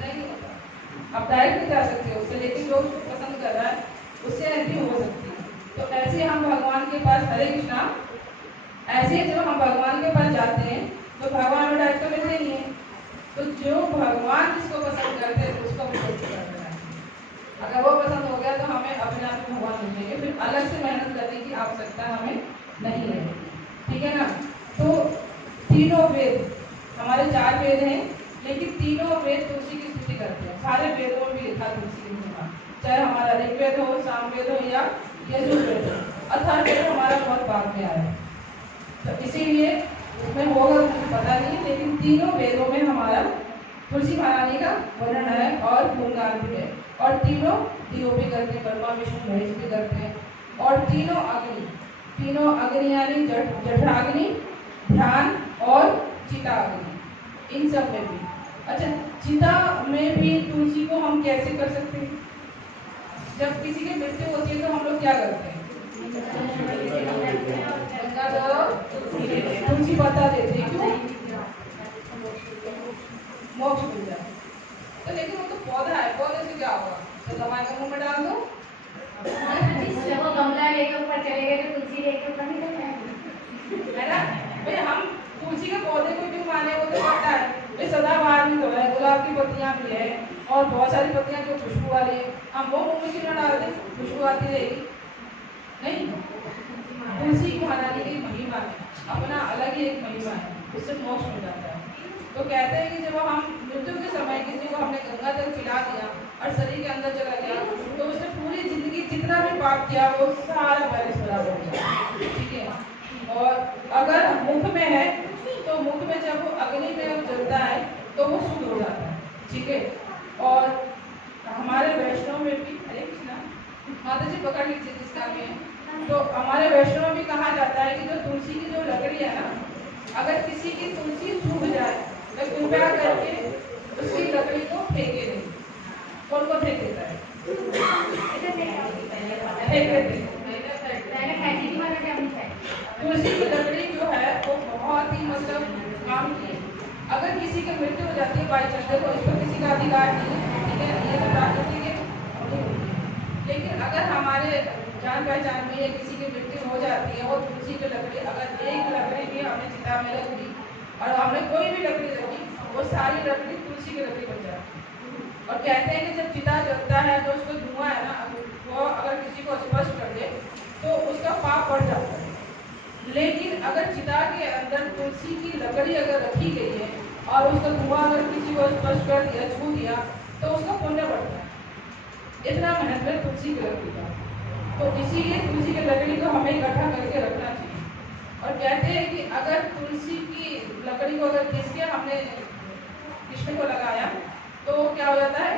नहीं होता। आप डायरेक्ट नहीं जा सकते उससे, लेकिन जो उसको पसंद कर रहा है उससे ऐसी हो सकती है। तो ऐसे हम भगवान के पास, हरे कृष्णा, ऐसे जब हम भगवान के पास जाते हैं तो भगवान डायरेक्ट तो मिलते नहीं है, तो जो भगवान जिसको पसंद करते हैं उसको पसंद करना है। अगर वो पसंद हो गया तो हमें अपने आप में भगवान मिल जाएंगे, फिर अलग से मेहनत करने की आवश्यकता हमें नहीं है, ठीक है ना। तो तीनों वेद, हमारे 4 वेद हैं, लेकिन तीनों वेद तुलसी की स्तुति करते हैं। सारे वेदों में भी लिखा तुलसी की महिमा, चाहे हमारा ऋग्वेद हो, सामवेद हो या यजुर्वेद हो, अथर्ववेद हमारा बहुत बाद में आया, तो इसीलिए उसमें होगा पता नहीं, लेकिन तीनों वेदों में हमारा तुलसी महारानी का वर्णन है और गुणगान भी है। और तीनों दियो भी करते हैं, ब्रह्मा विष्णु महेश भी करते हैं। और तीनों अग्नि यानी जठराग्नि, ध्यान और चिता अग्नि, इन सब में भी। अच्छा, चिता में भी तुलसी को हम कैसे कर सकते हैं? जब किसी की मृत्यु होती है तो हम लोग क्या करते हैं? तुलसी बता देते हैं, क्यों? मोक्ष मिल जाए। तो लेकिन वो तो पौधा है, पौधे से क्या होगा? तो दवा के मुंह में डाल दो। जब वो गमला लेके ऊपर चले गए तो तुलसी लेके ऊपर नहीं चले है ना भाई, हम तुलसी के पौधे को क्यों माने? वो तो पता है भाई सदाबहार भी तो है, गुलाब की पत्तियां भी है और बहुत सारी पत्तियां जो खुशबू वाली है, हम वो मुंह में क्यों ना डाल दें? खुशबू आती रहेगी नहीं। तुलसी की महारानी की महिमा है, अपना अलग ही एक महिमा है, उससे मोक्ष मिल जाता है। तो कहते हैं कि जब हम मृत्यु के समय किसी को हमने गंगा जल पिला दिया और शरीर के अंदर चला गया तो उसने पूरी जिंदगी जितना भी पाप किया वो सारा बैलेंस बराबर हो जाए, ठीक है। और अगर मुख में है तो मुख में जब वो अग्नि में जलता है तो वो शुद्ध हो जाता है, ठीक है। और हमारे वैष्णव में भी, हरे कृष्णा, माता जी पकड़ लीजिए जिसका भी है, तो हमारे वैष्णव में भी कहा जाता है कि जो तुलसी की जो लकड़ी है ना, अगर किसी की तुलसी सूख जाए तो कृपया करके उसकी लकड़ी को फेंके नहीं। कौन को फेंक देता है? फेंक देते हैं। तुलसी की लकड़ी जो है वो बहुत ही मतलब काम की है। अगर किसी की मृत्यु हो जाती है बाई चांस, देखो इस पर किसी का अधिकार नहीं है, ठीक है, ये तो प्राकृतिक है, लेकिन अगर हमारे जान पहचान में या किसी की मृत्यु हो जाती है और तुलसी की लकड़ी, अगर एक लकड़ी भी हमने चिता में रख दी और हमने कोई भी लकड़ी रखी, वो सारी लकड़ी तुलसी की लकड़ी बन जाती है। और कहते हैं कि जब चिता जलता है तो उसको धुआं है ना, वो अगर किसी को स्पर्श कर दे तो उसका पाप बढ़ जाता है। लेकिन अगर चिता के अंदर तुलसी की लकड़ी अगर रखी गई है और उसका धुआं अगर किसी को स्पर्श कर दिया, छू दिया, तो उसका पुण्य बढ़ता है। इतना महत्व है तुलसी की लकड़ी का। तो इसीलिए तुलसी की लकड़ी को हमें इकट्ठा करके रखना चाहिए। और कहते हैं कि अगर तुलसी की लकड़ी को अगर पीस के हमने कृष्ण को लगाया तो क्या हो जाता है?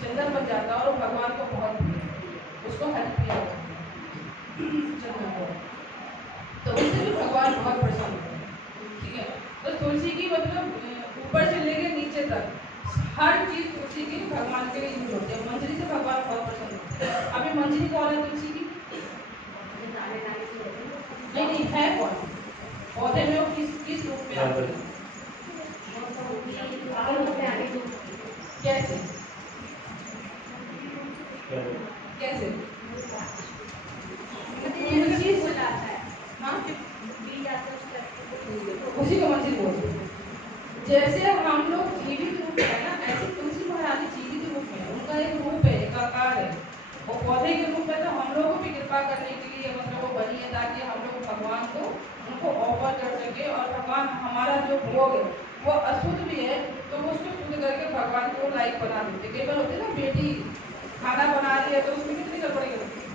चंदन बन जाता है और भगवान को बहुत प्रिय, उसको हरि प्रिय होता है चंदन को, तो उससे भी भगवान बहुत प्रसन्न होते हैं, ठीक है। तो तुलसी की मतलब ऊपर से लेकर नीचे तक हर चीज तुलसी की भगवान के लिए यूज होती है। मंजरी से भगवान बहुत प्रसन्न होते हैं। अभी मंजरी कौन है तुलसी की? नहीं है कौन? पौधे में वो किस रूप में आती है? कैसे कैसे? उसी को मंजरी बोलते हैं। जैसे हम लोग जीवित रूप है ना, ऐसे तुलसी महारानी जीवित रूप में, उनका एक रूप है, एक आकार है। वो पौधे के रूप में तो हम लोगों को भी कृपा करने के लिए मतलब वो बनी है ताकि हम लोग भगवान को उनको ऑफर कर सके। और भगवान हमारा जो भोग है वो अशुद्ध भी है तो वो उसको शुद्ध करके भगवान को लाइक बना देते। कई बार होते है ना, बेटी खाना बना रही है तो उसमें कितनी गड़बड़ी करती है,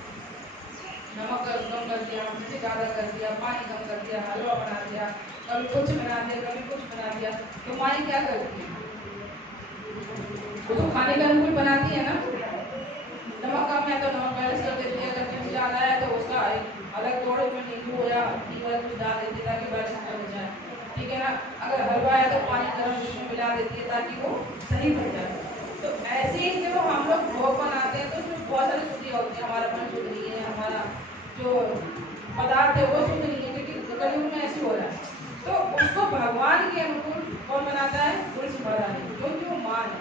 नमक कम कर दिया, मिर्ची ज़्यादा कर दिया, पानी कम कर दिया, हलवा बना दिया, कभी कुछ बना दिया, कभी कुछ बना दिया, तो माई क्या करती है? वो तो खाने का अनुकूल बनाती है ना। नमक कम है तो नमक बैलेंस कर देती है, अगर मिर्च ज़्यादा है तो उसका अलग तोड़ में नींबू या कुछ डाल देती है ताकि बैलेंस बन जाए, ठीक है ना। अगर हलवा है तो पानी गर्म उसमें मिला देती है ताकि वो सही बन जाए। तो ऐसे ही जब हम लोग भोग बनाते हैं तो उसमें बहुत सारी शुद्धियाँ होती है। हमारा मन शुद्ध नहीं है, हमारा जो पदार्थ है वो शुद्ध नहीं है, क्योंकि कलयुग में ऐसे हो रहा है। तो उसको भगवान के अनुकूल कौन बनाता है? तुलसी महारानी, क्योंकि वो माँ है,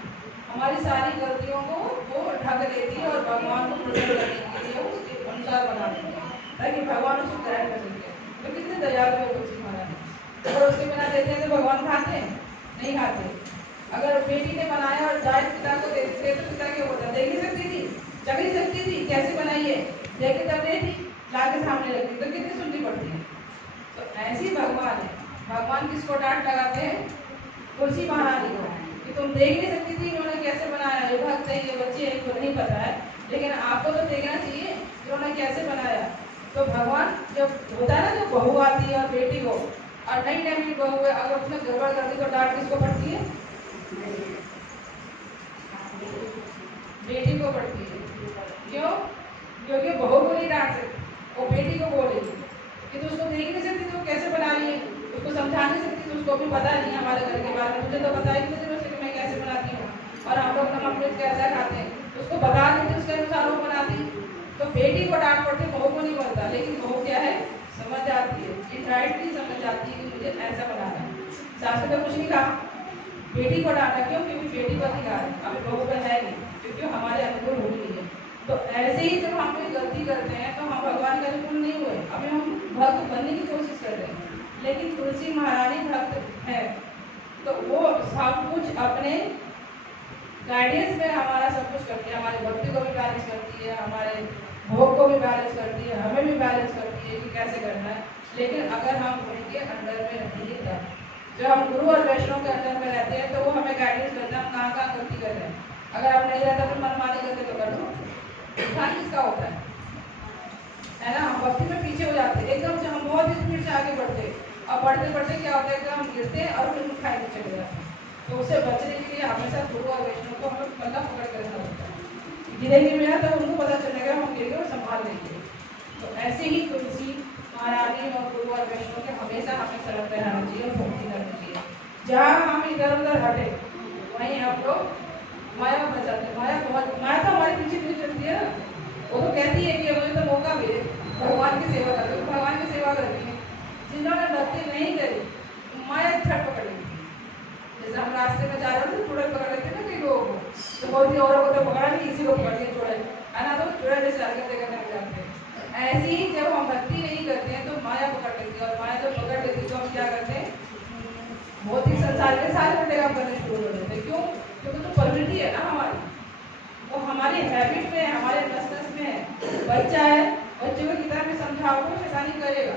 हमारी सारी गलतियों को वो ढक देती है और भगवान को प्रसन्न करने के लिए उसके अनुसार बना देती है ताकि भगवान उसको ग्रहण कर सके। तो कितने दयालु है तुलसी महारानी। अगर उसके बिना देते हैं तो भगवान खाते हैं? नहीं खाते। अगर बेटी ने बनाया और जाए पिता को दे देते तो पिता क्या होता? देख नहीं सकती थी, चख नहीं सकती थी, कैसे बनाई है देखे तब दे थी, ला के सामने लगती तो कितनी सुननी पड़ती है। तो ऐसी भगवान है। भगवान किसको डांट लगाते हैं? तुलसी महारानी को, कि तुम देख नहीं सकती थी इन्होंने कैसे बनाया, ये भक्त है, ये बच्चे हैं, इनको नहीं पता है, लेकिन आपको तो देखना चाहिए इन्होंने कैसे बनाया। तो भगवान जब होता है ना, जब बहू आती है और बेटी को, और नई नई बहू है, अगर उसने गड़बड़ कर दी तो डांट किसको पड़ती है? बेटी को पड़ती है। क्यों? क्योंकि बहू को नहीं डांट सकती, वो बेटी को बोलेगी कि तू उसको देख नहीं सकती, तो कैसे बना रही है, उसको समझा नहीं सकती, तो उसको भी पता नहीं हमारे घर के बारे में, मुझे तो पता ही नहीं दिनों से कि मैं कैसे बनाती हूँ और हम लोग नमक मिर्च कैसा खाते हैं, उसको बता देती, उसके अनुसार वो बनाती। तो बेटी को डांट पड़ती, बहू को नहीं पड़ता। लेकिन बहू क्या है? समझ जाती है, इनडायरेक्टली समझ जाती है कि मुझे ऐसा बनाना है। सास ने तो कुछ नहीं कहा, बेटी को डांटा क्यों? क्योंकि बेटी का अधिकार है, अभी बहू पे है नहीं, क्योंकि हमारे अनुकूल हो नहीं है। तो ऐसे ही जब हम कोई गलती करते हैं तो हम भगवान के अनुकूल नहीं हुए, अभी हम भक्त बनने की कोशिश कर रहे हैं। लेकिन तुलसी महारानी भक्त है, तो वो सब कुछ अपने गाइडेंस में हमारा सब कुछ करती है, हमारी भक्ति को भी बैलेंस करती है, हमारे भोग को भी बैलेंस करती है, हमें भी बैलेंस करती है कि कैसे करना है। लेकिन अगर हम उनके अंडर में रहेंगे तब, जब हम गुरु और वैष्णव के अंडर में रहते हैं तो वो हमें गाइडेंस करते हैं हम कहाँ कहाँ गलती कर रहे हैं। अगर आप नहीं रहता तो मनमानी करते तो कर लो, नुकसान किसका होता है ना? हम भक्ति में पीछे हो जाते हैं एकदम से, हम बहुत स्पीड से आगे बढ़ते और बढ़ते बढ़ते क्या होता है कि हम गिरते हैं और फिर खाई में चले जाते हैं। तो उससे बचने के लिए हमेशा गुरु और वैष्णव को हमें पल्ला पकड़ कर रखना होता है। गिरेंगे मेरा तो उनको पता चलेगा हम गिरेंगे और संभाल लेंगे। तो ऐसे ही तुलसी महारानी और गुरु और वैष्णव के हमेशा हमें सड़क रहना चाहिए और भक्ति करनी चाहिए। जहाँ हम इधर उधर हटे वहीं हम लोग माया बचाते हैं। माया तो हमारे पीछे पीछे चलती है ना, वो तो कहती है कि मुझे तो मौका मिले भगवान की सेवा करते, तो भगवान की सेवा करती है। जिन्होंने भक्ति नहीं करी माया छठ पकड़ लेती है। जैसे हम रास्ते में जा रहे थे चुड़ैल पकड़ लेते हैं ना कई लोगों को, तो बहुत ही औरों को तो पकड़ा नहीं, इसी को पकड़ लिया चुड़ैल, है ना? तो चुड़ैल जैसे हरकतें करने लग जाते हैं। ऐसे ही जब हम भक्ति नहीं करते हैं तो माया पकड़ लेती है, और माया जब पकड़ लेती है तो हम क्या करते हैं? बहुत ही संसार के सारे उल्टे काम करने शुरू हो जाते हैं। क्यों? क्योंकि तो प्रवृत्ति है ना हमारी, वो हमारी हैबिट में है, हमारे नस में है। बच्चा है, बच्चे को कितना भी समझाओ वो शैतानी करेगा,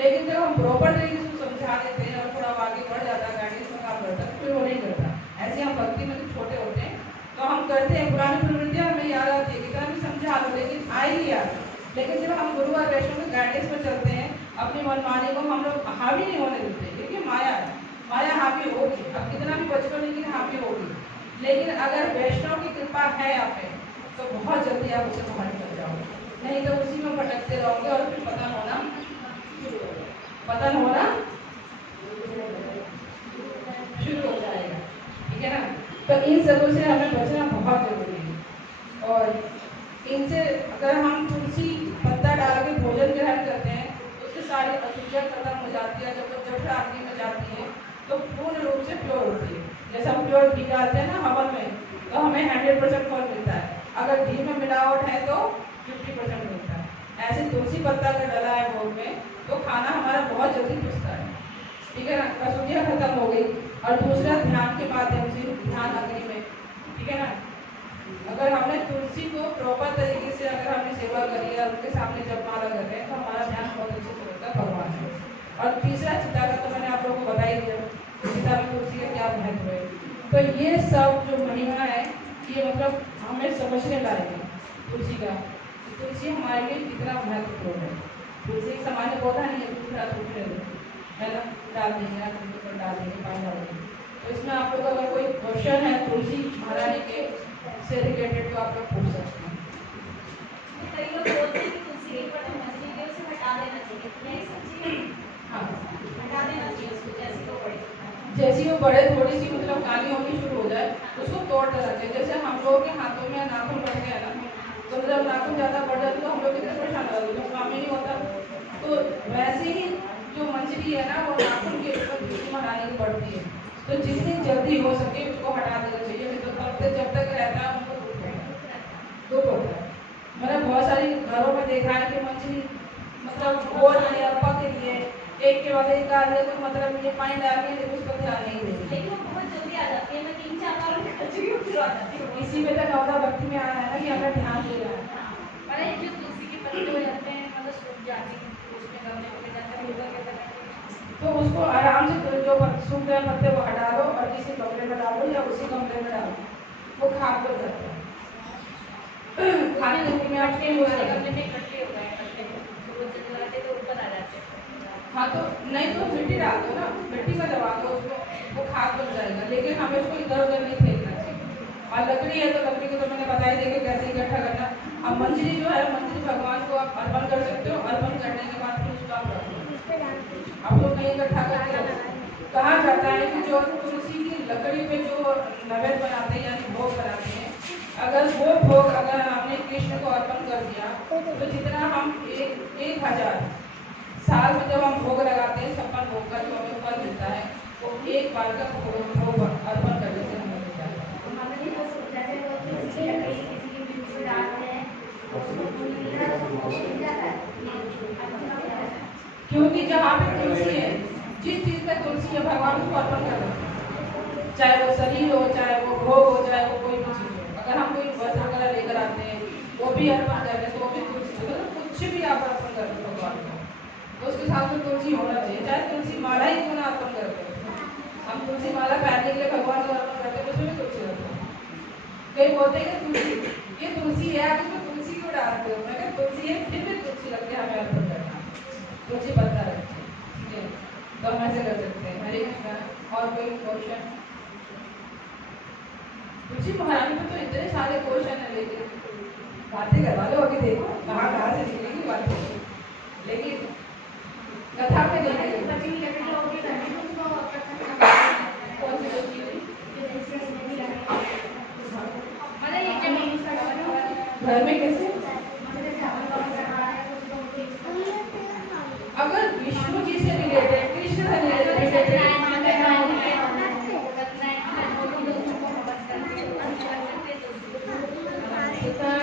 लेकिन जब हम प्रॉपर तरीके से समझा देते हैं और थोड़ा आगे बढ़ जाता है, गाइडेंस में काम करता है, फिर वो नहीं करता। ऐसे हम भक्ति में जब छोटे होते हैं तो हम करते हैं, पुरानी प्रवृत्तियाँ हमें याद आती है, कितना भी समझा लो लेकिन आई ही याद। लेकिन जब हम गुरु और वैष्णव के गाइडेंस में चलते हैं, अपनी मनमानी को हम लोग हावी नहीं होने देते, क्योंकि माया है, माया हावी होगी, अब कितना भी बचपन लेकिन हावी होगी। लेकिन अगर वैष्णव की कृपा है आप पे तो बहुत जल्दी आप उसे बाहर निकल जाओगे, नहीं तो उसी में भटकते रहोगे और फिर पतन होना शुरू हो जाएगा। ठीक है ना? तो इन सबों से हमें बचना बहुत जरूरी है। और इनसे अगर हम तुलसी पत्ता डाल के भोजन ग्रहण करते हैं तो उससे सारी अशुद्धियाँ खत्म हो जाती है। जब जठ आदमी में जाती है तो पूर्ण रूप से प्योर होती है। जैसे हम प्योर घी डालते हैं ना हवन में, तो हमें 100% फल मिलता है। अगर घी में मिलावट है तो 50% मिलता है। ऐसे तुलसी पत्ता अगर डला है भोग में तो खाना हमारा बहुत जल्दी पचता है। ठीक है ना? अशुद्धियाँ खत्म हो गई। और दूसरा ध्यान के माध्यम से, ध्यान अग्नि में, ठीक है ना? अगर हमने तुलसी को प्रॉपर तरीके से अगर हमने सेवा करी है, उनके सामने जपमाला कर रहे हैं तो हमारा ध्यान बहुत अच्छे से होता है भगवान से। और तीसरा चिता का तो मैंने आप लोगों को बता ही दिया, चिता में तुलसी का क्या महत्व है। तो ये सब जो महिमा है ये मतलब हमें समझने लायक है तुलसी का। तुलसी हमारे लिए कितना महत्वपूर्ण है। तुलसी एक सामान्य पौधा नहीं है, दूसरा सूखने है ना, डाल देंगे आप पर डाल देंगे, पानी डाल देंगे। तो इसमें आप लोग अगर कोई क्वेश्चन है तुलसी महारानी के से रिलेटेड तो आप लोग पूछ सकते हैं। कई लोग बोलते हैं कि तुलसी के पत्ते मछली के उसे हटा देना चाहिए, तो नहीं सच्ची? हाँ, हटा देना चाहिए उसको, जैसे वो बड़े जैसी वो बड़े थोड़ी सी मतलब काली होनी शुरू हो जाए उसको तोड़ कर रखें। जैसे हम लोग के हाथों में नाखून बढ़ गया ना, तो जब नाखून ज़्यादा बढ़ जाता तो हम लोग कितने परेशान हो जाते, तो काम ही नहीं होता। तो वैसे ही जो मछली है ना वो नाखून के ऊपर तुलसी महारानी की बढ़ती है, तो जितनी जल्दी हो सके उसको हटा देना चाहिए। नहीं तो तब तक जब तक रहता है उनको दुख होता है। मैंने बहुत सारी घरों में देखा है कि मछली मतलब हो रही है, पक रही है, एक के बाद एक डाल दे तो मतलब ये पानी डाल के लेकिन उसको ध्यान नहीं देती, लेकिन वो बहुत जल्दी आ जाती है। मैं 3-4 बार कर चुकी हूँ, फिर आ जाती हूँ। इसी में तो नवदा भक्ति में आया है ना कि हमें ध्यान देना है। अरे जो तुलसी के पत्ते हो जाते हैं मतलब सूख जाते हैं, उसमें गमले में जाते हैं, ऊपर के तरफ तो उसको आराम से जो सूख गए पत्ते को हटा दो और किसी कमरे में डालो या उसी कमरे में डालो, वो खाद बन जाता है। खाने में आप गमले में इकट्ठे हो गए पत्ते, तो वो जब लगाते तो ऊपर आ जाते हैं। हाँ, तो नहीं तो मिट्टी डाल दो ना, मिट्टी में दबा दो उसको, वो खाद बन जाएगा। लेकिन हमें उसको इधर उधर नहीं फेंकना चाहिए। और लकड़ी है तो लकड़ी को तो मैंने बताया देखिए कैसे इकट्ठा करना। अब मंजरी जो है, मंजरी भगवान को आप अर्पण कर सकते हो, अर्पण करने के बाद फिर उसको आप रख लो। आप लोग नहीं इकट्ठा करके कहा जाता है कि जो तुलसी की लकड़ी पे जो नैवेद्य बनाते हैं यानी भोग बनाते हैं, अगर वो भोग अगर हमने कृष्ण को अर्पण कर दिया तो जितना हम 1000 साल में जब हम भोग लगाते हैं 56 भोग का जो हमें फल मिलता है वो एक बार का भोग क्योंकि जहाँ पे तुलसी है, जिस चीज में तुलसी है भगवान उसको अर्पण कर देते हैं, चाहे वो शरीर हो, चाहे वो भोग हो, चाहे वो कोई भी चीज हो। अगर हम कोई वस्त्र वगैरह लेकर आते हैं वो भी अर्पण कर रहे हैं, तो वो भी तुलसी, मतलब कुछ भी आप अर्पण कर दो भगवान को, तो उसके साथ में तुलसी होना चाहिए, चाहे तुलसी माला ही क्यों ना अर्पण करते हैं। हम तुलसी माला पहनने के लिए भगवान को अर्पण करते हैं, उसमें भी तुलसी रहता है। कई बोलते हैं कि तुलसी, ये तुलसी है, आप इसमें तुलसी क्यों डालते हो? मैं कहता तुलसी है, फिर भी तुलसी रख के हमें अर्पण करना, तुलसी पत्ता रखते हैं, ठीक है, तो हम ऐसे कर सकते हैं। हरे कृष्णा। और कोई क्वेश्चन? तुलसी महारानी में तो इतने सारे क्वेश्चन है, लेकिन बातें करवा लो अभी, देखो कहाँ से निकलेंगी बातें, लेकिन कथा में नहीं है। घर में कैसे? अगर विष्णु जी से रिलेटेड, कृष्ण से रिलेटेड,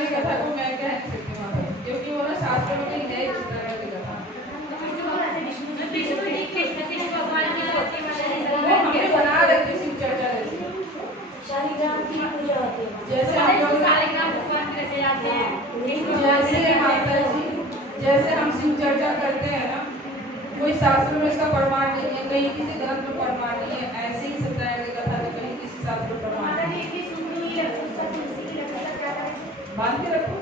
कथा को मैं कह नहीं सकती वहाँ पर, क्योंकि वो ना शास्त्र में कहीं है इस तरह की कथा। वो हमें बना रहे थे शिव चर्चा जैसी, शालिग्राम की पूजा होती है। जैसे हम लोग जैसे माता जी, जैसे हम शिव चर्चा करते हैं ना, कोई शास्त्र में इसका प्रमाण नहीं है, कहीं किसी ग्रंथ में प्रमाण नहीं है, ऐसे ही सत्याग्रह की कथा तो कहीं किसी शास्त्र में प्रमाण नहीं है। बांध के रखो,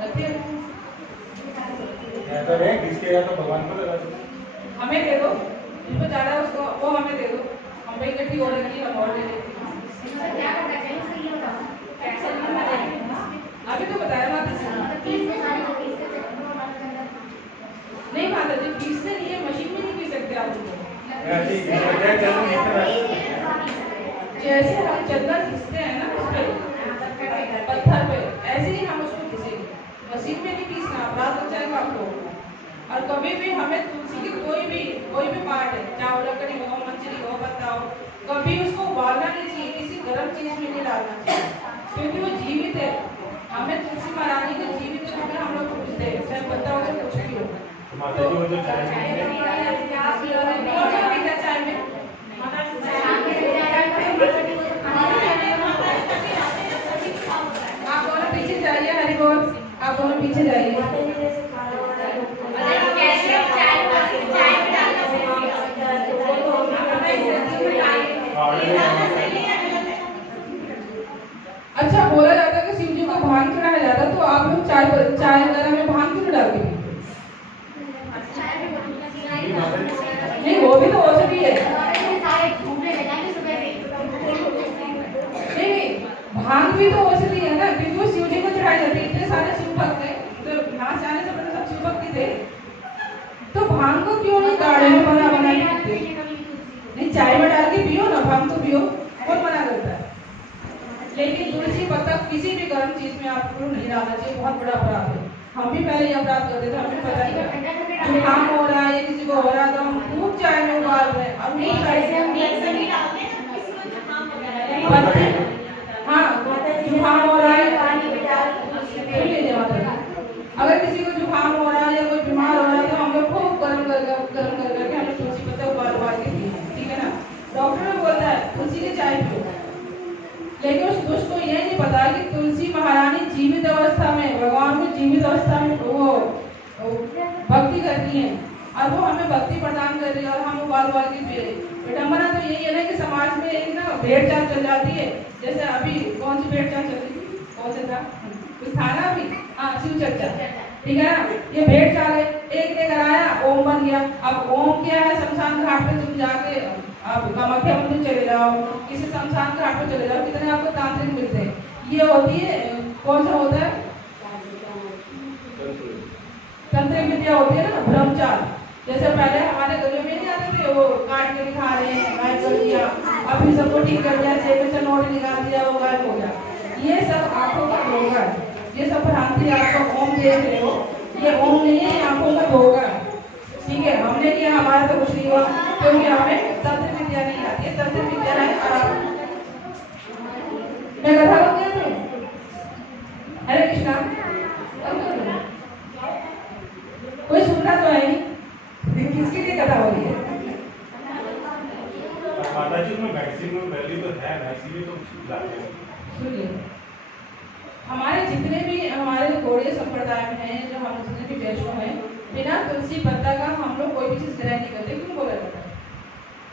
रखिए, ऐसा है किसके तो भगवान को लगा दो, हमें दे दो, जिसको ज्यादा है उसको वो हमें दे दो, हम भाई इकट्ठी हो रही है, हम और ले लेते हैं। अभी तो बताया माता जी, नहीं माता जी पीसते नहीं है, मशीन में नहीं पीस सकते आप उसको। जैसे हम चंदन पीसते हैं ना उस पे पत्थर पे, ऐसे ही हम उसको पीसेंगे, मशीन में नहीं पीसना, अपराध हो जाएगा आपको। और कभी भी हमें तुलसी की कोई भी पार्ट है, चाहे लकड़ी हो, मछली हो, पत्ता हो, कभी उसको उबालना नहीं चाहिए, किसी गर्म चीज में नहीं डालना चाहिए, क्योंकि वो जीवित है। हमें तुलसी महारानी के जीवित रूप में हम लोग पूछते हैं, चाहे पत्ता हो चाहे कुछ भी हो। माता जी वो जो चाय चाय में आप दोनों पीछे जाइए, हरि बोल, आप दोनों पीछे जाइए। अच्छा, बोला जाता है कि शिव जी को भांग चढ़ाया जाता, तो आप लोग चाय वगैरह में भांग क्यों डाल के? नहीं, वो भी तो औषधि है। नहीं, भांग भी तो औषधि है ना, क्योंकि वो शिव जी को चढ़ाई जाती है। इतने सारे शिव भक्त हैं, तो नाच जाने से पहले सब शिव भक्ति थे, तो भांग को क्यों नहीं काढ़े में बना के पीते? नहीं, चाय में डाल के पियो ना, भांग तो पियो, कौन मना करता है? लेकिन तुलसी पत्ता किसी भी गर्म चीज में आपको नहीं डालना चाहिए, बहुत बड़ा अपराध है। हम भी पहले ये अपराध करते थे, हमें पता नहीं था, जुकाम हो रहा है, किसी को हो रहा है, तो हम खूब चाय में उबाल रहे हैं। हाँ, जुकाम हो रहा है, अगर किसी को जुकाम हो रहा है या कोई बीमार हो रहा है, तो हम लोग खूब गर्म करके हमें तुलसी पत्ता उबाल के पिए, ठीक है ना। डॉक्टर भी बोलता है तुलसी की चाय पियो, लेकिन उस दुष्ट को यह नहीं पता कि तुलसी महारानी जीवित अवस्था में, भगवान को जीवित अवस्था में वो भक्ति करती हैं, और वो हमें भक्ति प्रदान कर रही है, और हम उबाल के पी रहे। विडम्बना तो यही है ना कि समाज में एक ना भेड़ चाल चल जाती है। जैसे अभी कौन सी भेड़ चाल चल रही थी, कौन से था, कुछ था ना अभी, हाँ, शिव चर्चा, ठीक है ना। ये भेड़ चाल है, एक लेकर आया, ओम बन गया। अब ओम क्या है, शमशान घाट पे तुम जाके आप कामाख्या मंदिर चले जाओ, किसी शमशान घाट पे चले जाओ, कितने आपको तांत्रिक मिलते हैं। ये होती है, कौन सा होता है, तंत्रिक विद्या होती है ना, ब्रह्मचार। जैसे पहले हमारे गले में नहीं आते थे, वो काट के दिखा रहे हैं, गायब कर दिया, अभी सबको ठीक कर दिया, जेब से नोट निकाल दिया, वो गायब हो गया। ये सब आंखों का धोखा है, ये सब भ्रांति। आपको ओम देख रहे हो, ये ओम नहीं है, आंखों का धोखा है, ठीक है। हमने किया, हमारा तो कुछ नहीं हुआ, क्योंकि हमें तंत्र विद्या नहीं आती है। तंत्र विद्या है आराम। मैं कथा बोल गया, हरे कृष्णा। सुनिए, हमारे जितने भी हमारे गौड़ीय संप्रदाय में हैं, जो हम जितने भी वैष्णव हैं, बिना तुलसी पत्ता का हम लोग कोई भी चीज़ ग्रहण नहीं करते। क्यों बोला जाता है?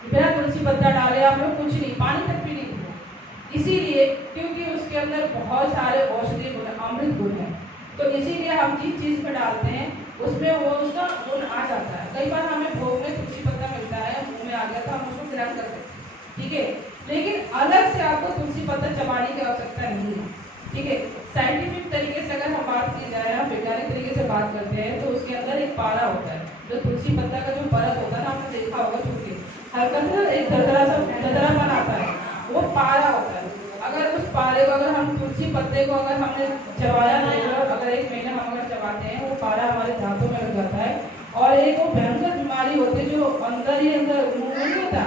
बिना तुलसी पत्ता डाले आप लोग कुछ नहीं, पानी तक भी नहीं पीते। इसीलिए क्योंकि उसके अंदर बहुत सारे औषधीय गुण, अमृत गुण हैं, तो इसीलिए हम जिस चीज़ में डालते हैं उसमें वो उसका गुण आ जाता है। कई बार हमें भोग में तुलसी पत्ता मिलता है, मुँह में आ गया तो हम उसको ग्रहण करते हैं, ठीक है, लेकिन अलग से आपको तुलसी पत्ता चबाने की आवश्यकता नहीं है, ठीक है। साइंटिफिक तरीके से अगर हम बात की जाए, हम वैज्ञानिक तरीके से बात करते हैं, तो उसके अंदर एक पारा होता है, जो तुलसी पत्ता का जो परत होता है ना, आपने देखा होगा छूट के हल्का सा एक दरदरापन आता है, वो पारा होता है। अगर उस पारे को, अगर हम तुलसी पत्ते को अगर हमने चबाया नहीं, अगर 1 महीना हम अगर चबाते हैं, वो पारा हमारे दांतों में लग जाता है। और एक वो भयंकर बीमारी होती है जो अंदर ही अंदर मुंह में नहीं होता,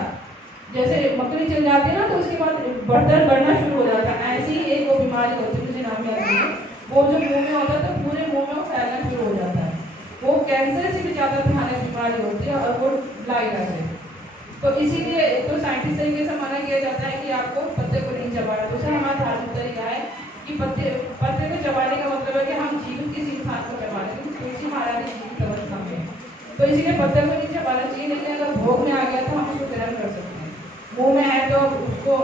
जैसे मकड़ी चल जाती है ना, तो उसके बाद बर्तन बढ़ना शुरू हो जाता है, ऐसी ही एक वो बीमारी होती है, मुझे नाम याद नहीं है, वो जो मुंह में होता है तो पूरे मुंह में वो फैलना शुरू हो जाता है। वो कैंसर से भी ज़्यादा भयानक बीमारी होती है और वो लाइट है। तो इसीलिए तो साइंटिस्ट तरीके से मना किया जाता है कि आपको पत्ते को नहीं चबाना। दूसरा हमारा धार्मिक तरीका है कि पत्ते को चबाने का मतलब है कि हम जीवित किसी इंसान को चबाने, क्योंकि तुलसी महाराज जीवित अवस्था में, तो इसीलिए पत्ते को नहीं चबाना चाहिए। लेकिन अगर भोग में आ गया तो हम उसको ग्रहण कर सकते हैं, मुँह में है तो उसको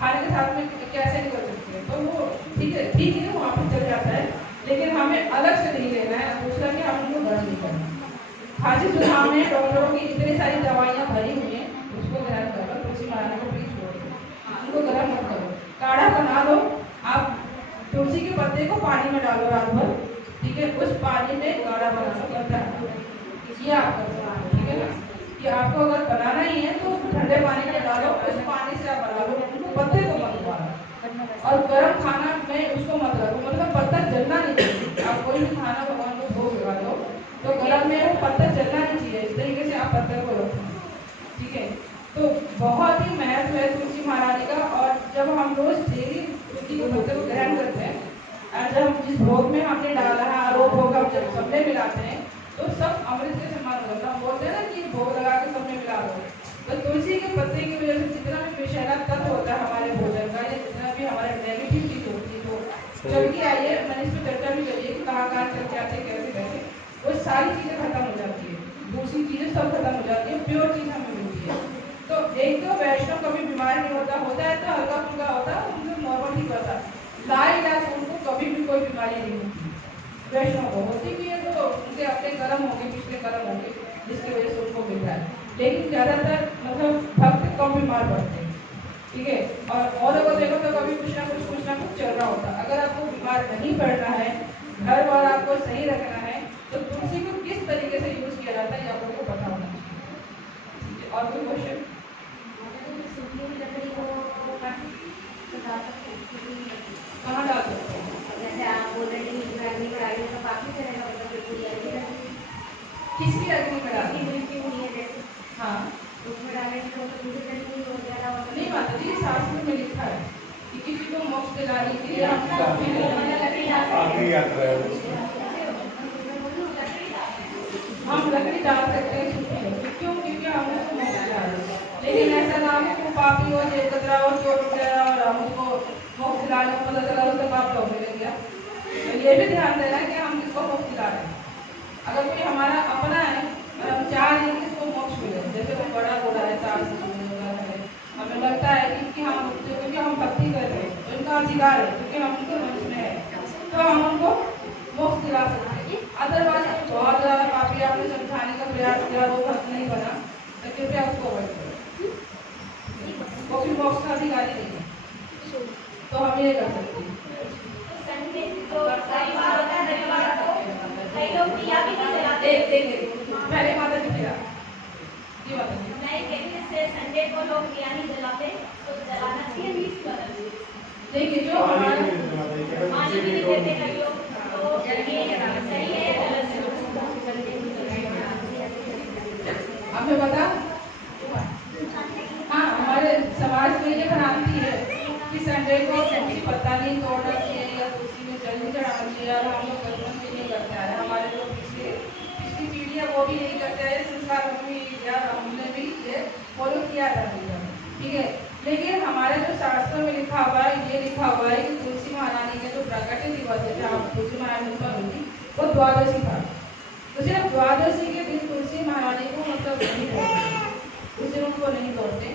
खाने के साथ में कैसे नहीं कर सकते हैं, तो वो ठीक है वहाँ पर चल जाता है, लेकिन हमें अलग से नहीं लेना है। दूसरा कि हम उनको ग्रहण नहीं करना। खांसी जुकाम में डॉक्टरों की इतनी सारी दवाइयाँ भरी हुई हैं, उसको ग्रहण करो, तुलसी महारानी को प्लीज छोड़ दो, उनको ग्रहण मत करो। काढ़ा बना लो, आप तुलसी के पत्ते को पानी में डालो रात भर, ठीक है, उस पानी में काढ़ा बना लो, करता है ये आप कर सकते हो, ठीक है ना। कि आपको अगर बनाना ही है तो ठंडे पानी में डालो, उस पानी से आप बना लो, उनको पत्ते को मत डालो, और गर्म खाना में उसको मत रखो, मतलब पत्ता जलना नहीं चाहिए। आप कोई भी खाना भगवान को भोग लगा दो तो गरम में वो पत्ता जलना नहीं चाहिए, इस तरीके से आप पत्ते को रखो, ठीक है। तो बहुत ही महत्व है तुलसी महारानी का। और जब हम रोज डेली तुलसी के पत्ते को ग्रहण करते हैं, और जब जिस भोग में हमने डाला है और वो भोग हम जब सबने मिलाते हैं तो सब अमृत के समान हो जाता है। हम बोलते हैं ना कि भोग लगा के सबने मिला दो, तो तुलसी के पत्ते की वजह से जितना भी विषैला तत्व होता है हमारे भोजन का, या जितना भी हमारे नेगेटिव चीज होती है, तो चल के आइए, मैंने इस पर चर्चा भी करिए कि कहाँ चल के आते, कैसे कैसे, वो सारी चीज़ें खत्म हो जाती है, दूसरी चीज़ें सब खत्म हो जाती है, प्योर चीज़ हमें मिलती है। तो एक तो वैष्णव कभी बीमार नहीं होता है तो हल्का फुल्का होता है, उनको नॉर्मल ठीक होता है, लाइलाज उनको कभी भी कोई बीमारी नहीं होती। वैष्णव को होती भी है तो उनके अपने कर्म होंगे, पिछले कर्म होंगे, जिसकी वजह से उनको मिल रहा है, लेकिन ज़्यादातर मतलब भक्त कम बीमार पड़ते हैं, ठीक है। और अगर देखो तो कभी कुछ ना कुछ चल रहा होता है। अगर आपको बीमार नहीं पड़ना है, घर बार आपको सही रखना है, तो तुलसी को किस तरीके से यूज किया जाता है ये आपको पता होना चाहिए। और कोई क्वेश्चन? कहाँ डाल सकते हैं? जैसे आप बोल रहे हैं कि अग्नि में डालने का बाकी चलेगा, मतलब बिल्कुल किसकी अग्नि में डाल? मृत्यु हुई है जैसे, हाँ, उसमें डालने की तो दूसरे तरीके हो जाएगा। नहीं माता जी, शास्त्र में लिखा है कि किसी को मोक्ष दिलाने के लिए आखिरी यात्रा है वो। हम लकड़ी डाल सकते हैं सूखी लकड़ी, क्यों? क्योंकि हम उसको मोक्ष दिला रहे हैं। लेकिन ऐसा ना हो कि पापी हो, जेकतरा हो, चोर वगैरह, और हम उसको मोक्ष दिलाने को पता चला उसका पाप तो मिल गया। तो ये भी ध्यान देना है कि हम किसको मोक्ष दिला रहे हैं। अगर कोई हमारा अपना है और हम चाह रहे हैं कि इसको मोक्ष मिले, जैसे कोई बड़ा बोला है, हमें लगता है कि हम क्योंकि हम भक्ति कर रहे हैं तो इनका अधिकार है, क्योंकि हम उनको वंश में है, तो हम उनको मोक्ष दिला सकते हैं। अदरवाइज बहुत ज़्यादा पापी आपने समझाने का प्रयास किया, वो भक्त नहीं बना, तो कृपया उसको अवॉइड करें, वो फिर मोक्ष का अधिकारी नहीं है, तो हम ये कर सकते हैं। पहले माता जी क्या ये बात संडे को लोग दिया नहीं जलाते, तो जलाना चाहिए बीच पर। देखिए जो हमारा पानी भी नहीं देते कई लोग, तो सही है गलत है? हमें बता, हाँ, हमारे समाज में ये भ्रांति है कि संडे को तुलसी पत्ता नहीं तोड़ना चाहिए या तुलसी में जल नहीं चढ़ाना चाहिए, और हम लोग बचपन में नहीं करते हैं, हमारे जो पिछली पीढ़ी है वो भी यही करते हैं, संस्कार हमने भी ये फॉलो किया था, ठीक है। लेकिन हमारे जो शास्त्रों में लिखा हुआ है, ये लिखा हुआ है कि तुलसी महारानी के जो प्रकट दिवस है जहाँ तुलसी महारानी उत्पन्न हुई वो द्वादशी था। तो सिर्फ द्वादशी के दिन तुलसी महारानी को मतलब नहीं तोड़ते, उस दिन उनको नहीं तोड़ते।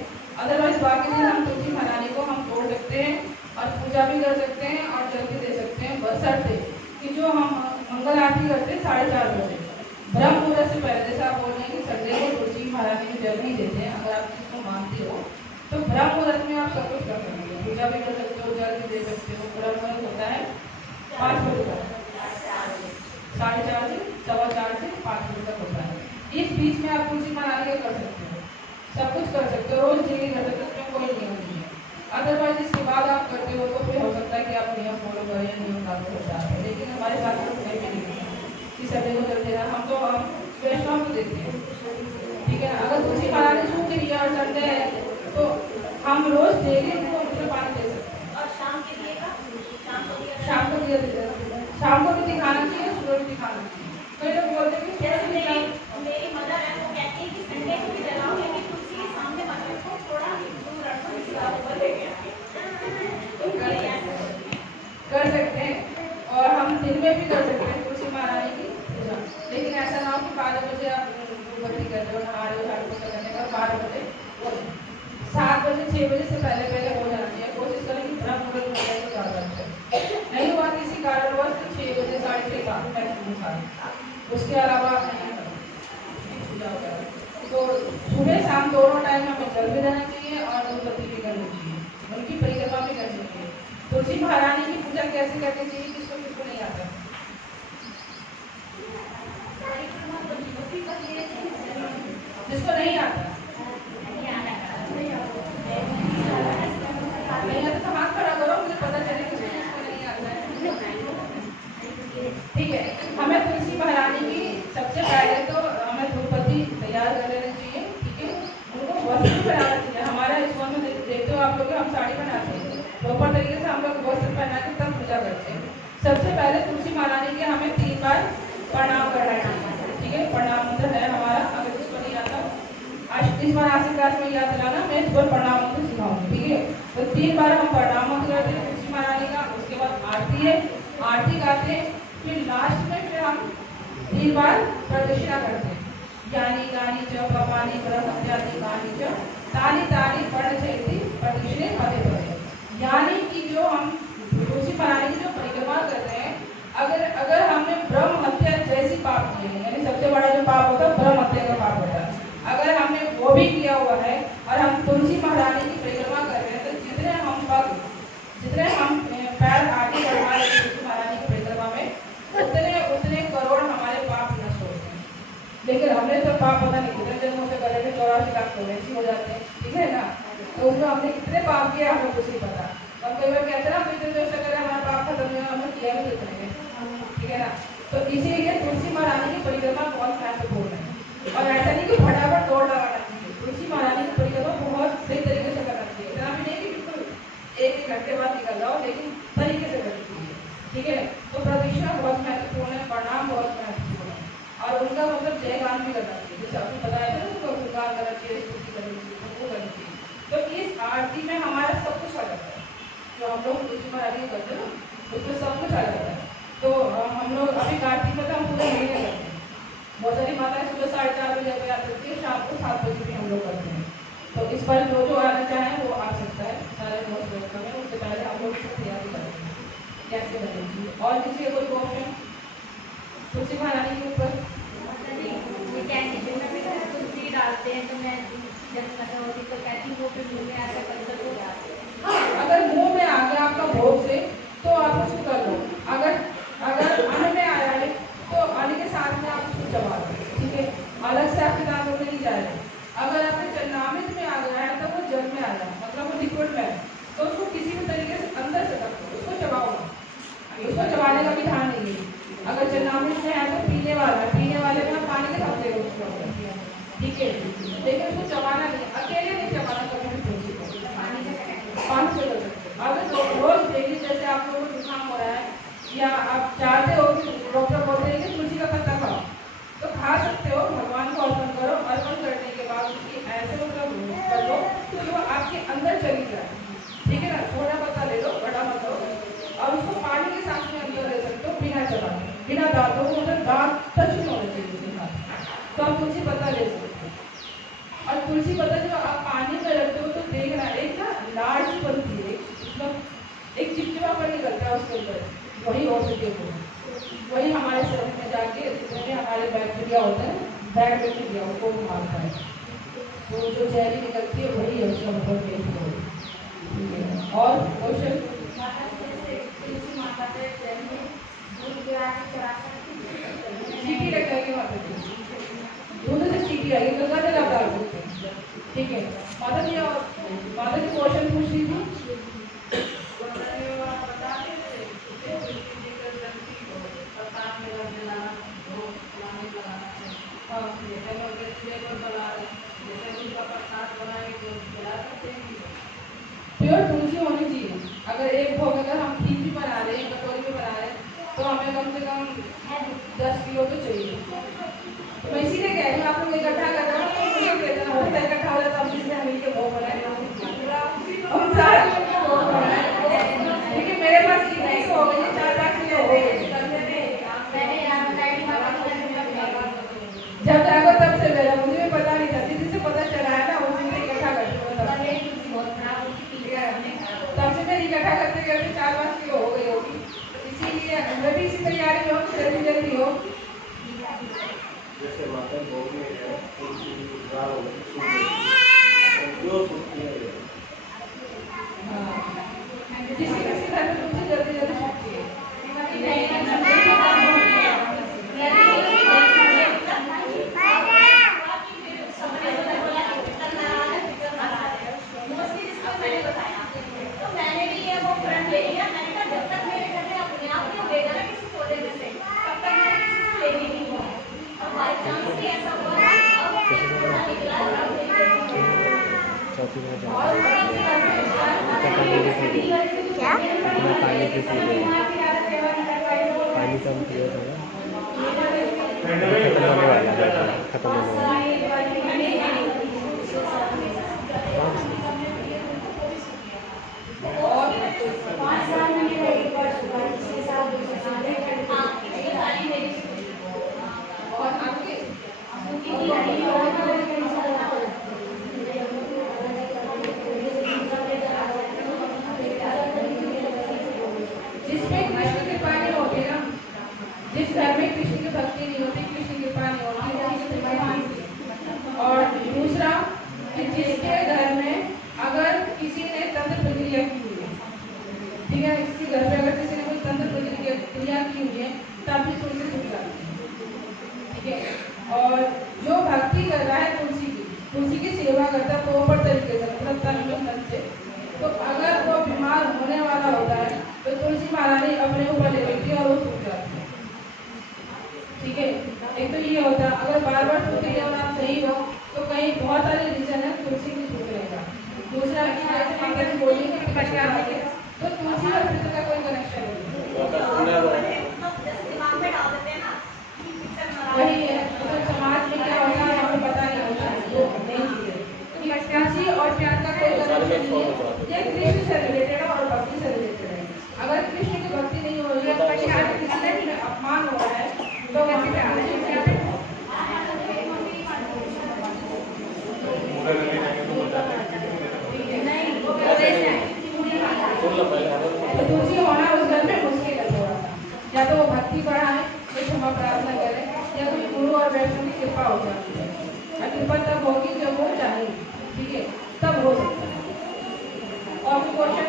अदरवाइज बाकी दिन हम तुलसी महारानी को हम तोड़ सकते हैं और पूजा भी कर सकते हैं और जल भी दे सकते हैं, बशर्ते कि जो हम मंगल आरती करते हैं 4:30 बजे ब्रह्म मुहूर्त से पहले। जैसे आप बोल रहे हैं कि संडे को तुलसी महारानी को जल नहीं देते हैं, अगर आप इसको मानते हो तो ब्रह्म मुहूर्त में आप सब कुछ कर सकते हो, पूजा भी कर सकते हो, जल भी दे सकते हो। ब्रह्म मुहूर्त होता है 5 बजे तक, 4:30 से 4:15 से 5 बजे तक होता है। इस बीच में आप तुलसी महारानी कर सकते हो, सब कुछ कर सकते हो, रोज डेली कर सकते हो, उसमें कोई नियम नहीं है। अदरवाइज इसके बाद आप करते हो तो फिर हो सकता है कि आप नियम फॉलो करें, नियम लागू हो जाते हैं। लेकिन हमारे साथ में नहीं है कि संडे को चलते रहा, हम तो वैष्णव को देखते हैं, ठीक है ना। अगर तुलसी महारानी सूख रही है और संडे है तो हम रोज डेली उनको मतलब पानी दे सकते हैं। और शाम के दिएगा, शाम को दिया देते हैं, शाम को भी दिखाना चाहिए, सुबह भी दिखाना चाहिए। कई लोग बोलते हैं कि जैसे मेरी मदर है वो कहती है कि संडे को भी जलाओ, लेकिन तुलसी के सामने मदर को थोड़ा दूर रखो, इसके बाद ऊपर लेके कर सकते हैं और हम दिन में भी कर सकते हैं तुलसी महारानी की पूजा। लेकिन ऐसा ना हो कि 12 बजे आप धूपबत्ती कर रहे हो, नहा रहे हो, झाड़ू पोछा करने का 12 बजे, 7 बजे 6 बजे से पहले हो जाना चाहिए। कोशिश करें कि ब्रह्म मुहूर्त हो जाए तो ज़्यादा अच्छा है। नहीं हुआ किसी कारणवश तो 6 बजे 6:30 7 मैक्सिमम, उसके अलावा पूजा हो जाए। तो सुबह शाम दोनों टाइम हमें जल भी देना चाहिए और धूपबत्ती भी करनी चाहिए, उनकी परिक्रमा भी करनी चाहिए। तुलसी महारानी की पूजा कैसे करनी चाहिए किसको किसको नहीं आता, जिसको नहीं आता नहीं आता तो हाथ खड़ा करो, मुझे पता चले कि किसको नहीं आता है। ठीक है, हमें तुलसी महारानी की सबसे पहले तो हमें धूपबत्ती तैयार कर लेना चाहिए, ठीक है। उनको वस्त्र पहनाना चाहिए। हमारा इस में देखते हो आप लोग, हम साड़ी पहनाते हैं, प्रॉपर तरीके से हम लोग वस्त्र पहना के तब पूजा करते हैं। सबसे पहले तुलसी महारानी के हमें 3 बार प्रणाम करना चाहिए, ठीक है। प्रणाम मंत्र है हमारा, अगर जिसको नहीं आता इस बार आशीर्वाद में याद दिलाना, मैं इस बार प्रणाम मंत्र सिखाऊंगी, ठीक है। तो 3 बार हम प्रणाम मंत्र करते हैं तुलसी महारानी का, उसके बाद आरती है, आरती गाते हैं, फिर लास्ट में फिर हम 3 बार प्रदक्षिणा करते हैं, यानी गानी च पापानि ब्रह्मत्यादि गानी च ताली ताली पर्णचयति प्रदक्षिणे पदे पदे। यानी कि जो हम तुलसी महारानी की जो परिक्रमा कर रहे हैं, अगर हमने ब्रह्म हत्या जैसी पाप किए हैं, यानी सबसे बड़ा जो पाप होता है ब्रह्म हत्या का पाप होता है, अगर हमने वो भी किया हुआ है और हम तुलसी महारानी की परिक्रमा कर रहे हैं, तो जितने हम पैर आगे बढ़ा रहे हैं तुलसी महारानी की परिक्रमा में, उतने करोड़ हमारे पाप नष्ट होते हैं। लेकिन हमने तो पाप पता नहीं कितने जन्मों से करे थे, 84 लाख तो वैसे हो जाते हैं, ठीक है ना। तो उसमें हमने कितने पाप किए हमें कुछ नहीं पता। और कई बार कहते हैं ना पितृ दोष अगर हमारा पाप खत्म नहीं हुआ, हमने किया भी कितने, ठीक है ना। तो इसीलिए तुलसी महारानी की परिक्रमा बहुत महत्वपूर्ण है। और ऐसा नहीं कि फटाफट दौड़ लगाना चाहिए, तुलसी महारानी की परिक्रमा बहुत सही तरीके से करना चाहिए। इतना भी नहीं कि बिल्कुल 1 घंटे बाद निकल जाओ, लेकिन तरीके से करनी चाहिए, ठीक है। तो प्रदक्षिणा बहुत महत्वपूर्ण है, प्रणाम बहुत महत्वपूर्ण है, और उनका मतलब जयगान भी करना चाहिए। जैसे आपने बताया था उनको गुणगान करना चाहिए, स्तुति करनी चाहिए, वो करनी चाहिए। तो इस आरती में हमारा सब कुछ आ जाता है, जो हम लोग तुलसी महारानी करते हैं ना उसमें सब कुछ आ जाता है। तो हम लोग अभी कार्तिक में तो हम पूरे महीने करते हैं, बहुत सारी माताएं सुबह 4:30 बजे पे आती है, शाम को 7 बजे भी हम लोग करते हैं। तो इस पर जो आना चाहे वो आ सकता है, सारे दोस्त वेलकम है। उससे पहले हम लोग तैयारी करते हैं कैसे बनेगी। और किसी का कोई क्वेश्चन तुलसी महारानी के ऊपर? ये कहती है तुलसी डालते हैं, तो मैं जब मतलब होती तो कहती हूँ वो फिर मुँह में आकर कर दो। हाँ, अगर मुँह में आ गया आपका भोग से तो आप उसको कर लो। अगर अन्न में आया है तो अन्न के साथ में आप उसको चबा दो, ठीक है, अलग से आपके दांतों में नहीं जाएगा। अगर आपके चरणामृत में आ गया है तो वो जल में आ जाए, मतलब वो लिक्विड में है, तो उसको किसी भी तरीके से अंदर से रखो, उसको चबाओ, उसको चबाने का भी ध्यान नहीं है। अगर चरणामृत में है तो पीने वाले में आप पानी के साथ ले लो उसको, ठीक है, लेकिन उसको चबाना नहीं, अकेले नहीं चबाना कभी भी तुलसी को, पानी से कर सकते। अगर रोज डेली जैसे आप लोगों को जुकाम हो रहा है या आप चाहते हो कि डॉक्टर बोलते हैं कि तुलसी का पत्ता खाओ, तो खा सकते हो, भगवान को अर्पण करो, अर्पण करने के बाद उसकी ऐसे मतलब कर लो कि वो आपके अंदर चली जाए, ठीक है ना। थोड़ा पत्ता ले लो, बड़ा मत लो, और उसको पानी के साथ में अंदर ले सकते हो बिना चबाए, बिना दांतों को, मतलब दांत टच नहीं होने चाहिए उसके साथ। तो आप तुलसी पत्ता ले सकते हो। और तुलसी पत्ता जब आप पानी में रखते हो तो देखना एक ना लाड़ सी बनती है, मतलब एक चिपचिपापन निकलता है उसके अंदर, वही औषधि को, वही हमारे शरीर में जाके जितने भी हमारे बैक्टीरिया होते हैं, बैड बैक्टीरिया उसको मारता है। तो जो जहरी निकलती है वही है उसका मतलब टेस्ट हो। और क्वेश्चन चीटी लग जाएगी वहाँ पे, दूध से चीटी आएगी, गंगा जल आप डाल सकते हैं, ठीक है। माता जी क्वेश्चन पूछ रही थी। प्योर तुलसी होनी चाहिए। अगर एक भोग अगर हम खीर भी बना रहे हैं, कटोरी भी बना रहे हैं, तो हमें कम से कम 10 किलो तो चाहिए। तो मैं इसीलिए कह रही हूँ आप लोग इकट्ठा कर रहे हो, तो मुझे दे देना, होता है इकट्ठा हो जाता है, जिससे हम इनके भोग बनाए, हम सारे मिलकर भोग बनाए, ठीक है। मेरे पास इतने ही हो गए, 4-5 किलो हो गए। जब जागो तब से मेरा, मुझे भी पता नहीं था, जिससे पता चला है ना उसी से इकट्ठा करते हो, तब से मैं इकट्ठा करते करते 4-5 किलो हो गई होगी। इसीलिए मैं भी इसी तैयारी में हूँ, जल्दी हो। जैसे माता भोग में है तुलसी गाँव जो सूखती है, किसी घर में तुलसी जल्दी सूखती है। क्या पानी की पानी कम पियो थोड़ा, खत्म होने वाला है, खत्म होने वाला है। जिसमें कृष्ण कृपा नहीं होती ना, जिस घर में कृष्ण की भक्ति नहीं होती, कृष्ण कृपा नहीं होती, और दूसरा कि जिसके घर में अगर किसी ने तंत्र प्रक्रिया की हुई है, ठीक है, किसी घर में अगर किसी ने कोई तंत्र प्रक्रिया की हुई है तब भी तुलसी सूख जाती है, ठीक है। और जो भक्ति कर रहा है तुलसी की सेवा करता है प्रॉपर तरीके से, मतलब तन मन से, तो अगर वो बीमार होने वाला होता है तो तुलसी महारानी अपने ऊपर ले लेती है और वो सूख जाती है, ठीक है। एक तो ये होता है, अगर बार बार सूखने और आप सही हो तो कहीं बहुत सारे रीजन है तुलसी की सूखने का। दूसरा कि जैसे माता जी बोली कि परेशान है तो तुलसी और फिर का कोई कनेक्शन नहीं, वही है। तो समाज में क्या होता है हमें पता नहीं होता है, वो नहीं चीजें तुलसी और प्यार का कोई कनेक्शन नहीं है। ये कृष्ण से रिलेटेड है और भक्ति से रिलेटेड है। अगर कृष्ण की भक्ति नहीं हो रही है, प्रसाद किसी भी अपमान हो रहा है, तो वहाँ पे तुलसी होना उस घर में मुश्किल है थोड़ा सा, या तो वो भक्ति बढ़ाए, या क्षमा प्रार्थना करें, या कोई गुरु और वैष्णव की कृपा हो जाती है। और कृपा तब होगी जब वो चाहिए, ठीक है, तब हो सकता है। और भी क्वेश्चन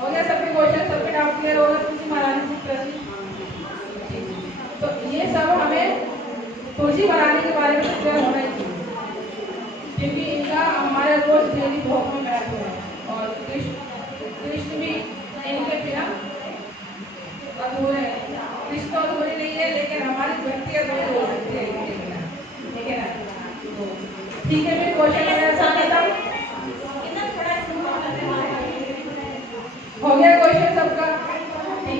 हो गया? सबके क्वेश्चन, सबके डाउट क्लियर हो गए? तुलसी महारानी की प्रश्न, तो ये सब हमें तुलसी महारानी के बारे में क्लियर होना ही चाहिए, क्योंकि इनका हमारे रोज डेली भोग में महत्व है। और कृष्ण भी इनके बिना अधूरे हैं। कृष्ण तो अधूरे नहीं है, लेकिन हमारी भक्ति अधूरी हो सकती है इनके बिना, ठीक है ना। ठीक है, फिर क्वेश्चन हो गया क्वेश्चन सबका?